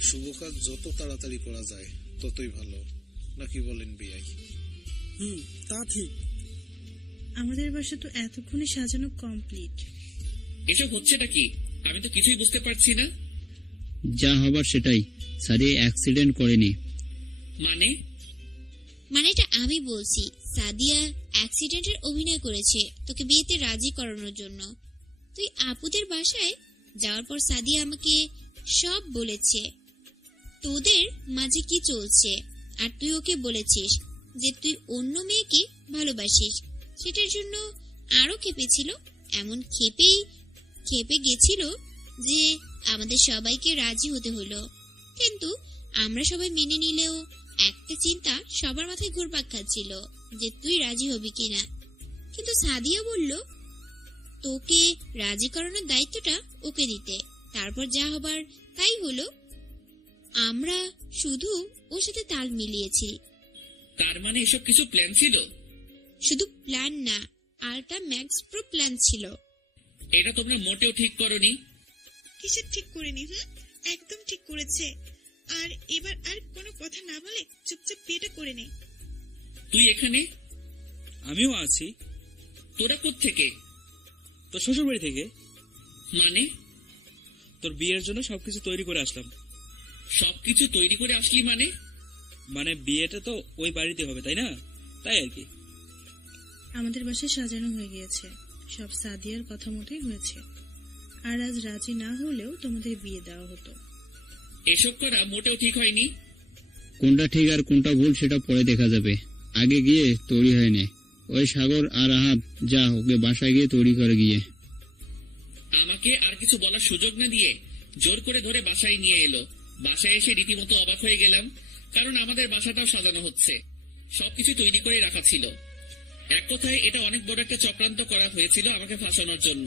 শুভ কাজ যত তাড়াতাড়ি করা যায় ততই ভালো, নাকি বলেন বিয়াই? তা ঠিক। আমাদের বাসা তো এতক্ষণে সাজানো কমপ্লিট। এসব হচ্ছেটা কি? আমি তো কিছুই বুঝতে পারছি না। যা হবার সেটাই, সাদিয়া অ্যাক্সিডেন্ট করেনি। মানে? মানে এটা আমি বলছি, সাদিয়া অ্যাক্সিডেন্টের অভিনয় করেছে তোকে বিয়েতে রাজি করানোর জন্য। তুই আপুদের বাসায় যাওয়ার পর সাদিয়া আমাকে সব বলেছে, তোদের মাঝে কি চলছে। আর তুই ওকে বলেছিস যে তুই অন্য মেয়েকে ভালোবাসিস। সেটার জন্য আরো খেপেছিল, এমন খেপে গেছিল যে আমাদের সবাইকে রাজি হতে হলো। কিন্তু আমরা সবাই মেনে নিলেও একটা চিন্তা সবার মাথায় ঘুরপাক খাচ্ছিল যে তুই রাজি হবি কিনা। কিন্তু সাদিয়া বলল তোকে রাজি করানোর দায়িত্বটা ওকে দিতে। তারপর যা হবার তাই হলো। আমরা শুধু ওর সাথে তাল মিলিয়েছি। তার মানে এসব কিছু প্ল্যান ছিল? শুধু প্ল্যান না, আলটা ম্যাক্স প্রো প্ল্যান ছিল। এটা তোমরা মোটেও ঠিক করনি। কিসের ঠিক করিনি? একদম ঠিক করেছে। আর এবার আর কোনো কথা না বলে চুপচাপ বিয়েটা করে নে। তুই এখানে? আমিও আছি। তোরা কোত্থেকে? তোর শ্বশুর বাড়ি থেকে। মানে? তোর বিয়ের জন্য সবকিছু তৈরি করে আসলাম। সবকিছু তৈরি করে আসলি মানে? মানে বিয়েটা তো ওই বাড়িতে হবে, তাই না? তাই আর কি। আমাদের বাসায় সাজানো হয়ে গিয়েছে, সব সাদিয়ার কথা মতোই হয়েছে। আর আজ রাজি না হলেও তোমাদের বিয়ে দেওয়া হতো। এসব করা মোটেও ঠিক হয়নি। কোনটা ঠিক আর কোনটা ভুল সেটা পরে দেখা যাবে, আগে গিয়ে তৈরি হয়ে নে। ওই সাগর আর আহাব, যা ওকে বাসায় গিয়ে তৈরি করে গিয়ে। আমাকে আর কিছু বলার সুযোগ না দিয়ে জোর করে ধরে বাসায় নিয়ে এলো। বাসায় এসে রীতিমতো অবাক হয়ে গেলাম, কারণ আমাদের বাসাটাও সাজানো হচ্ছে, সবকিছু তৈরি করে রাখা ছিল। এক কথায় এটা অনেক বড় একটা চক্রান্ত করা হয়েছিল আমাকে ফাঁসানোর জন্য।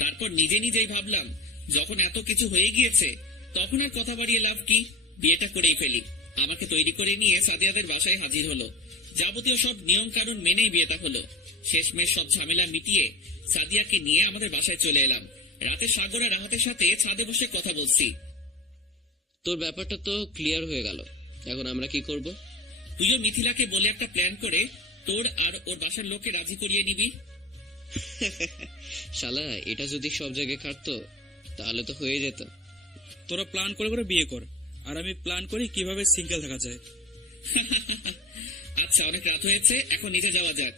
তারপর নিজেই ভাবলাম, যখন এত কিছু হয়ে গিয়েছে তখন আর কথা বাড়িয়ে লাভ কি, বিয়েটা করেই ফেলি। আমাকে তৈরি করে নিয়ে সাদিয়াদের বাসায় হাজির হলো। যাবতীয় সব নিয়ম কানুন মেনেই বিয়েটা হলো। শেষমেশ সব ঝামেলা মিটিয়ে সাদিয়াকে নিয়ে আমাদের বাসায় চলে এলাম। রাতে সাগর আর রাহাতের সাথে ছাদে বসে কথা বলছি। তোর ব্যাপারটা তো ক্লিয়ার হয়ে গেল, এখন আমরা কি করব? তুইও মিথিলাকে বলে একটা প্ল্যান করে তোর আর ওর বাসার লোককে রাজি করিয়ে নিবি। শালা, এটা যদি সব জায়গায় খাটতো তাহলে তো হয়ে যেত। তোরা প্ল্যান করে করে বিয়ে কর, আর আমি প্ল্যান করি কিভাবে সিঙ্গেল থাকা যায়। আচ্ছা, অনেক রাত হয়েছে, এখন নিচে যাওয়া যাক।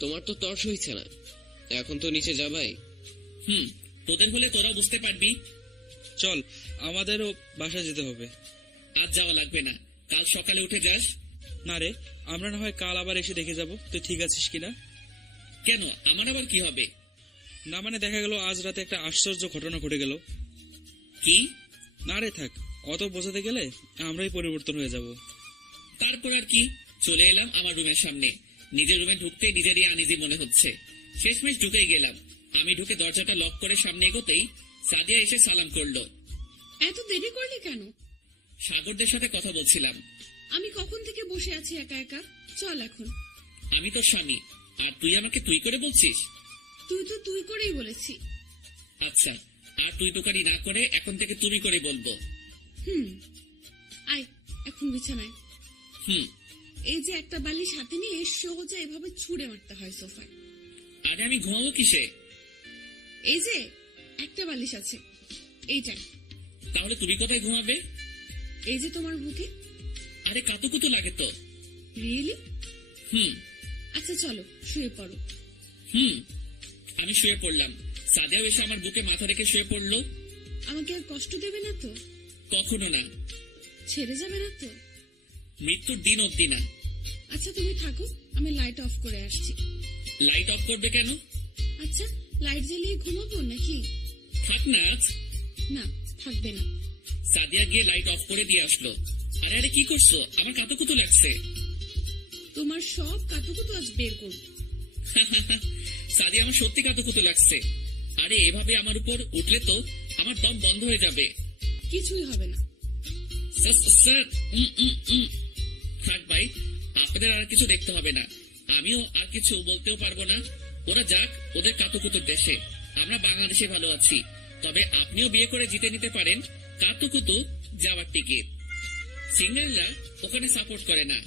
তোমার তো তর্স হইছে না, এখন তো নিচে যাবাই। তোদের হলে তোরা বুঝতে পারবি। চল, আমাদেরও বাসায় যেতে হবে। আজ যাওয়া লাগবে না, কাল সকালে উঠে যাস। না রে, আমরা না হয় কাল আবার এসে দেখে যাব তুই ঠিক আছিস কিনা। কেন, আমার আবার কি হবে? না মানে দেখা গেল আজ রাতে একটা আশ্চর্য ঘটনা ঘটে গেল। কি? না রে থাক, অত বোঝাতে গেলে আমরাই পরিবর্তন হয়ে যাব। তারপর আর কি, চলে এলাম আমার রুমের সামনে। নিজের রুমে ঢুকতে নিজেরই আনইজি মনে হচ্ছে। শেষমেশ ঢুকেই গেলাম। আমি ঢুকে দরজাটা লক করে সামনে এগোতেই সাদিয়া এসে সালাম করলো। এত দেরি করলি কেন? সাগরদের সাথে কথা বলছিলাম। আমি কখন থেকে বসে আছি একা একা, চল এখন। আমি তোর স্বামী, আর তুই আমাকে তুই করে বলছিস? তুই তো তুই করেই বলেছি। আচ্ছা, আর তুই তোকারি না করে এখন থেকে তুমি করে বলবো। আয় এখন বিছানায়। এই যে একটা বালিশ হাতে নিয়ে সোজা এভাবে ছুঁড়ে মারতে হয় সোফায়। আরে আমি ঘুমাবো কিসে? এই যে একটা বালিশ আছে, এইটা। তাহলে তুমি কোথায় ঘুমাবে? এই যে তোমার বুকে। আরে কাতুকুতু লাগে তো। রিয়েলি? আচ্ছা চলো শুয়ে পড়ো। আমি শুয়ে পড়লাম। সাদিয়াও এসে আমার বুকে মাথা রেখে শুয়ে পড়লো। আমাকে আর কষ্ট দেবে না তো? কখনো না। ছেড়ে যাবে না তো? মৃত্যুর দিন অব্দি না। আচ্ছা তুমি থাকো, আমি লাইট অফ করে আসছি। লাইট অফ করবে কেন? আচ্ছা লাইট জ্বালিয়ে ঘুমাবো নাকি? থাক না আজ। না থাকবে না। সাদিয়া গিয়ে লাইট অফ করে দিয়ে আসলো। আরে আরে কি করছো? আমার কাতুকুতু লাগছে। তোমার সব কাতুকুতু আজ বের করব। সাদিয়া আমার সত্যি কাতুকুতু লাগছে। আরে এভাবে আমার উপর উঠলে তো আমার দম বন্ধ হয়ে যাবে। কিছুই হবে না। স্যার থাক ভাই, আপনাদের আর কিছু দেখতে হবে না। আমিও আর কিছু বলতেও পারবো না। ওরা যাক ওদের কাতুকুতুর দেশে, আমরা বাংলাদেশে ভালো আছি। তবে আপনিও বিয়ে করে জিতে নিতে পারেন কাতুকুতু যাওয়ার টিকিট। সিঙ্গেলরা ওখানে সাপোর্ট করে না,